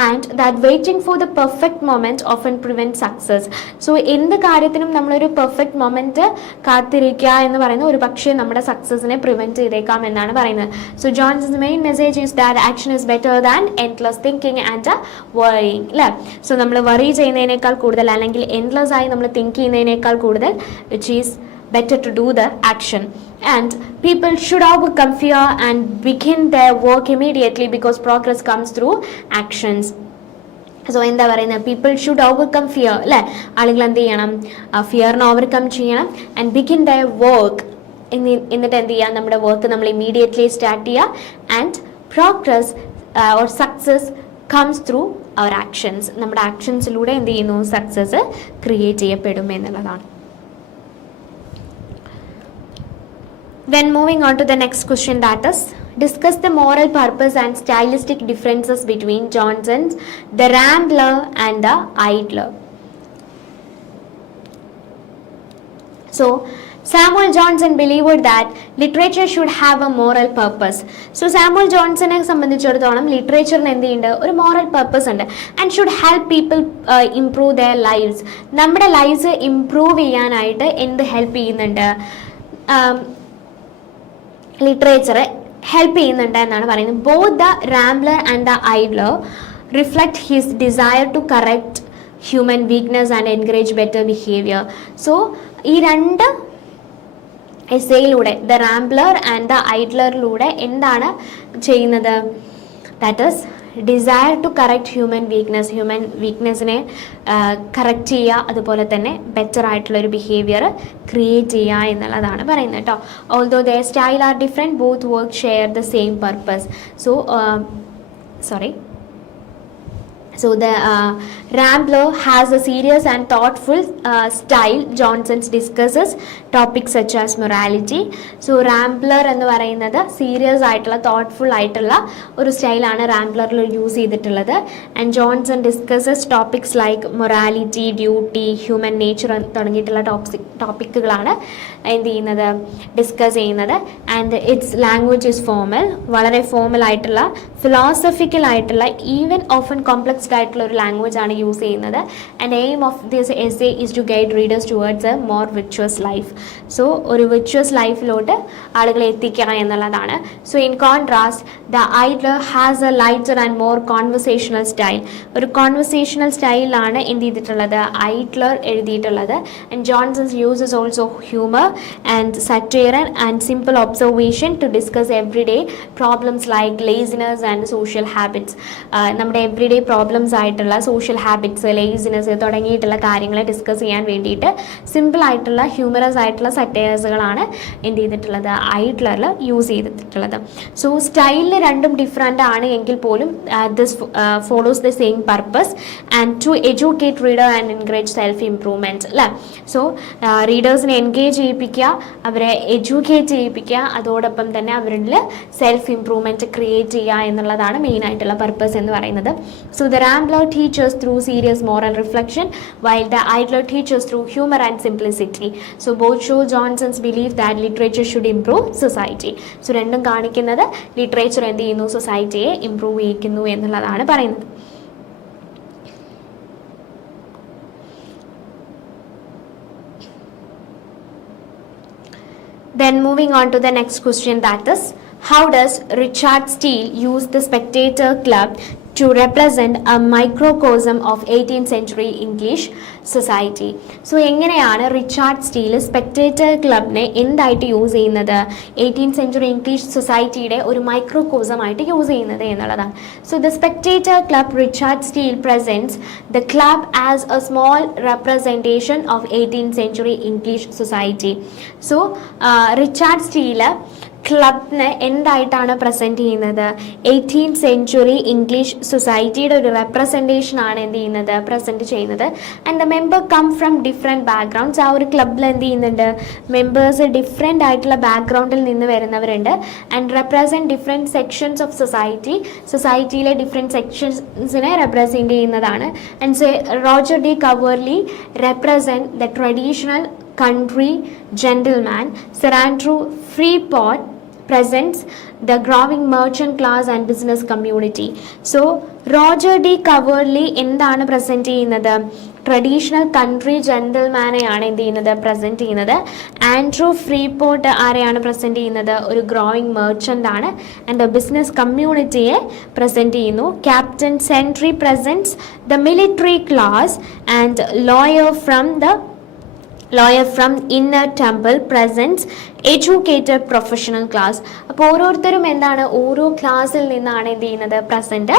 And that waiting for the perfect moment often prevent success. So എന്ത് കാര്യത്തിനും നമ്മളൊരു പെർഫെക്റ്റ് മൊമെൻറ്റ് കാത്തിരിക്കുക എന്ന് പറയുന്നത് ഒരു പക്ഷേ നമ്മുടെ സക്സസിനെ പ്രിവെൻറ്റ് ചെയ്തേക്കാം എന്നാണ് പറയുന്നത്. So Johnson's main message is that action is better than endless thinking and worrying, അല്ലേ? സോ നമ്മൾ വറി ചെയ്യുന്നതിനേക്കാൾ കൂടുതൽ അല്ലെങ്കിൽ എൻഡ്ലെസ് ആയി നമ്മൾ തിങ്ക് ചെയ്യുന്നതിനേക്കാൾ കൂടുതൽ which is better to do the action. And people should overcome fear and begin their work immediately because progress comes through actions. So എന്താ പറയുന്നത്, പീപ്പിൾ ഷുഡ് ഓവർകം ഫിയർ, അല്ലേ? ആളുകൾ എന്ത് ചെയ്യണം, ഫിയറിനെ ഓവർകം ചെയ്യണം. ആൻഡ് ബിഗിൻ ദയർ വർക്ക്, എന്നിട്ട് എന്ത് ചെയ്യുക, നമ്മുടെ വർക്ക് നമ്മൾ ഇമ്മീഡിയറ്റ്ലി സ്റ്റാർട്ട് ചെയ്യുക. And progress or success comes through our actions. നമ്മുടെ ആക്ഷൻസിലൂടെ എന്ത് ചെയ്യുന്നു, സക്സസ് ക്രിയേറ്റ് ചെയ്യപ്പെടും എന്നുള്ളതാണ്. Then moving on to the next question, that is discuss the moral purpose and stylistic differences between Johnson's The Rambler and the Idler. So Samuel Johnson believed that literature should have a moral purpose. So Samuel Johnson സംബന്ധിച്ചിടത്തോളം ലിറ്ററേച്ചറിന് എന്ത് ചെയ്യുന്നുണ്ട്, ഒരു മോറൽ പർപ്പസ് ഉണ്ട്. And should help people improve their lives. നമ്മുടെ ലൈഫ്സ് ഇംപ്രൂവ് ചെയ്യാനായിട്ട് എന്ത് ഹെൽപ്പ് ചെയ്യുന്നുണ്ട്, ലിറ്ററേച്ചർ ഹെൽപ്പ് ചെയ്യുന്നുണ്ട് എന്നാണ് പറയുന്നത്. Both the Rambler and the Idler reflect his desire to correct human weakness and encourage better behaviour. So ഈ രണ്ട് എസ്സേയിലൂടെ ദ റാംബ്ലർ ആൻഡ് ദ ഐഡ്ലറിലൂടെ എന്താണ് ചെയ്യുന്നത്, that is desire to correct human വീക്ക്നെസ്സിനെ കറക്റ്റ് ചെയ്യുക, അതുപോലെ തന്നെ ബെറ്റർ ആയിട്ടുള്ളൊരു ബിഹേവിയർ ക്രിയേറ്റ് ചെയ്യുക എന്നുള്ളതാണ് പറയുന്നത് കേട്ടോ. Although their style are different, both work share the same purpose. So the Rambler has a serious and thoughtful style. Johnson discusses topics such as morality. So Rambler എന്ന് പറയുന്നത് സീരിയസ് ആയിട്ടുള്ള തോട്ട്ഫുൾ ആയിട്ടുള്ള ഒരു സ്റ്റൈലാണ് റാംബ്ലറിൽ യൂസ് ചെയ്തിട്ടുള്ളത്. And Johnson discusses topics like morality, duty, human nature തുടങ്ങിയിട്ടുള്ള ടോപ്പിക്കുകളാണ് എന്ത് ചെയ്യുന്നത്, ഡിസ്കസ് ചെയ്യുന്നത്. And it's language is formal, വളരെ ഫോമൽ ആയിട്ടുള്ള ഫിലോസഫിക്കൽ ആയിട്ടുള്ള ഈവൻ ഓഫൻ കോംപ്ലക്സ്ഡ് ആയിട്ടുള്ള ഒരു ലാംഗ്വേജ് ആണ് യൂസ് ചെയ്യുന്നത്. And aim of this essay is to guide readers towards a more virtuous life. So ഒരു വിർച്വസ് ലൈഫിലോട്ട് ആളുകളെ എത്തിക്കുക എന്നുള്ളതാണ്. So in contrast the Idler has a lighter and more conversational style. ഒരു കോൺവെർസേഷണൽ സ്റ്റൈലാണ് എന്ത് ചെയ്തിട്ടുള്ളത്, ഐഡ്ലർ എഴുതിയിട്ടുള്ളത്. And Johnson's uses also humour and satire and simple observation to discuss everyday problems like laziness and social habits. നമ്മുടെ എവറിഡേ പ്രോബ്ലംസ് ആയിട്ടുള്ള സോഷ്യൽ ഹാബിറ്റ്സ്, ലേസിനെസ് തുടങ്ങിയിട്ടുള്ള കാര്യങ്ങളെ ഡിസ്കസ് ചെയ്യാൻ വേണ്ടിയിട്ട് സിമ്പിൾ ആയിട്ടുള്ള ഹ്യൂമറസ് ആയിട്ടുള്ള സറ്റയേഴ്സുകളാണ് എന്ത് ചെയ്തിട്ടുള്ളത്, ഐഡ്ലറിൽ യൂസ് ചെയ്തിട്ടുള്ളത്. സോ സ്റ്റൈലിൽ രണ്ടും ഡിഫറെൻ്റ് ആണ് എങ്കിൽ പോലും this follows the same purpose and to educate reader and encourage self improvement, അല്ലേ? സോ റീഡേഴ്സിനെ എൻഗേജ് ചെയ്യിപ്പിക്കുക, അവരെ എഡ്യൂക്കേറ്റ് ചെയ്യിപ്പിക്കുക, അതോടൊപ്പം തന്നെ അവരിൽ സെൽഫ് ഇംപ്രൂവ്മെൻറ്റ് ക്രിയേറ്റ് ചെയ്യുക എന്നുള്ളതാണ് മെയിൻ ആയിട്ടുള്ള പർപ്പസ് എന്ന് പറയുന്നത്. So the Rambler teaches through serious moral reflection, while the Idler teaches through humor and simplicity. So both show Johnson's belief that literature should improve society. So രണ്ടും കാണിക്കുന്നത് ലിറ്ററേച്ചർ എന്ത് ചെയ്യുന്നു, സൊസൈറ്റിയെ ഇംപ്രൂവ് ചെയ്യിക്കുന്നു എന്നുള്ളതാണ് പറയുന്നത്. Then moving on to the next question, that is, how does Richard Steele use the Spectator Club to represent a microcosm of 18th century English society? So എങ്ങനെയാണ് റിച്ചാർഡ് സ്റ്റീൽ സ്പെക്ടേറ്റർ ക്ലബിനെ എന്തായിട്ട് യൂസ് ചെയ്യുന്നത് 18th century English societyയുടെ ഒരു മൈക്രോകോസം ആയിട്ട് യൂസ് ചെയ്യുന്നത് എന്നുള്ളതാണ്. So the Spectator Club Richard Steele presents the club as a small representation of 18th century English society. So Richard Steele ക്ലബിനെ എന്തായിട്ടാണ് പ്രസൻറ്റ് ചെയ്യുന്നത്? 18th century ഇംഗ്ലീഷ് സൊസൈറ്റിയുടെ ഒരു റെപ്രസെൻറ്റേഷൻ ആണ് എന്ത് ചെയ്യുന്നത്, പ്രസൻറ്റ് ചെയ്യുന്നത്. And the member come from different backgrounds. ആ ഒരു ക്ലബിൽ എന്ത് ചെയ്യുന്നുണ്ട്, മെമ്പേഴ്സ് ഡിഫറെൻ്റ് ആയിട്ടുള്ള ബാക്ക്ഗ്രൗണ്ടിൽ നിന്ന് വരുന്നവരുണ്ട്. And represent different sections of സൊസൈറ്റിയിലെ ഡിഫറെൻറ്റ് സെക്ഷൻസിനെ റെപ്രസെൻറ്റ് ചെയ്യുന്നതാണ്. And Roger de Coverley represent the traditional country gentleman. Sir Andrew Freeport presents the growing merchant class and business community. So Roger D. Coverley എന്താണ് പ്രസൻറ്റ് ചെയ്യുന്നത്? ട്രഡീഷണൽ കൺട്രി ജെന്റിൽമാനെയാണ് എന്ത് ചെയ്യുന്നത്, പ്രസൻറ്റ് ചെയ്യുന്നത്. ആൻഡ്രൂ ഫ്രീപോർട്ട് ആരെയാണ് പ്രസൻറ്റ് ചെയ്യുന്നത്? ഒരു ഗ്രോയിങ് മെർച്ചൻ്റ് ആണ്. ആൻഡ് ബിസിനസ് കമ്മ്യൂണിറ്റിയെ പ്രസൻറ്റ് ചെയ്യുന്നു. Captain Sentry presents the military class and lawyer from inner temple presents educated professional class. അപ്പോൾ ഓരോരുത്തരും എന്താണ്, ഓരോ ക്ലാസ്സിൽ നിന്നാണ് എന്ത് ചെയ്യുന്നത്, പ്രസൻറ്റ്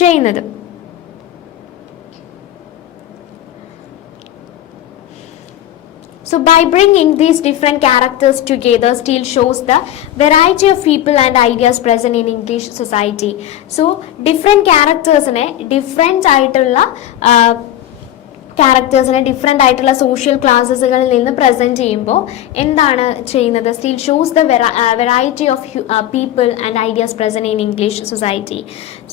ചെയ്യുന്നത്. So by bringing these different characters together, Steele shows the variety of people and ideas present in English society. So different charactersനെ ഡിഫറെൻ്റ് ആയിട്ടുള്ള ക്യാരക്ടേഴ്സിനെ ഡിഫറെൻ്റ് ആയിട്ടുള്ള സോഷ്യൽ ക്ലാസ്സുകളിൽ നിന്ന് പ്രസൻറ്റ് ചെയ്യുമ്പോൾ എന്താണ് ചെയ്യുന്നത്? Steele shows the variety of people and ideas present in English society.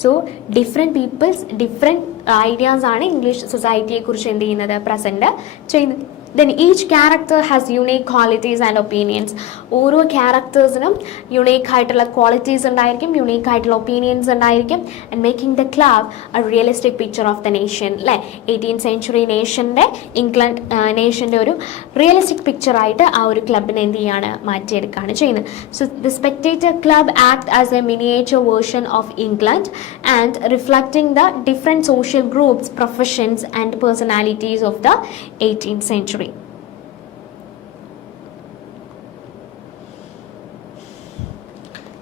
So different peoples different ideas ആണ് ഇംഗ്ലീഷ് സൊസൈറ്റിയെക്കുറിച്ച് എന്ത് ചെയ്യുന്നത്, പ്രസൻറ്റ് ചെയ്യുന്നത്. Then each character has unique qualities and opinions. ഓരോ ക്യാരക്ടേഴ്സിനും യുണീക്ക് ആയിട്ടുള്ള ക്വാളിറ്റീസ് ഉണ്ടായിരിക്കും, യുണീക്ക് ആയിട്ടുള്ള ഒപ്പീനിയൻസ് ഉണ്ടായിരിക്കും. And making the club A realistic picture of the nation. അല്ലേ, 18th century നേഷൻ്റെ, ഇംഗ്ലണ്ട് നേഷൻ്റെ ഒരു റിയലിസ്റ്റിക് പിക്ചറായിട്ട് ആ ഒരു ക്ലബിനെ എന്ത് ചെയ്യാണ്, മാറ്റിയെടുക്കുകയാണ് ചെയ്യുന്നത്. So the spectator club act as A miniature version of England and reflecting the different social groups, professions and personalities of the 18th century.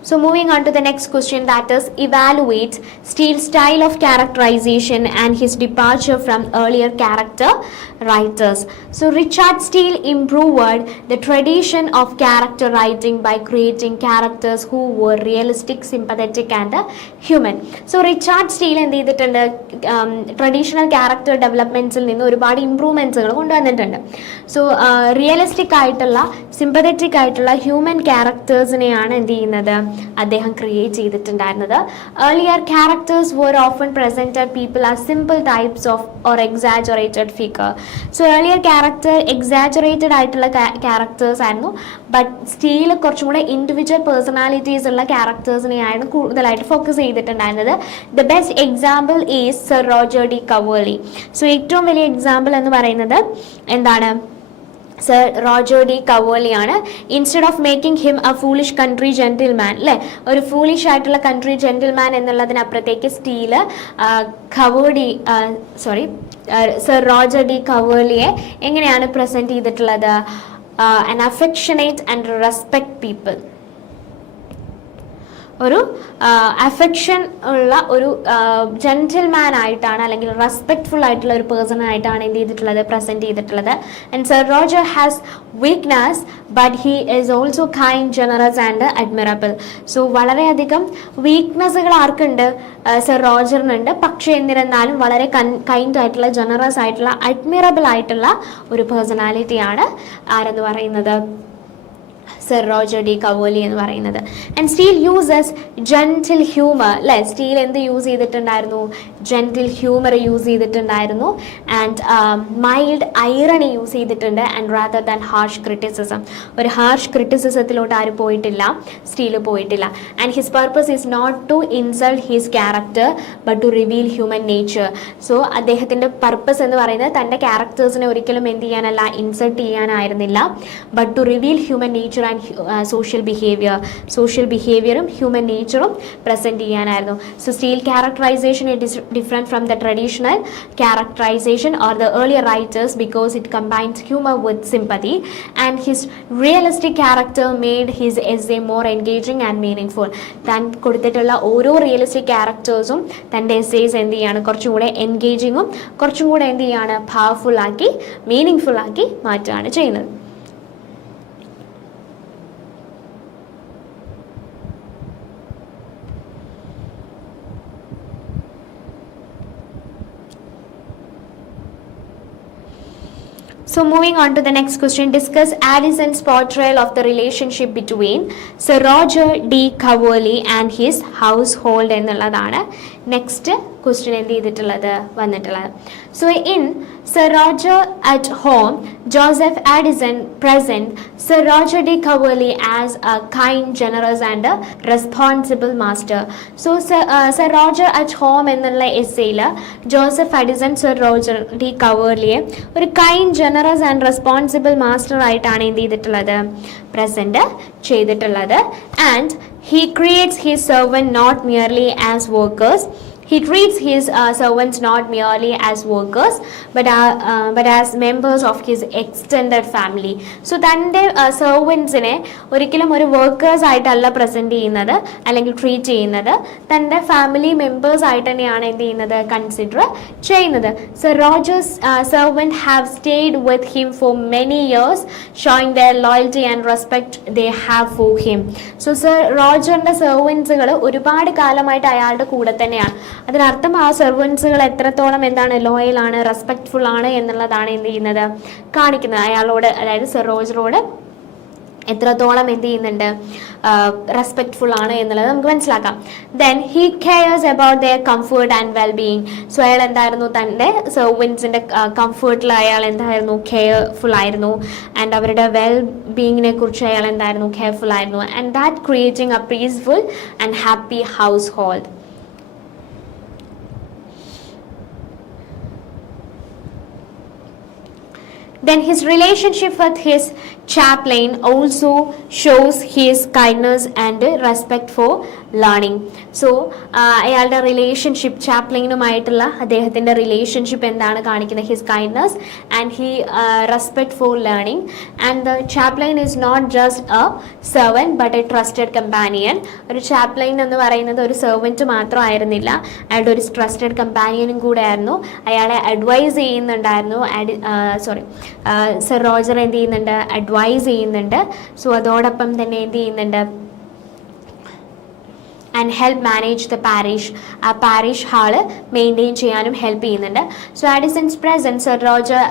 So moving on to the next question, that is, evaluate Steele's style of characterization and his departure from earlier character writers. So Richard Steele improved the tradition of character writing by creating characters who were realistic, sympathetic and human. So Richard Steele എന്ത് ചെയ്തിട്ടുണ്ട്, ട്രഡീഷണൽ ക്യാരക്ടർ ഡെവലപ്മെൻറ്റ്സിൽ നിന്ന് ഒരുപാട് ഇംപ്രൂവ്മെൻറ്റ്സുകൾ കൊണ്ടുവന്നിട്ടുണ്ട്. സോ റിയലിസ്റ്റിക് ആയിട്ടുള്ള, സിമ്പതറ്റിക് ആയിട്ടുള്ള ഹ്യൂമൻ ക്യാരക്ടേഴ്സിനെയാണ് എന്ത് ചെയ്യുന്നത്, അദ്ദേഹം ക്രിയേറ്റ് ചെയ്തിട്ടുണ്ടായിരുന്നത്. Earlier characters were often presented people as simple types of or exaggerated figure. So earlier character exaggerated ആയിട്ടുള്ള ക്യാരക്ടേഴ്സ് ആയിരുന്നു. ബട്ട് സ്റ്റീൽ കുറച്ചും കൂടെ ഇൻഡിവിജ്വൽ പേഴ്സണാലിറ്റീസ് ഉള്ള ക്യാരക്ടേഴ്സിനെയാണ് കൂടുതലായിട്ട് ഫോക്കസ് ചെയ്തിട്ടുണ്ടായിരുന്നത്. The best example is Sir Roger de Coverley. So ഏറ്റവും വലിയ എക്സാമ്പിൾ എന്ന് പറയുന്നത് എന്താണ്, സർ റോജർ ഡി കവേർലിയാണ്. Instead of making him A foolish country gentleman, അല്ലേ, ഒരു ഫൂളിഷ് ആയിട്ടുള്ള കൺട്രി ജെന്റിൽമാൻ എന്നുള്ളതിനപ്പുറത്തേക്ക് സ്റ്റീല് സർ റോജർ ഡി കവേർലിയെ എങ്ങനെയാണ് പ്രസൻറ്റ് ചെയ്തിട്ടുള്ളത്, an affectionate and respect people. ഒരു അഫെക്ഷൻ ഉള്ള ഒരു ജെന്റിൽമാൻ ആയിട്ടാണ്, അല്ലെങ്കിൽ റെസ്പെക്ട്ഫുൾ ആയിട്ടുള്ള ഒരു പേഴ്സൺ ആയിട്ടാണ് എന്ത് ചെയ്തിട്ടുള്ളത്, പ്രസൻറ്റ് ചെയ്തിട്ടുള്ളത്. And sir Roger has weakness but he is also kind, generous and അഡ്മിറബിൾ. So വളരെയധികം വീക്ക്നെസ്സുകൾ ആർക്കുണ്ട്, സർ റോജറിനുണ്ട്. പക്ഷേ എന്നിരുന്നാലും വളരെ കൈൻഡ് ആയിട്ടുള്ള, ജനറസ് ആയിട്ടുള്ള, അഡ്മിറബിൾ ആയിട്ടുള്ള ഒരു പേഴ്സണാലിറ്റിയാണ് ആരെന്ന് പറയുന്നത്, സർ റോജർ ഡി കവേർലി എന്ന് പറയുന്നത്. And Steele uses gentle humour, അല്ലേ, സ്റ്റീൽ എന്ത് യൂസ് ചെയ്തിട്ടുണ്ടായിരുന്നു, ജെന്റിൽ ഹ്യൂമർ യൂസ് ചെയ്തിട്ടുണ്ടായിരുന്നു. ആൻഡ് മൈൽഡ് ഐറണി യൂസ് ചെയ്തിട്ടുണ്ട്. And rather than harsh criticism, ഒരു ഹാർഷ് ക്രിറ്റിസിസത്തിലോട്ട് ആരും പോയിട്ടില്ല, സ്റ്റീൽ പോയിട്ടില്ല. And his purpose is not to insult his character but to reveal human nature. So അദ്ദേഹത്തിൻ്റെ പർപ്പസ് എന്ന് പറയുന്നത് തൻ്റെ ക്യാരക്ടേഴ്സിനെ ഒരിക്കലും എന്ത് ചെയ്യാനല്ല, ഇൻസൾട്ട് ചെയ്യാനായിരുന്നില്ല, but to reveal human nature and social ബിഹേവിയറും ഹ്യൂമൻ നേച്ചറും പ്രസൻറ്റ് ചെയ്യാനായിരുന്നു. So Steele characterisation it is different from the traditional characterisation or the earlier writers because it combines humour with sympathy and his realistic character made his essay more engaging and meaningful. താൻ കൊടുത്തിട്ടുള്ള ഓരോ റിയലിസ്റ്റിക് ക്യാരക്ടേഴ്സും തൻ്റെ എസ്സേസ് എന്ത് ചെയ്യാണ്, കുറച്ചും കൂടെ എൻഗേജിങ്ങും കുറച്ചും കൂടെ എന്ത് ചെയ്യാണ്, പവർഫുള്ളാക്കി മീനിങ്ഫുള്ളാക്കി മാറ്റുകയാണ് ചെയ്യുന്നത്. So moving on to the next question, discuss Addison's portrayal of the relationship between Sir Roger D. Coverley and his household എന്നുള്ളതാണ് നെക്സ്റ്റ് ക്വസ്റ്റ്യൻ എന്ത് ചെയ്തിട്ടുള്ളത് വന്നിട്ടുള്ളത്. So in Sir Roger at home, Joseph Addison present Sir Roger D. Coverley as a kind, generous and a responsible master. So Sir Roger at home എന്നുള്ള എസ്സേയിൽ Joseph Addison Sir Roger D. Coverleyയെ ഒരു kind, generous and responsible master ആയിട്ടാണ് എന്ത് ചെയ്തിട്ടുള്ളത്, പ്രസൻറ്റ് ചെയ്തിട്ടുള്ളത്. And he creates his servant not merely as workers. He treats his servants not merely as workers but as members of his extended family. So തൻ്റെ സെർവൻസിനെ ഒരിക്കലും ഒരു വർക്കേഴ്സ് ആയിട്ടല്ല പ്രസൻറ്റ് ചെയ്യുന്നത് അല്ലെങ്കിൽ ട്രീറ്റ് ചെയ്യുന്നത്, തൻ്റെ ഫാമിലി മെമ്പേഴ്സ് ആയിട്ട് തന്നെയാണ് എന്ത് ചെയ്യുന്നത്, കൺസിഡർ ചെയ്യുന്നത്. Sir Roger's servant have stayed with him for many years, showing their loyalty and respect they have for him. So Sir Rogerൻ്റെ സെർവൻസുകൾ ഒരുപാട് കാലമായിട്ട് അയാളുടെ കൂടെ തന്നെയാണ്. അതിനർത്ഥം ആ സെർവൻസുകൾ എത്രത്തോളം എന്താണ്, ലോയലാണ്, റെസ്പെക്റ്റ്ഫുൾ ആണ് എന്നുള്ളതാണ് എന്ത് ചെയ്യുന്നത്, കാണിക്കുന്നത്. അയാളോട്, അതായത് സർ റോജറോട് എത്രത്തോളം എന്ത് ചെയ്യുന്നുണ്ട്, റെസ്പെക്റ്റ്ഫുൾ ആണ് എന്നുള്ളത് നമുക്ക് മനസ്സിലാക്കാം. Then he CARES about their comfort and wellbeing. So അയാൾ എന്തായിരുന്നു, തൻ്റെ സെർവൻസിൻ്റെ കംഫേർട്ടിൽ അയാൾ എന്തായിരുന്നു, കെയർഫുൾ ആയിരുന്നു. ആൻഡ് അവരുടെ വെൽ ബീയിങ്ങിനെ കുറിച്ച് അയാൾ എന്തായിരുന്നു, കെയർഫുൾ ആയിരുന്നു. And that creating A peaceful and happy house hold. Then his relationship with his chaplain also shows his kindness and respect for learning. So അയാളുടെ റിലേഷൻഷിപ്പ്, ചാപ്ലിനുമായിട്ടുള്ള അദ്ദേഹത്തിൻ്റെ റിലേഷൻഷിപ്പ് എന്താണ് കാണിക്കുന്നത്, his kindness and he respect for learning. And the chaplain is not just a servant but a trusted companion. ഒരു ചാപ്ലൈൻ എന്ന് പറയുന്നത് ഒരു സെർവൻറ്റ് മാത്രമായിരുന്നില്ല, അയാളുടെ ഒരു ട്രസ്റ്റഡ് കമ്പാനിയനും കൂടെ ആയിരുന്നു. അയാളെ അഡ്വൈസ് ചെയ്യുന്നുണ്ടായിരുന്നു. സർ റോജർ എന്ത് ചെയ്യുന്നുണ്ട്, അഡ്വൈസ് ചെയ്യുന്നുണ്ട്. സോ അതോടൊപ്പം തന്നെ എന്ത് ചെയ്യുന്നുണ്ട്, and help manage the parish, ആ പാരിഷ് ഹാള് മെയിൻറ്റെയിൻ ചെയ്യാനും ഹെൽപ്പ് ചെയ്യുന്നുണ്ട്. So Addison's presents Sir Roger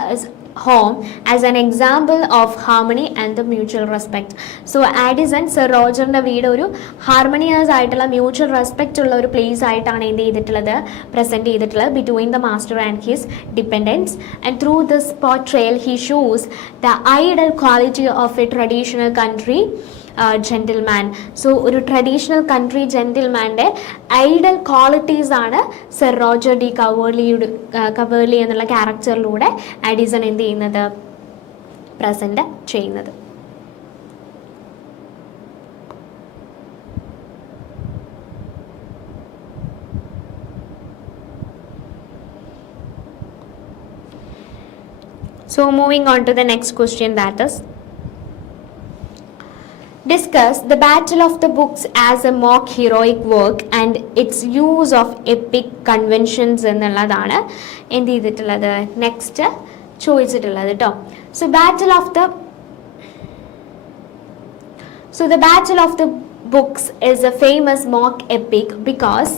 home as an example of harmony and the mutual respect. So Addison Sir റോജറിൻ്റെ വീട് ഒരു ഹാർമണിയസ് ആയിട്ടുള്ള മ്യൂച്വൽ റെസ്പെക്റ്റ് ഉള്ള ഒരു പ്ലേസ് ആയിട്ടാണ് എന്ത് ചെയ്തിട്ടുള്ളത്, പ്രസൻറ്റ് ചെയ്തിട്ടുള്ളത്, between the master and his dependants. And through this portrayal he shows the ideal quality of a traditional country gentleman. So ഒരു ട്രഡീഷണൽ കൺട്രി ജെൻറ്റിൽമാൻ്റെ ഐഡൽ ക്വാളിറ്റീസ് ആണ് സർ റോജർ ഡി കവേർലി എന്നുള്ള ക്യാരക്ടറിലൂടെ ആഡിസൺ എന്ത് ചെയ്യുന്നത്, പ്രസൻറ്റ് ചെയ്യുന്നത്. So moving on to the next question, that is, discuss the Battle of the Books as a mock heroic work and its use of epic conventions എന്നുള്ളതാണ് എന്ത് ചെയ്തിട്ടുള്ളത്, നെക്സ്റ്റ് ചോദിച്ചിട്ടുള്ളത് കേട്ടോ. So the Battle of the Books is a famous mock epic because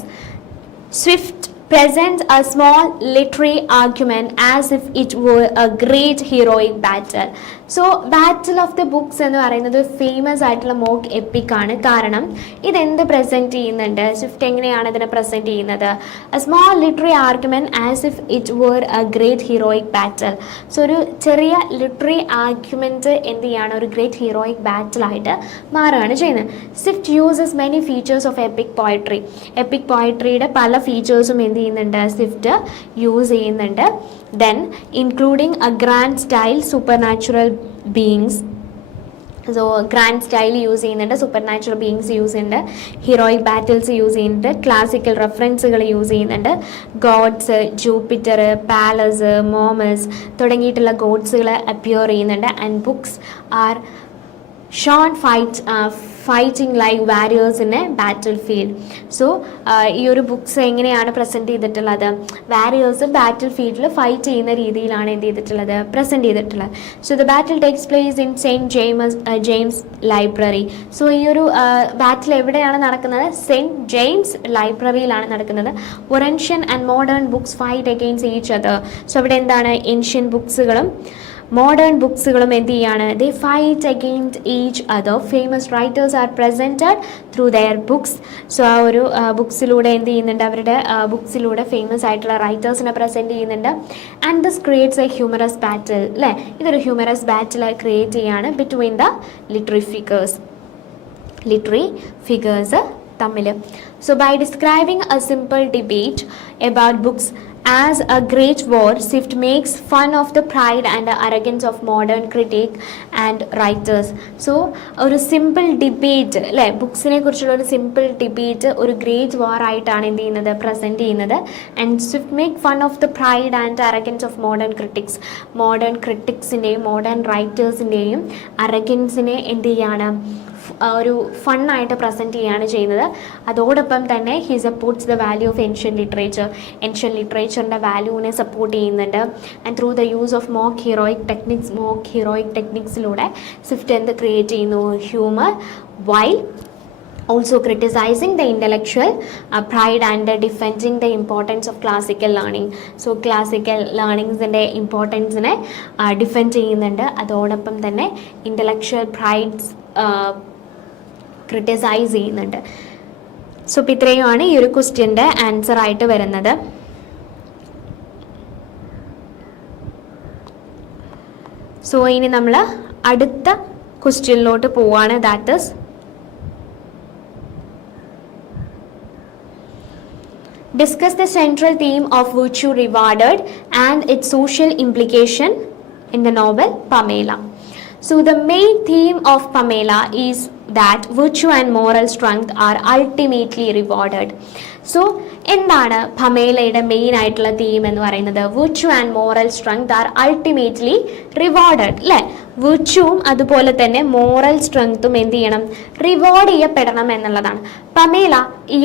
Swift presents a small literary argument as if it were a great heroic battle. So battle of the books എന്ന് പറയുന്നത് ഫേമസ് ആയിട്ടുള്ള മോക്ക് എപ്പിക് ആണ്. കാരണം ഇതെന്ത് പ്രസൻറ്റ് ചെയ്യുന്നുണ്ട്, സ്വിഫ്റ്റ് എങ്ങനെയാണ് ഇതിനെ പ്രസൻറ്റ് ചെയ്യുന്നത്, a small literary argument as if it were a great heroic battle. So ഒരു ചെറിയ ലിറ്റററി ആർഗ്യുമെൻറ്റ് എന്ത് ചെയ്യാണ്, ഒരു ഗ്രേറ്റ് ഹീറോയിക് ബാറ്റിലായിട്ട് മാറുകയാണ് ചെയ്യുന്നത്. Swift uses many features of epic poetry. Epic പോയട്രിയുടെ പല ഫീച്ചേഴ്സും എന്ത് ചെയ്യുന്നുണ്ട്, സ്വിഫ്റ്റ് യൂസ് ചെയ്യുന്നുണ്ട്. Then including a grand style, supernatural beings, so grand style use ചെയ്യുന്നുണ്ട്, സൂപ്പർ നാച്ചുറൽ ബീയിങ്സ് യൂസ് ചെയ്യുന്നുണ്ട്, ഹീറോയിക് ബാറ്റിൽസ് യൂസ് ചെയ്യുന്നുണ്ട്, ക്ലാസിക്കൽ റെഫറൻസുകൾ യൂസ് ചെയ്യുന്നുണ്ട്, ഗോഡ്സ്, ജൂപ്പിറ്റർ, പാലസ്, മോമസ് തുടങ്ങിയിട്ടുള്ള ഗോഡ്സുകൾ അപ്പിയർ ചെയ്യുന്നുണ്ട്. And books are shown fighting like warriors in a battlefield. So ഈ ഒരു ബുക്സ് എങ്ങനെയാണ് പ്രസൻറ്റ് ചെയ്തിട്ടുള്ളത്? വാരിയേഴ്സ് ബാറ്റിൽ ഫീൽഡിൽ ഫൈറ്റ് ചെയ്യുന്ന രീതിയിലാണ് എന്ത് ചെയ്തിട്ടുള്ളത്? പ്രസൻറ്റ് ചെയ്തിട്ടുള്ളത്. So the battle takes place in Saint James library. So ഈ ഒരു ബാറ്റിൽ എവിടെയാണ് നടക്കുന്നത്? സെയിൻറ്റ് ജെയിംസ് ലൈബ്രറിയിലാണ് നടക്കുന്നത്. Ancient and modern books fight against each other. So അവിടെ എന്താണ്? ഏൻഷ്യൻ ബുക്സുകളും മോഡേൺ ബുക്സുകളും എന്ത് ചെയ്യാണ്? They fight against each other. Famous writers are presented through their books. So ആ ഒരു ബുക്സിലൂടെ എന്ത് ചെയ്യുന്നുണ്ട്? അവരുടെ ബുക്സിലൂടെ ഫേമസ് ആയിട്ടുള്ള റൈറ്റേഴ്സിനെ പ്രസൻറ്റ് ചെയ്യുന്നുണ്ട്. And this creates a humorous ബാറ്റിൽ, അല്ലേ? ഇതൊരു ഹ്യൂമറസ് ബാറ്റിൽ ക്രിയേറ്റ് ചെയ്യാണ് ബിറ്റ്വീൻ ദ ലിറ്ററി ഫിഗേഴ്സ് തമ്മിൽ. So by describing a simple debate about books as a great war, Swift makes fun of the pride and the arrogance of modern critic and writers. So ഒരു സിമ്പിൾ ഡിബേറ്റ്, അല്ലേ? ബുക്സിനെ കുറിച്ചുള്ള ഒരു സിമ്പിൾ ഡിബേറ്റ് ഒരു ഗ്രേറ്റ് വാർ ആയിട്ടാണ് എന്ത് ചെയ്യുന്നത്? പ്രസൻറ്റ് ചെയ്യുന്നത്. And Swift make fun of the pride and arrogance of modern ക്രിട്ടിക്സിൻ്റെയും മോഡേൺ റൈറ്റേഴ്സിൻ്റെയും അറഗൻസിനെ എന്ത് ചെയ്യാണ്? ഒരു ഫണ്ണായിട്ട് പ്രസൻറ്റ് ചെയ്യുകയാണ് ചെയ്യുന്നത്. അതോടൊപ്പം തന്നെ he supports the value of ancient ലിറ്ററേച്ചറിൻ്റെ വാല്യൂവിനെ സപ്പോർട്ട് ചെയ്യുന്നുണ്ട്. And through the use of mock heroic ടെക്നിക്സിലൂടെ സ്വിഫ്റ്റ് എന്ത് ക്രിയേറ്റ് ചെയ്യുന്നു? Humour, while also criticizing the intellectual pride and defending the importance of classical learning. So classical learningsന്റെ ഇമ്പോർട്ടൻസിനെ ഡിഫെൻഡ് ചെയ്യുന്നുണ്ട്. അതോടൊപ്പം തന്നെ ഇൻ്റലക്ച്വൽ പ്രൈഡ്സ് ക്രിട്ടിസൈസ് ചെയ്യുന്നുണ്ട്. സോ ഇപ്പോൾ ഇത്രയുമാണ് ഈ ഒരു ക്വസ്റ്റ്യൻ്റെ ആൻസർ ആയിട്ട് വരുന്നത്. സോ ഇനി നമ്മൾ അടുത്ത ക്വസ്റ്റ്യനിലോട്ട് പോവാണ്. That is discuss the central theme of virtue rewarded and its social implication in the novel Pamela. So the main theme of Pamela is that virtue and moral strength are ultimately rewarded. So എന്താണ് പമേലയുടെ മെയിൻ ആയിട്ടുള്ള തീം എന്ന് പറയുന്നത്? Virtue and moral strength are ultimately rewarded, അല്ലേ? വിർച്യുവും അതുപോലെ തന്നെ മോറൽ സ്ട്രെങ്ത്തും എന്ത് ചെയ്യണം? റിവാർഡ് ചെയ്യപ്പെടണം എന്നുള്ളതാണ്. Pamela,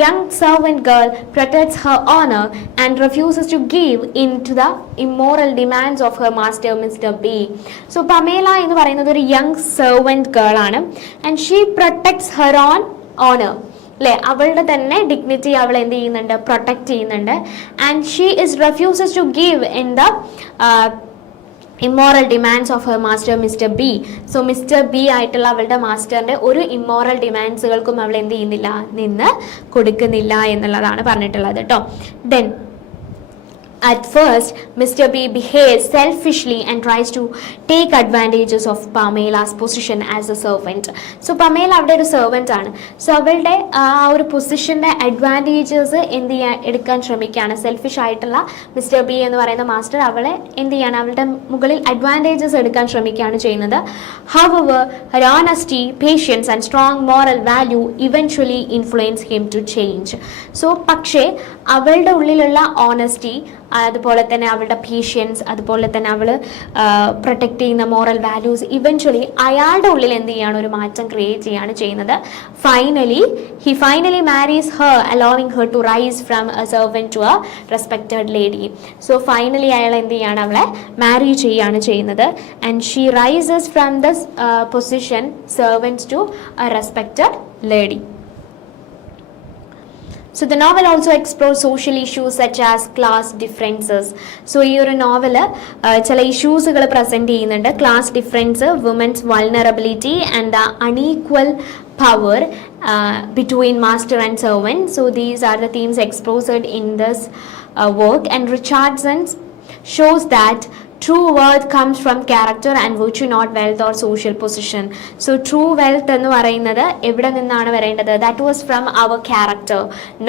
young servant girl, protects her honour and refuses to give in to the immoral demands of her master Mr B. So Pamela എന്ന് പറയുന്നത് ഒരു യങ് സെർവൻറ്റ് ഗേൾ ആണ്. And she protects her honour, അല്ലേ? അവളുടെ തന്നെ ഡിഗ്നിറ്റി അവൾ എന്ത് ചെയ്യുന്നുണ്ട്? പ്രൊട്ടക്റ്റ് ചെയ്യുന്നുണ്ട്. And she is refuses to give in the immoral demands of her master Mr B. So Mr B ആയിട്ടുള്ള അവളുടെ മാസ്റ്ററിൻ്റെ ഒരു ഇമ്മോറൽ ഡിമാൻഡ്സുകൾക്കും അവൾ എന്ത് ചെയ്യുന്നില്ല? നിന്ന് കൊടുക്കുന്നില്ല എന്നുള്ളതാണ് പറഞ്ഞിട്ടുള്ളത് കേട്ടോ. Then at first, Mr. B behaves selfishly and tries to take advantages of Pamela's position as a servant. So Pamela avade oru servant aanu. So avalde oru positionന്റെ advantages എന്ത് ചെയ്യാൻ എടുക്കാൻ ശ്രമിക്കുകയാണ്. സെൽഫിഷ് ആയിട്ടുള്ള മിസ്റ്റർ ബി എന്ന് പറയുന്ന മാസ്റ്റർ അവളെ എന്ത് ചെയ്യാണ്? അവളുടെ മുകളിൽ അഡ്വാൻറ്റേജസ് എടുക്കാൻ ശ്രമിക്കുകയാണ് ചെയ്യുന്നത്. However, her honesty, patience and strong moral value eventually influence him to change. So പക്ഷേ അവളുടെ ഉള്ളിലുള്ള ഓണസ്റ്റി, അതുപോലെ തന്നെ അവളുടെ പേഷ്യൻസ്, അതുപോലെ തന്നെ അവൾ പ്രൊട്ടക്റ്റ് ചെയ്യുന്ന മോറൽ വാല്യൂസ് ഇവൻച്വലി അയാളുടെ ഉള്ളിൽ എന്ത് ചെയ്യാണ്? ഒരു മാറ്റം ക്രിയേറ്റ് ചെയ്യാണ് ചെയ്യുന്നത്. He finally marries her, allowing her to rise from a servant to a respected lady. So finally അയാൾ എന്ത് ചെയ്യാണ്? അവളെ മാരി ചെയ്യാണ് ചെയ്യുന്നത്. And she rises from this position servant to a respected lady. So the novel also explores social issues such as class differences. So ഈ ഒരു നോവല് ചില ഇഷ്യൂസുകൾ പ്രസൻറ്റ് ചെയ്യുന്നുണ്ട്. Class difference, women's vulnerability and the unequal power between master and servant. So these are the themes exposed in this work, and Richardson shows that true worth comes from character and virtue, not wealth or social position. So true wealth എന്ന് പറയുന്നത് എവിടെ നിന്നാണ് വരേണ്ടത്? That was from our character,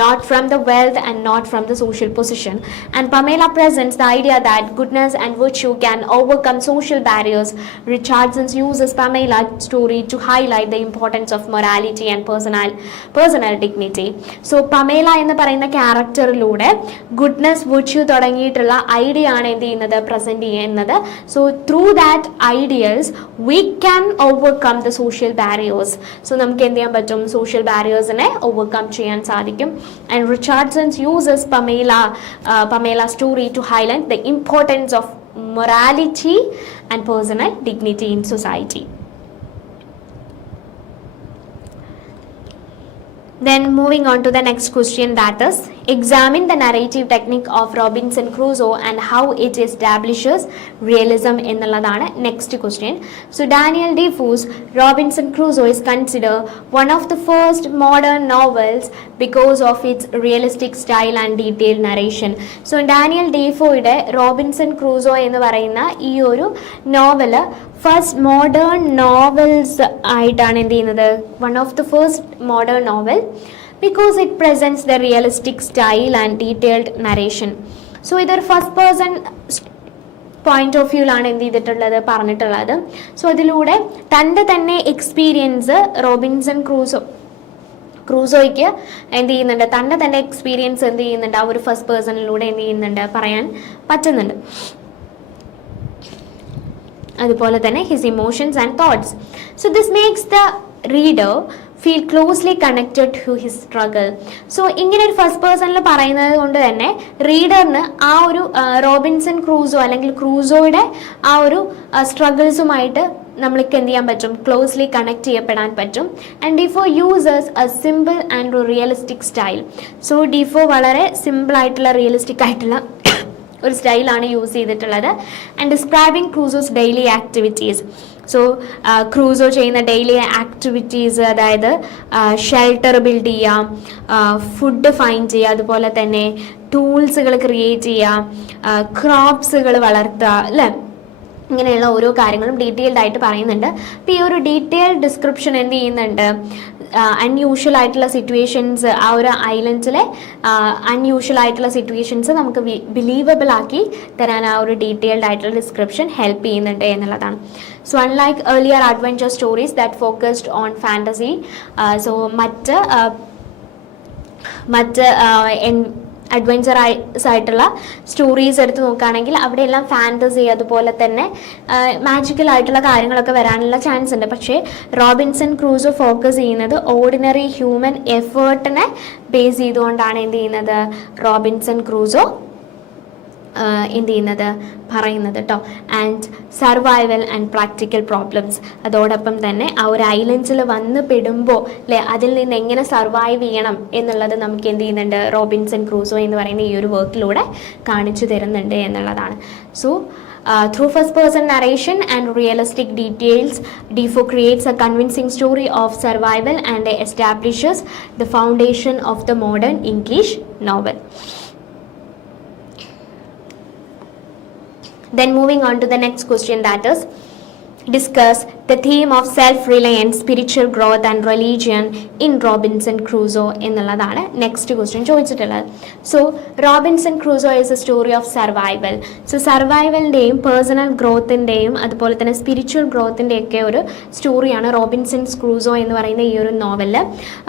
not from the wealth and not from the social position. And Pamela presents the idea that goodness and virtue can overcome social barriers. Richardson uses Pamela's story to highlight the importance of morality and personal dignity. So Pamela എന്ന് പറയുന്ന ക്യാരക്ടറിലൂടെ ഗുഡ്നസ് വിർച്യൂ തുടങ്ങിയിട്ടുള്ള ഐഡിയ ആണ് എന്ത് ചെയ്യുന്നത്? പ്രസന്റ് ചെയ്യുന്നത്. So through that ideals we can overcome the social barriers. So നമുക്ക് എന്ത് ചെയ്യാൻ പറ്റും? സോഷ്യൽ ബാരിയേഴ്സിനെ ഓവർകം ചെയ്യാൻ സാധിക്കും. And Richardson's uses Pamela story to highlight the importance of morality and personal dignity in society. Then moving on to the next question, that is, examine the narrative technique of Robinson Crusoe and how it establishes realism എന്നുള്ളതാണ് next question. So Daniel Defoe's Robinson Crusoe is considered one of the first modern novels because of its realistic style and detailed narration. So Daniel ഡീഫോയുടെ റോബിൻസൺ ക്രൂസോ എന്ന് പറയുന്ന ഈ ഒരു നോവല് ഫസ്റ്റ് മോഡേൺ നോവൽസ് ആയിട്ടാണ് എന്ത് ചെയ്യുന്നത്? One of the first modern novel because it presents the realistic style and detailed narration. So ഇതൊരു ഫസ്റ്റ് പേഴ്സൺ പോയിന്റ് ഓഫ് വ്യൂലാണ് എന്ത് ചെയ്തിട്ടുള്ളത്? പറഞ്ഞിട്ടുള്ളത്. സോ അതിലൂടെ തൻ്റെ തന്നെ എക്സ്പീരിയൻസ് ക്രൂസോയ്ക്ക് എന്ത് ചെയ്യുന്നുണ്ട്? തൻ്റെ തന്നെ എക്സ്പീരിയൻസ് എന്ത് ചെയ്യുന്നുണ്ട്? ആ ഒരു ഫസ്റ്റ് പേഴ്സണിലൂടെ എന്ത് ചെയ്യുന്നുണ്ട്? പറയാൻ പറ്റുന്നുണ്ട്. അതുപോലെ തന്നെ his emotions and thoughts. So this makes the reader feel closely connected to his struggle. So ഇങ്ങനെ ഒരു ഫസ്റ്റ് പേഴ്സണിൽ പറയുന്നത് കൊണ്ട് തന്നെ റീഡറിന് ആ ഒരു റോബിൻസൺ ക്രൂസോ അല്ലെങ്കിൽ ക്രൂസോയുടെ ആ ഒരു സ്ട്രഗിൾസുമായിട്ട് നമ്മൾക്ക് എന്ത് ചെയ്യാൻ പറ്റും? ക്ലോസ്ലി കണക്ട് ചെയ്യപ്പെടാൻ പറ്റും. And Defoe users a simple and realistic style. So Defoe വളരെ സിമ്പിൾ ആയിട്ടുള്ള റിയലിസ്റ്റിക് ആയിട്ടുള്ള ഒരു സ്റ്റൈലാണ് യൂസ് ചെയ്തിട്ടുള്ളത്. And describing Crusoe's daily activities. So Crusoe ചെയ്യുന്ന ഡെയിലി ആക്ടിവിറ്റീസ്, അതായത് ഷെൽട്ടർ ബിൽഡ് ചെയ്യാം, ഫുഡ് ഫൈൻഡ് ചെയ്യുക, അതുപോലെ തന്നെ ടൂൾസുകൾ ക്രിയേറ്റ് ചെയ്യുക, ക്രോപ്സുകൾ വളർത്തുക, അല്ലേ? ഇങ്ങനെയുള്ള ഓരോ കാര്യങ്ങളും ഡീറ്റെയിൽഡ് ആയിട്ട് പറയുന്നുണ്ട്. അപ്പോൾ ഈ ഒരു ഡീറ്റെയിൽഡ് ഡിസ്ക്രിപ്ഷൻ എന്ത് ചെയ്യുന്നുണ്ട്? അൺയൂഷ്വൽ ആയിട്ടുള്ള സിറ്റുവേഷൻസ്, ആ ഒരു ഐലൻഡിലെ അൺയൂഷ്വൽ ആയിട്ടുള്ള സിറ്റുവേഷൻസ് നമുക്ക് ബിലീവബിൾ ആക്കി തരാൻ ആ ഒരു ഡീറ്റെയിൽഡ് ആയിട്ടുള്ള ഡിസ്ക്രിപ്ഷൻ ഹെൽപ്പ് ചെയ്യുന്നുണ്ട് എന്നുള്ളതാണ്. So unlike earlier adventure stories that focused on fantasy, so മറ്റ് അഡ്വഞ്ചറസ് ആയിട്ടുള്ള സ്റ്റോറീസ് എടുത്ത് നോക്കുകയാണെങ്കിൽ അവിടെയെല്ലാം ഫാൻറ്റസി അതുപോലെ തന്നെ മാജിക്കൽ ആയിട്ടുള്ള കാര്യങ്ങളൊക്കെ വരാനുള്ള ചാൻസ് ഉണ്ട്. പക്ഷേ റോബിൻസൺ ക്രൂസോ ഫോക്കസ് ചെയ്യുന്നത് ഓർഡിനറി ഹ്യൂമൻ എഫേർട്ടിനെ ബേസ് ചെയ്തുകൊണ്ടാണ് എന്ത് ചെയ്യുന്നത്? റോബിൻസൺ ക്രൂസോ എന്ത് ചെയ്യുന്നത്? പറയുന്നത് കേട്ടോ. And survival and practical problems, അതോടൊപ്പം തന്നെ ആ ഒരു ഐലൻഡ്സിൽ വന്ന് പെടുമ്പോൾ അല്ലേ അതിൽ നിന്ന് എങ്ങനെ സർവൈവ് ചെയ്യണം എന്നുള്ളത് നമുക്ക് എന്ത് ചെയ്യുന്നുണ്ട്? റോബിൻസൺ ക്രൂസോ എന്ന് പറയുന്ന ഈ ഒരു വർക്കിലൂടെ കാണിച്ചു തരുന്നുണ്ട് എന്നുള്ളതാണ്. So through first person narration and realistic details, Defoe creates a convincing story of survival and establishes the foundation of the modern English novel. Then moving on to the next question, that is, discuss the theme of self-reliance, spiritual growth and religion in Robinson Crusoe എന്നുള്ളതാണ് നെക്സ്റ്റ് ക്വസ്റ്റ്യൻ ചോദിച്ചിട്ടുള്ളത്. So Robinson Crusoe is a story of survival. So സർവൈവലിൻ്റെയും പേഴ്സണൽ ഗ്രോത്തിൻ്റെയും അതുപോലെ തന്നെ സ്പിരിച്വൽ ഗ്രോത്തിൻ്റെയൊക്കെ ഒരു സ്റ്റോറിയാണ് റോബിൻസൺ ക്രൂസോ എന്ന് പറയുന്ന ഈ ഒരു നോവലിൽ.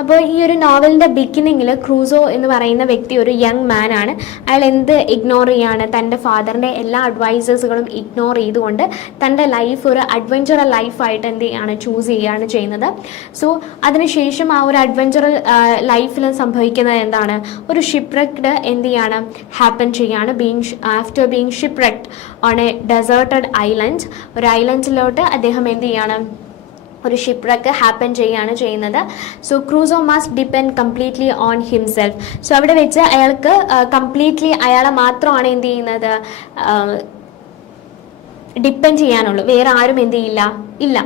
അപ്പോൾ ഈ ഒരു നോവലിൻ്റെ ബിഗിനിങ്ങിൽ ക്രൂസോ എന്ന് പറയുന്ന വ്യക്തി ഒരു യങ് മാൻ ആണ്. അയാൾ എന്ത് ഇഗ്നോർ ചെയ്യാണ്? തൻ്റെ ഫാദറിൻ്റെ എല്ലാ അഡ്വൈസസുകളും ഇഗ്നോർ ചെയ്തുകൊണ്ട് തൻ്റെ ലൈഫ് ഒരു അഡ്വഞ്ചറൽ ലൈഫായിട്ട് എന്ത് ചെയ്യാണ്? ചൂസ് ചെയ്യുകയാണ് ചെയ്യുന്നത്. സോ അതിനുശേഷം ആ ഒരു അഡ്വഞ്ചറൽ ലൈഫിൽ സംഭവിക്കുന്നത് എന്താണ്? ഒരു ഷിപ്പ്രെക്ഡ് എന്ത് ചെയ്യാണ്? ഹാപ്പൻ ചെയ്യാണ്. After being shipwrecked on a deserted island, ഒരു ഐലൻഡിലോട്ട് അദ്ദേഹം എന്ത് ചെയ്യാണ്? ഒരു ഷിപ്പ്രെക്ക് ഹാപ്പൻ ചെയ്യുകയാണ് ചെയ്യുന്നത്. So Crusoe must depend completely on himself. So അവിടെ വെച്ച് അയാൾക്ക് കംപ്ലീറ്റ്ലി അയാളെ മാത്രമാണ് എന്ത് ചെയ്യുന്നത്? ഡിപ്പെൻഡ് ചെയ്യാനുള്ളൂ, വേറെ ആരും എന്ത് ചെയ്യില്ല ഇല്ല.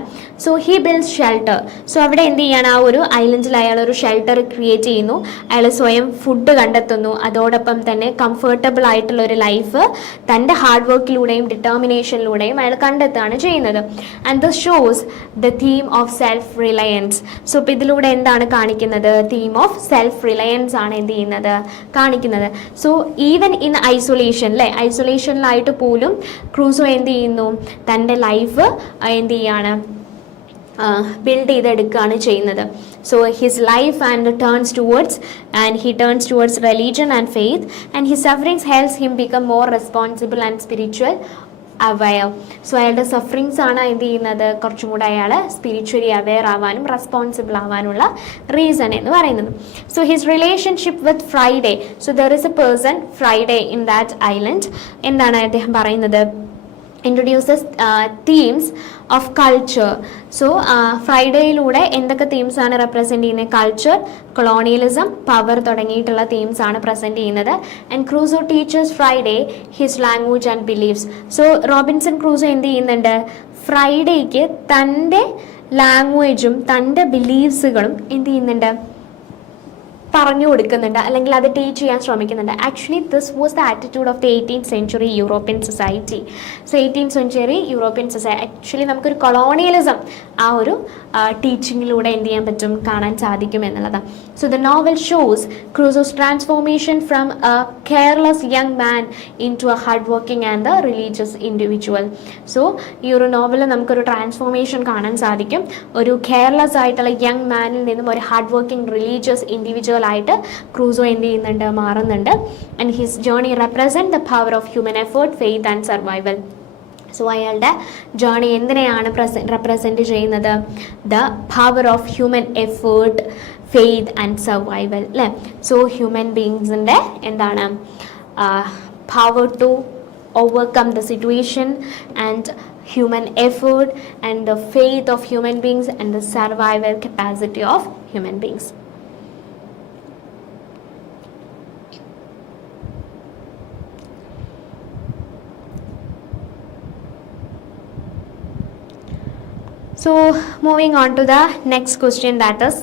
So he builds shelter. So അവിടെ എന്ത് ചെയ്യാണ്, ആ ഒരു ഐലൻഡിൽ അയാൾ ഒരു ഷെൽട്ടർ ക്രിയേറ്റ് ചെയ്യുന്നു. അയാൾ സ്വയം ഫുഡ് കണ്ടെത്തുന്നു. അതോടൊപ്പം തന്നെ കംഫർട്ടബിൾ ആയിട്ടുള്ള ഒരു ലൈഫ് തൻ്റെ ഹാർഡ് വർക്കിലൂടെയും ഡിറ്റർമിനേഷനിലൂടെയും അയാൾ കണ്ടെത്തുകയാണ് ചെയ്യുന്നത്. And this shows the theme of self Reliance. So ഇപ്പം ഇതിലൂടെ എന്താണ് കാണിക്കുന്നത്, തീം ഓഫ് സെൽഫ് റിലയൻസ് ആണ് എന്ത് ചെയ്യുന്നത്, കാണിക്കുന്നത്. സോ ഈവൻ ഇൻ ഐസൊലേഷൻ, അല്ലേ, ഐസൊലേഷനിലായിട്ട് പോലും ക്രൂസോ എന്ത് ചെയ്യുന്നു, തൻ്റെ ലൈഫ് എന്ത് ചെയ്യാണ്, ബിൽഡ് ചെയ്തെടുക്കുകയാണ് ചെയ്യുന്നത്. So his life and he turns towards religion and faith, and his sufferings helps him become more responsible and spiritual aware. So അയാളുടെ സഫറിങ്സ് ആണ് എന്ത് ചെയ്യുന്നത്, കുറച്ചും കൂടെ അയാൾ സ്പിരിച്വലി അവെയർ ആവാനും റെസ്പോൺസിബിൾ ആവാനുള്ള റീസൺ എന്ന് പറയുന്നത്. So his relationship with Friday. So there is a person Friday in that island. എന്താണ് അദ്ദേഹം പറയുന്നത്, introduces themes of culture. So ഫ്രൈഡേയിലൂടെ എന്തൊക്കെ തീംസ് ആണ് റെപ്രസെൻറ്റ് ചെയ്യുന്നത്, കൾച്ചർ, കൊളോണിയലിസം, പവർ തുടങ്ങിയിട്ടുള്ള തീംസ് ആണ് പ്രസൻറ്റ് ചെയ്യുന്നത്. And Crusoe teachers Friday his language and beliefs. So Robinson Crusoe എന്ത് ചെയ്യുന്നുണ്ട്, ഫ്രൈഡേക്ക് തൻ്റെ ലാംഗ്വേജും തൻ്റെ ബിലീഫ്സുകളും എന്ത് ചെയ്യുന്നുണ്ട്, പറഞ്ഞു കൊടുക്കുന്നുണ്ട്, അല്ലെങ്കിൽ അത് ടീച്ച് ചെയ്യാൻ ശ്രമിക്കുന്നുണ്ട്. Actually this was the attitude of the 18th century European society. So 18th century European society actually നമുക്കൊരു കൊളോണിയലിസം ആ ഒരു ടീച്ചിങ്ങിലൂടെ എന്ത് ചെയ്യാൻ പറ്റും, കാണാൻ സാധിക്കും എന്നുള്ളതാണ്. So the novel shows Crusoe's transformation from a careless young man into a hard working and the religious individual. So ഈ ഒരു നോവലിൽ നമുക്കൊരു ട്രാൻസ്ഫോർമേഷൻ കാണാൻ സാധിക്കും. ഒരു കെയർലെസ് ആയിട്ടുള്ള യങ് മാനിൽ നിന്നും ഒരു ഹാർഡ് വർക്കിംഗ് റിലീജിയസ് ഇൻഡിവിജ്വൽ ആയിട്ട് ക്രൂസോ എന്ത് ചെയ്യുന്നുണ്ട്, മാറുന്നുണ്ട്. And his journey represent the power of human effort, faith and survival. So അയാളുടെ ജേർണി എന്തിനെയാണ് റെപ്രസെൻറ്റ് ചെയ്യുന്നത്, the power of human effort, faith and survival, അല്ലേ. സോ ഹ്യൂമൻ ബീങ്സിൻ്റെ എന്താണ് power to overcome the situation, and human effort, and the faith of human beings, and the survival capacity of human beings. So moving on to the next question, that is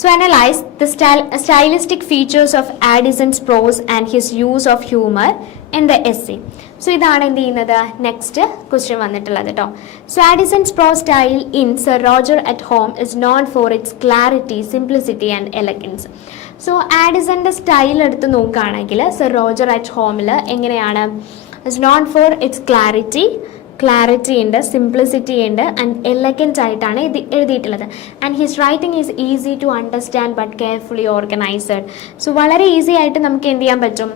so analyze the stylistic features of Addison's prose and his use of humor in the essay. So ഇതാണ് എന്ത് ചെയ്യുന്നത്, നെക്സ്റ്റ് ക്വസ്റ്റ്യൻ വന്നിട്ടുള്ളത് കേട്ടോ. So Addison's prose style in Sir Roger at home is known for its clarity, simplicity and elegance. So ആഡിസന്റെ സ്റ്റൈൽ എടുത്ത് നോക്കുകയാണെങ്കിൽ സർ റോജർ അറ്റ് ഹോമിൽ എങ്ങനെയാണ്, is known for its clarity ഉണ്ട്, സിംപ്ലിസിറ്റി ഉണ്ട്, ആൻഡ് എലഗൻറ്റ് ആയിട്ടാണ് ഇത് എഴുതിയിട്ടുള്ളത്. And his writing is easy to understand but carefully organised. So വളരെ ഈസി ആയിട്ട് നമുക്ക് എന്ത് ചെയ്യാൻ പറ്റും,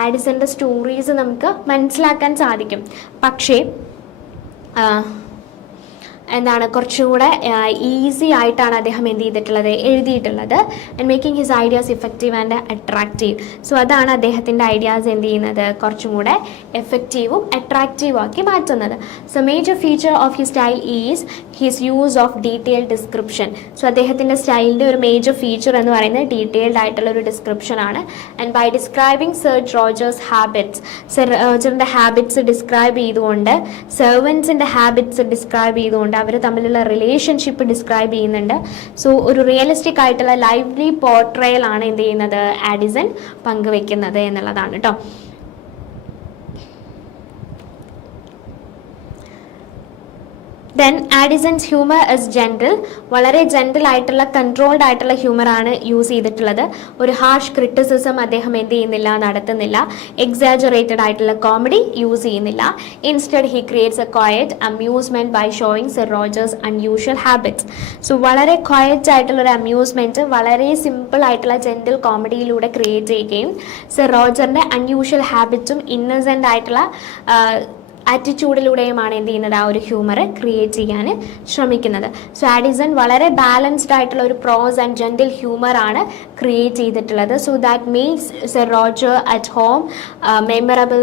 ആഡിസന്റെ സ്റ്റോറീസ് നമുക്ക് മനസ്സിലാക്കാൻ സാധിക്കും. പക്ഷേ എന്താണ് കുറച്ചുകൂടെ ഈസി ആയിട്ടാണ് അദ്ദേഹം എന്ത് ചെയ്തിട്ടുള്ളത്, എഴുതിയിട്ടുള്ളത്. And making his ideas effective and attractive. So അതാണ് അദ്ദേഹത്തിൻ്റെ ഐഡിയാസ് എന്ത് ചെയ്യുന്നത്, കുറച്ചും കൂടെ എഫക്റ്റീവും അട്രാക്റ്റീവും ആക്കി മാറ്റുന്നത്. So major feature of his style is his use of detailed description. So അദ്ദേഹത്തിൻ്റെ സ്റ്റൈലിൻ്റെ ഒരു മേജർ ഫീച്ചർ എന്ന് പറയുന്നത് ഡീറ്റെയിൽഡ് ആയിട്ടുള്ള ഒരു ഡിസ്ക്രിപ്ഷൻ ആണ്. And by describing Sir Roger's habits, Sir റോജറിൻ്റെ ഹാബിറ്റ്സ് ഡിസ്ക്രൈബ് ചെയ്തുകൊണ്ട്, സെർവൻസിൻ്റെ ഹാബിറ്റ്സ് ഡിസ്ക്രൈബ് ചെയ്തുകൊണ്ട്, അവർ തമ്മിലുള്ള റിലേഷൻഷിപ്പ് ഡിസ്ക്രൈബ് ചെയ്യുന്നുണ്ട്. സോ ഒരു റിയലിസ്റ്റിക് ആയിട്ടുള്ള ലൈവ്ലി പോർട്രയൽ ആണ് എന്ത് ചെയ്യുന്നത്, ആഡിസൺ പങ്കുവെക്കുന്നത് എന്നുള്ളതാണ് കേട്ടോ. Then Addison's humour is gentle. വളരെ ജെൻറിൽ ആയിട്ടുള്ള കൺട്രോൾഡ് ആയിട്ടുള്ള ഹ്യൂമറാണ് യൂസ് ചെയ്തിട്ടുള്ളത്. ഒരു ഹാർഷ് ക്രിറ്റിസിസം അദ്ദേഹം എന്ത് ചെയ്യുന്നില്ല, നടത്തുന്നില്ല. എക്സാജറേറ്റഡ് ആയിട്ടുള്ള കോമഡി യൂസ് ചെയ്യുന്നില്ല. Instead he creates a quiet amusement by showing Sir Roger's unusual habits. So വളരെ ക്വയറ്റ് ആയിട്ടുള്ള ഒരു അമ്യൂസ്മെൻറ്റ് വളരെ സിമ്പിൾ ആയിട്ടുള്ള ജെൻറിൽ കോമഡിയിലൂടെ ക്രിയേറ്റ് ചെയ്യുകയും സർ റോജറിൻ്റെ അൺയൂഷ്വൽ ഹാബിറ്റ്സും ഇന്നസെൻ്റ് ആയിട്ടുള്ള ആറ്റിറ്റ്യൂഡിലൂടെയുമാണ് എന്ത് ചെയ്യുന്നത്, ആ ഒരു ഹ്യൂമർ ക്രിയേറ്റ് ചെയ്യാൻ ശ്രമിക്കുന്നത്. സോ ആഡിസൺ വളരെ ബാലൻസ്ഡ് ആയിട്ടുള്ള ഒരു പ്രോസ് ആൻഡ് ജെന്റിൽ ഹ്യൂമർ ആണ് ക്രിയേറ്റ് ചെയ്തിട്ടുള്ളത്. So that makes sir Roger at home memorable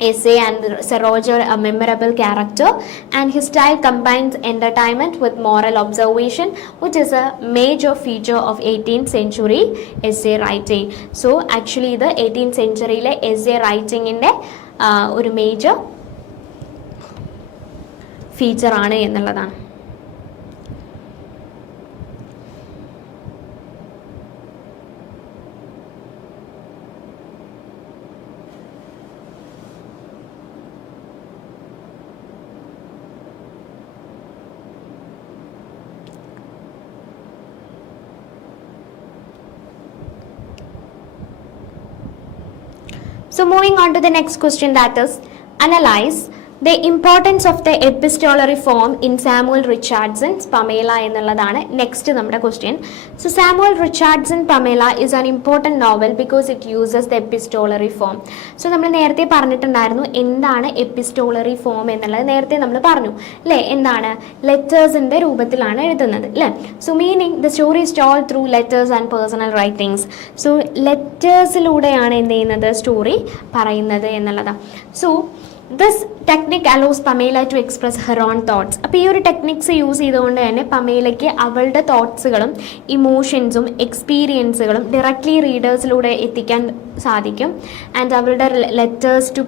essay and Sir Roger a memorable character, and his style combines entertainment with moral observation, which is a major feature of 18th century essay writing. So actually the 18th century le essay writing inde ഒരു മേജർ ഫീച്ചർ ആണ് എന്നുള്ളതാണ്. So moving on to the next question, that is analyze the importance of the epistolary form in Samuel Richardson's Pamela എന്നുള്ളതാണ് നെക്സ്റ്റ് നമ്മുടെ question. So Samuel Richardson Pamela is an important novel because it uses the epistolary form. So നമ്മൾ നേരത്തെ പറഞ്ഞിട്ടുണ്ടായിരുന്നു എന്താണ് എപ്പിസ്റ്റോളറി ഫോം എന്നുള്ളത്. നേരത്തെ നമ്മൾ പറഞ്ഞു അല്ലേ, എന്താണ് ലെറ്റേഴ്സിൻ്റെ രൂപത്തിലാണ് എഴുതുന്നത് അല്ലേ. So meaning the story is told through letters and personal writings. So ലെറ്റേഴ്സിലൂടെയാണ് എന്ത് ചെയ്യുന്നത്, സ്റ്റോറി പറയുന്നത് എന്നുള്ളതാണ്. So this technique allows Pamela to express her own thoughts. അപ്പോൾ ഈ ഒരു ടെക്നിക്സ് യൂസ് ചെയ്തുകൊണ്ട് തന്നെ പമേലയ്ക്ക് അവളുടെ തോട്ട്സുകളും ഇമോഷൻസും എക്സ്പീരിയൻസുകളും ഡയറക്റ്റ്ലി റീഡേഴ്സിലൂടെ എത്തിക്കാൻ സാധിക്കും. ആൻഡ് അവളുടെ ലെറ്റേഴ്സ് ടു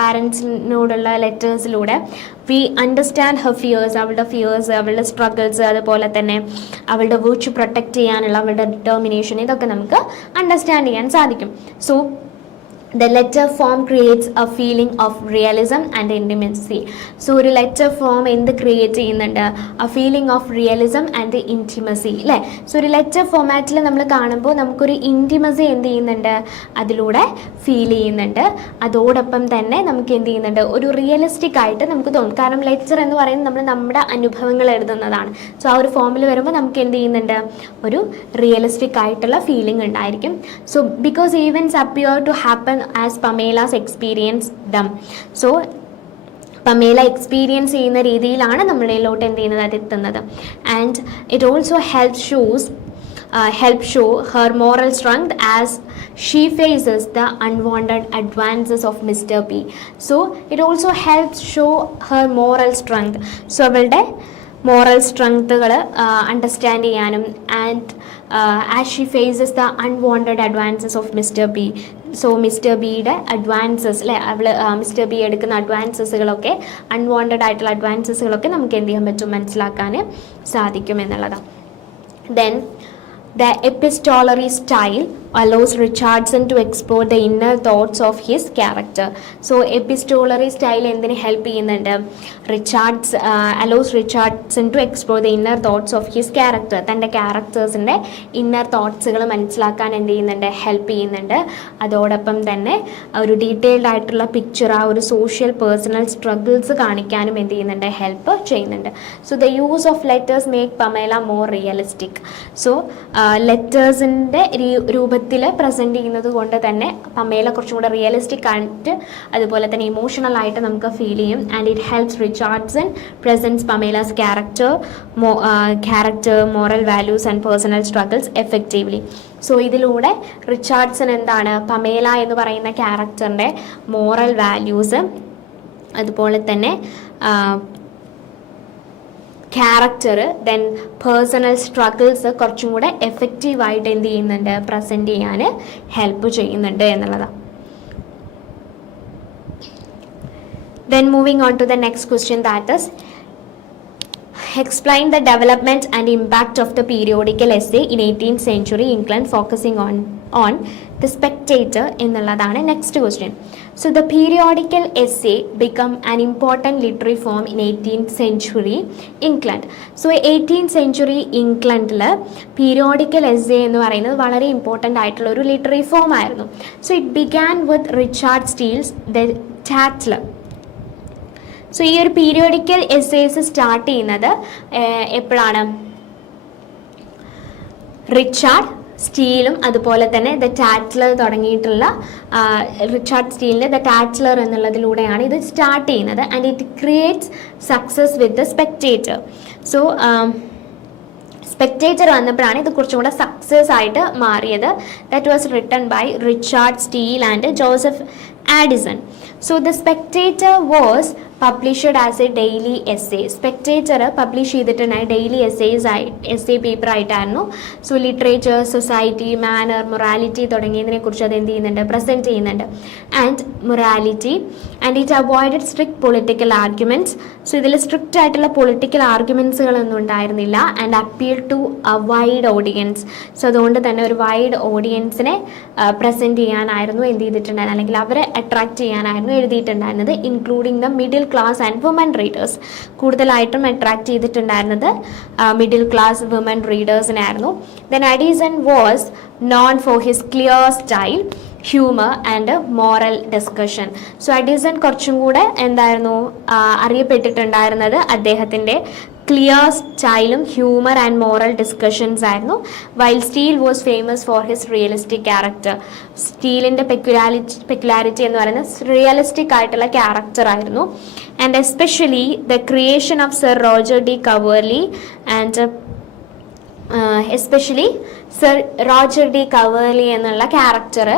പാരൻസിനോടുള്ള ലെറ്റേഴ്സിലൂടെ വി അണ്ടർസ്റ്റാൻഡ് ഹെർ ഫിയേഴ്സ്, അവളുടെ ഫിയേഴ്സ്, അവളുടെ സ്ട്രഗിൾസ്, അതുപോലെ തന്നെ അവളുടെ വിർച്യു പ്രൊട്ടക്റ്റ് ചെയ്യാനുള്ള അവളുടെ ഡിറ്റർമിനേഷൻ, ഇതൊക്കെ നമുക്ക് അണ്ടർസ്റ്റാൻഡ് ചെയ്യാൻ സാധിക്കും. So the letter form creates a feeling of realism and intimacy. So ഒരു letter form എന്ത് ക്രിയേറ്റ് ചെയ്യുന്നുണ്ട്, a feeling of realism and intimacy അല്ലേ. സോ ഒരു ലെറ്റർ ഫോമാറ്റിൽ നമ്മൾ കാണുമ്പോൾ നമുക്കൊരു ഇൻറ്റിമസി എന്ത് ചെയ്യുന്നുണ്ട്, അതിലൂടെ ഫീൽ ചെയ്യുന്നുണ്ട്. അതോടൊപ്പം തന്നെ നമുക്ക് എന്ത് ചെയ്യുന്നുണ്ട്, ഒരു റിയലിസ്റ്റിക് ആയിട്ട് നമുക്ക് തോന്നും. കാരണം ലെറ്റർ എന്ന് പറയുന്നത് നമ്മൾ നമ്മുടെ അനുഭവങ്ങൾ എഴുതുന്നതാണ്. സോ ആ ഒരു ഫോമിൽ വരുമ്പോൾ നമുക്ക് എന്ത് ചെയ്യുന്നുണ്ട്, ഒരു റിയലിസ്റ്റിക് ആയിട്ടുള്ള ഫീലിംഗ് ഉണ്ടായിരിക്കും. So because events appear to happen as Pamela's experience them. So Pamela experience ചെയ്യുന്ന രീതിയിലാണ് നമ്മളിലോട്ട് എന്ത് ചെയ്യുന്നത്, അത് എത്തുന്നത്. And it also help show her moral strength as she faces the unwanted advances of Mr. P. So it also helps show her moral strength. So അവളുടെ മോറൽ സ്ട്രെങ്ത്തുകൾ അണ്ടർസ്റ്റാൻഡ് ചെയ്യാനും and as she faces the unwanted advances of Mr B. So Mr ബിയുടെ അഡ്വാൻസസ് അല്ലേ, മിസ്റ്റർ ബി എടുക്കുന്ന അഡ്വാൻസസുകളൊക്കെ, അൺവാണ്ടഡ് ആയിട്ടുള്ള അഡ്വാൻസസുകളൊക്കെ നമുക്ക് എന്ത് ചെയ്യാൻ പറ്റും, മനസ്സിലാക്കാൻ സാധിക്കും എന്നുള്ളതാണ്. Then the epistolary style allows Richardson to explore the inner thoughts of his character. So epistolary style എന്തിനെ ഹെൽപ്പ് ചെയ്യുന്നുണ്ട്, allows Richardson to explore the inner thoughts of his character. തൻ്റെ ക്യാരക്ടേഴ്സിൻ്റെ ഇന്നർ തോട്ട്സുകൾ മനസ്സിലാക്കാൻ എന്ത് ചെയ്യുന്നുണ്ട്, ഹെൽപ്പ് ചെയ്യുന്നുണ്ട്. അതോടൊപ്പം തന്നെ ഒരു ഡീറ്റെയിൽഡ് ആയിട്ടുള്ള പിക്ചർ, ആ ഒരു സോഷ്യൽ പേഴ്സണൽ സ്ട്രഗിൾസ് കാണിക്കാനും എന്ത് ചെയ്യുന്നുണ്ട്, ഹെൽപ്പ് ചെയ്യുന്നുണ്ട്. So the use of letters make Pamela more realistic. So ലെറ്റേഴ്സിൻ്റെ രൂപത്തിൽ പ്രസൻറ്റ് ചെയ്യുന്നത് കൊണ്ട് തന്നെ പമേല കുറച്ചും കൂടെ റിയലിസ്റ്റിക് ആയിട്ട് അതുപോലെ തന്നെ ഇമോഷണൽ ആയിട്ട് നമുക്ക് ഫീൽ ചെയ്യും. And it helps Richardson presents Pamela's character, moral values and personal struggles effectively. So ഇതിലൂടെ റിച്ചാർഡ്സൺ എന്താണ്, പമേല എന്ന് പറയുന്ന ക്യാരക്ടറിൻ്റെ മോറൽ വാല്യൂസ് അതുപോലെ തന്നെ ക്യാരക്ടർ, ദെൻ പേഴ്സണൽ സ്ട്രഗിൾസ് കുറച്ചും കൂടെ എഫക്റ്റീവായിട്ട് എന്ത് ചെയ്യുന്നുണ്ട്, പ്രസൻറ്റ് ചെയ്യാൻ ഹെൽപ്പ് ചെയ്യുന്നുണ്ട് എന്നുള്ളതാണ്. Then moving on to the next question, that is explain the development and impact of the periodical essay in 18th century England, focusing on the spectator എന്നുള്ളതാണ് next question. So the periodical essay become an important literary form in 18th century England. So 18th century ഇംഗ്ലണ്ടിൽ പീരിയോഡിക്കൽ എസ്സേ എന്ന് പറയുന്നത് വളരെ ഇമ്പോർട്ടൻ്റ് ആയിട്ടുള്ള ഒരു ലിറ്റററി ഫോം ആയിരുന്നു. So it began with Richard Steele's the Tatler. So ഈ ഒരു പീരിയോഡിക്കൽ എസ്സേസ് സ്റ്റാർട്ട് ചെയ്യുന്നത് എപ്പോഴാണ്, റിച്ചാർഡ് സ്റ്റീലും അതുപോലെ തന്നെ ദ ടാറ്റ്ലർ തുടങ്ങിയിട്ടുള്ള റിച്ചാർഡ് സ്റ്റീലിൻ്റെ ദ ടാറ്റ്ലർ എന്നുള്ളതിലൂടെയാണ് ഇത് സ്റ്റാർട്ട് ചെയ്യുന്നത്. And it creates success with the Spectator. So Spectator വന്നപ്പോഴാണ് ഇത് കുറച്ചും കൂടെ സക്സസ് ആയിട്ട് മാറിയത്. That was written by Richard Steele and Joseph Addison. So the Spectator was published as a daily essay. Spectator publish ചെയ്തിട്ടുണ്ടായി ഡെയിലി എസ്സേ പേപ്പർ ആയിട്ടായിരുന്നു. So literature, society, manner, morality തുടങ്ങിയതിനെ കുറിച്ച് അത് എന്ത് ചെയ്യുന്നുണ്ട്, പ്രസൻറ്റ് ചെയ്യുന്നുണ്ട്. And morality and it avoided strict political arguments. So ഇതിൽ സ്ട്രിക്റ്റ് ആയിട്ടുള്ള പൊളിറ്റിക്കൽ ആർഗ്യുമെൻറ്റ്സുകളൊന്നും ഉണ്ടായിരുന്നില്ല. And appeal to a wide audience. So അതുകൊണ്ട് തന്നെ ഒരു വൈഡ് ഓഡിയൻസിനെ പ്രസൻറ്റ് ചെയ്യാനായിരുന്നു എന്ത് ചെയ്തിട്ടുണ്ടായിരുന്നു, അല്ലെങ്കിൽ അവരെ അട്രാക്ട് ചെയ്യാനായിരുന്നു എഴുതിയിട്ടുണ്ടായിരുന്നത്. Including the middle class and woman readers. കൂടുതലായിട്ടും അട്രാക്ട് ചെയ്തിട്ടുണ്ടായിരുന്നത് മിഡിൽ ക്ലാസ് വുമൻ റീഡേഴ്സിനായിരുന്നു. Then Addison was known for his clear style, humour and moral discussion. So Addison കുറച്ചും കൂടെ എന്തായിരുന്നു അറിയപ്പെട്ടിട്ടുണ്ടായിരുന്നത് അദ്ദേഹത്തിൻ്റെ ക്ലിയർ സ്റ്റൈലും ഹ്യൂമർ ആൻഡ് മോറൽ ഡിസ്കഷൻസ് ആയിരുന്നു. While Steele was famous for his realistic character. സ്റ്റീലിൻ്റെ പെക്യുലാരിറ്റി എന്ന് പറയുന്നത് റിയലിസ്റ്റിക് ആയിട്ടുള്ള ക്യാരക്ടർ ആയിരുന്നു. And especially the creation of sir Roger de കവേർലി and especially sir Roger de Coverley എന്നുള്ള character.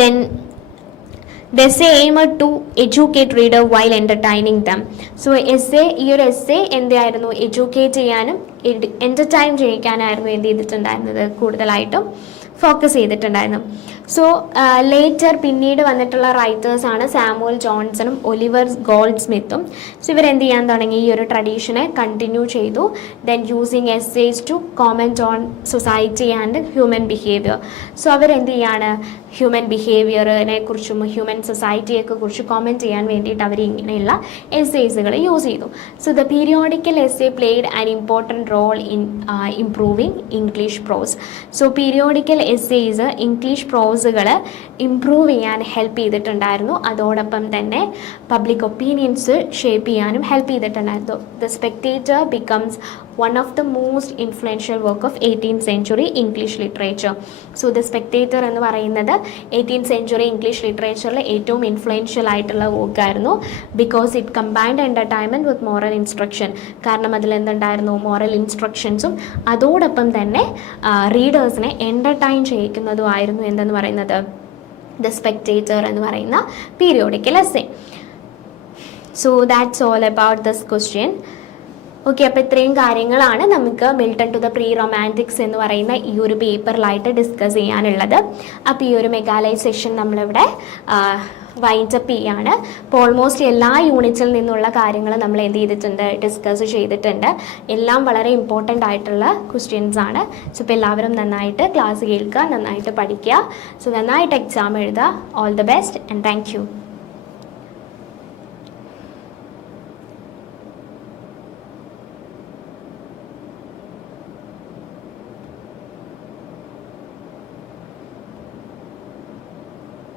Then the essay aimed to educate reader while entertaining them. So essay, ഈ ഒരു essay എന്തായിരുന്നു, എഡ്യൂക്കേറ്റ് ചെയ്യാനും എൻ്റർടൈൻ ചെയ്യിക്കാനായിരുന്നു എന്ത് ചെയ്തിട്ടുണ്ടായിരുന്നത്, കൂടുതലായിട്ടും ഫോക്കസ് ചെയ്തിട്ടുണ്ടായിരുന്നു. സോ ലേറ്റർ പിന്നീട് വന്നിട്ടുള്ള റൈറ്റേഴ്സാണ് സാമുവൽ ജോൺസണും ഒലിവർ ഗോൾഡ് സ്മിത്തും. സോ ഇവരെന്ത് ചെയ്യാൻ തുടങ്ങി, ഈ ഒരു ട്രഡീഷനെ കണ്ടിന്യൂ ചെയ്തു. Then using essays to comment on society and human behaviour. So അവരെന്ത് ചെയ്യാണ്, ഹ്യൂമൻ ബിഹേവിയറിനെ കുറിച്ചും ഹ്യൂമൻ സൊസൈറ്റിയൊക്കെ കുറിച്ച് കോമെൻറ്റ് ചെയ്യാൻ വേണ്ടിയിട്ട് അവർ ഇങ്ങനെയുള്ള എസ്സേസുകൾ യൂസ് ചെയ്തു. So the periodical essay played an important role in improving English prose. So periodical essays English പ്രോസുകൾ ഇംപ്രൂവ് ചെയ്യാൻ ഹെൽപ്പ് ചെയ്തിട്ടുണ്ടായിരുന്നു. അതോടൊപ്പം തന്നെ പബ്ലിക് ഒപ്പീനിയൻസ് ഷേപ്പ് ചെയ്യാനും ഹെൽപ്പ് ചെയ്തിട്ടുണ്ടായിരുന്നു. The Spectator becomes one of the most influential work of 18th century English literature. So the Spectator എന്ന് പറയുന്നത് 18th century English literature ഏറ്റവും ഇൻഫ്ലുവൻഷ്യൽ ആയിട്ടുള്ള വർക്ക് ആയിരുന്നു. Because it combined entertainment with moral instruction. കാരണം അതിൽ എന്തുണ്ടായിരുന്നു, മോറൽ ഇൻസ്ട്രക്ഷൻസും അതോടൊപ്പം തന്നെ റീഡേഴ്സിനെ എൻ്റർടൈൻ ചെയ്യിക്കുന്നതുമായിരുന്നു എന്തെന്ന് പറയുന്നത്, ദ സ്പെക്ടേറ്റർ എന്ന് പറയുന്ന periodical essay. So that's all about this question. Okay, അപ്പോൾ ഇത്രയും കാര്യങ്ങളാണ് നമുക്ക് Milton to the pre Romantics എന്ന് പറയുന്ന ഈ ഒരു പേപ്പറിലായിട്ട് ഡിസ്കസ് ചെയ്യാനുള്ളത്. അപ്പോൾ ഈ ഒരു മെഗാലൈ സെഷൻ നമ്മളിവിടെ വൈൻഡപ്പ് ചെയ്യാണ്. അപ്പോൾ ഓൾമോസ്റ്റ് എല്ലാ യൂണിറ്റിൽ നിന്നുള്ള കാര്യങ്ങൾ നമ്മൾ എന്ത് ചെയ്തിട്ടുണ്ട്, ഡിസ്കസ് ചെയ്തിട്ടുണ്ട്. എല്ലാം വളരെ ഇമ്പോർട്ടൻ്റ് ആയിട്ടുള്ള ക്വസ്റ്റ്യൻസ് ആണ്. സോ ഇപ്പോൾ എല്ലാവരും നന്നായിട്ട് ക്ലാസ് കേൾക്കുക, നന്നായിട്ട് പഠിക്കുക. സോ നന്നായിട്ട് എക്സാം എഴുതുക. All the best and thank you.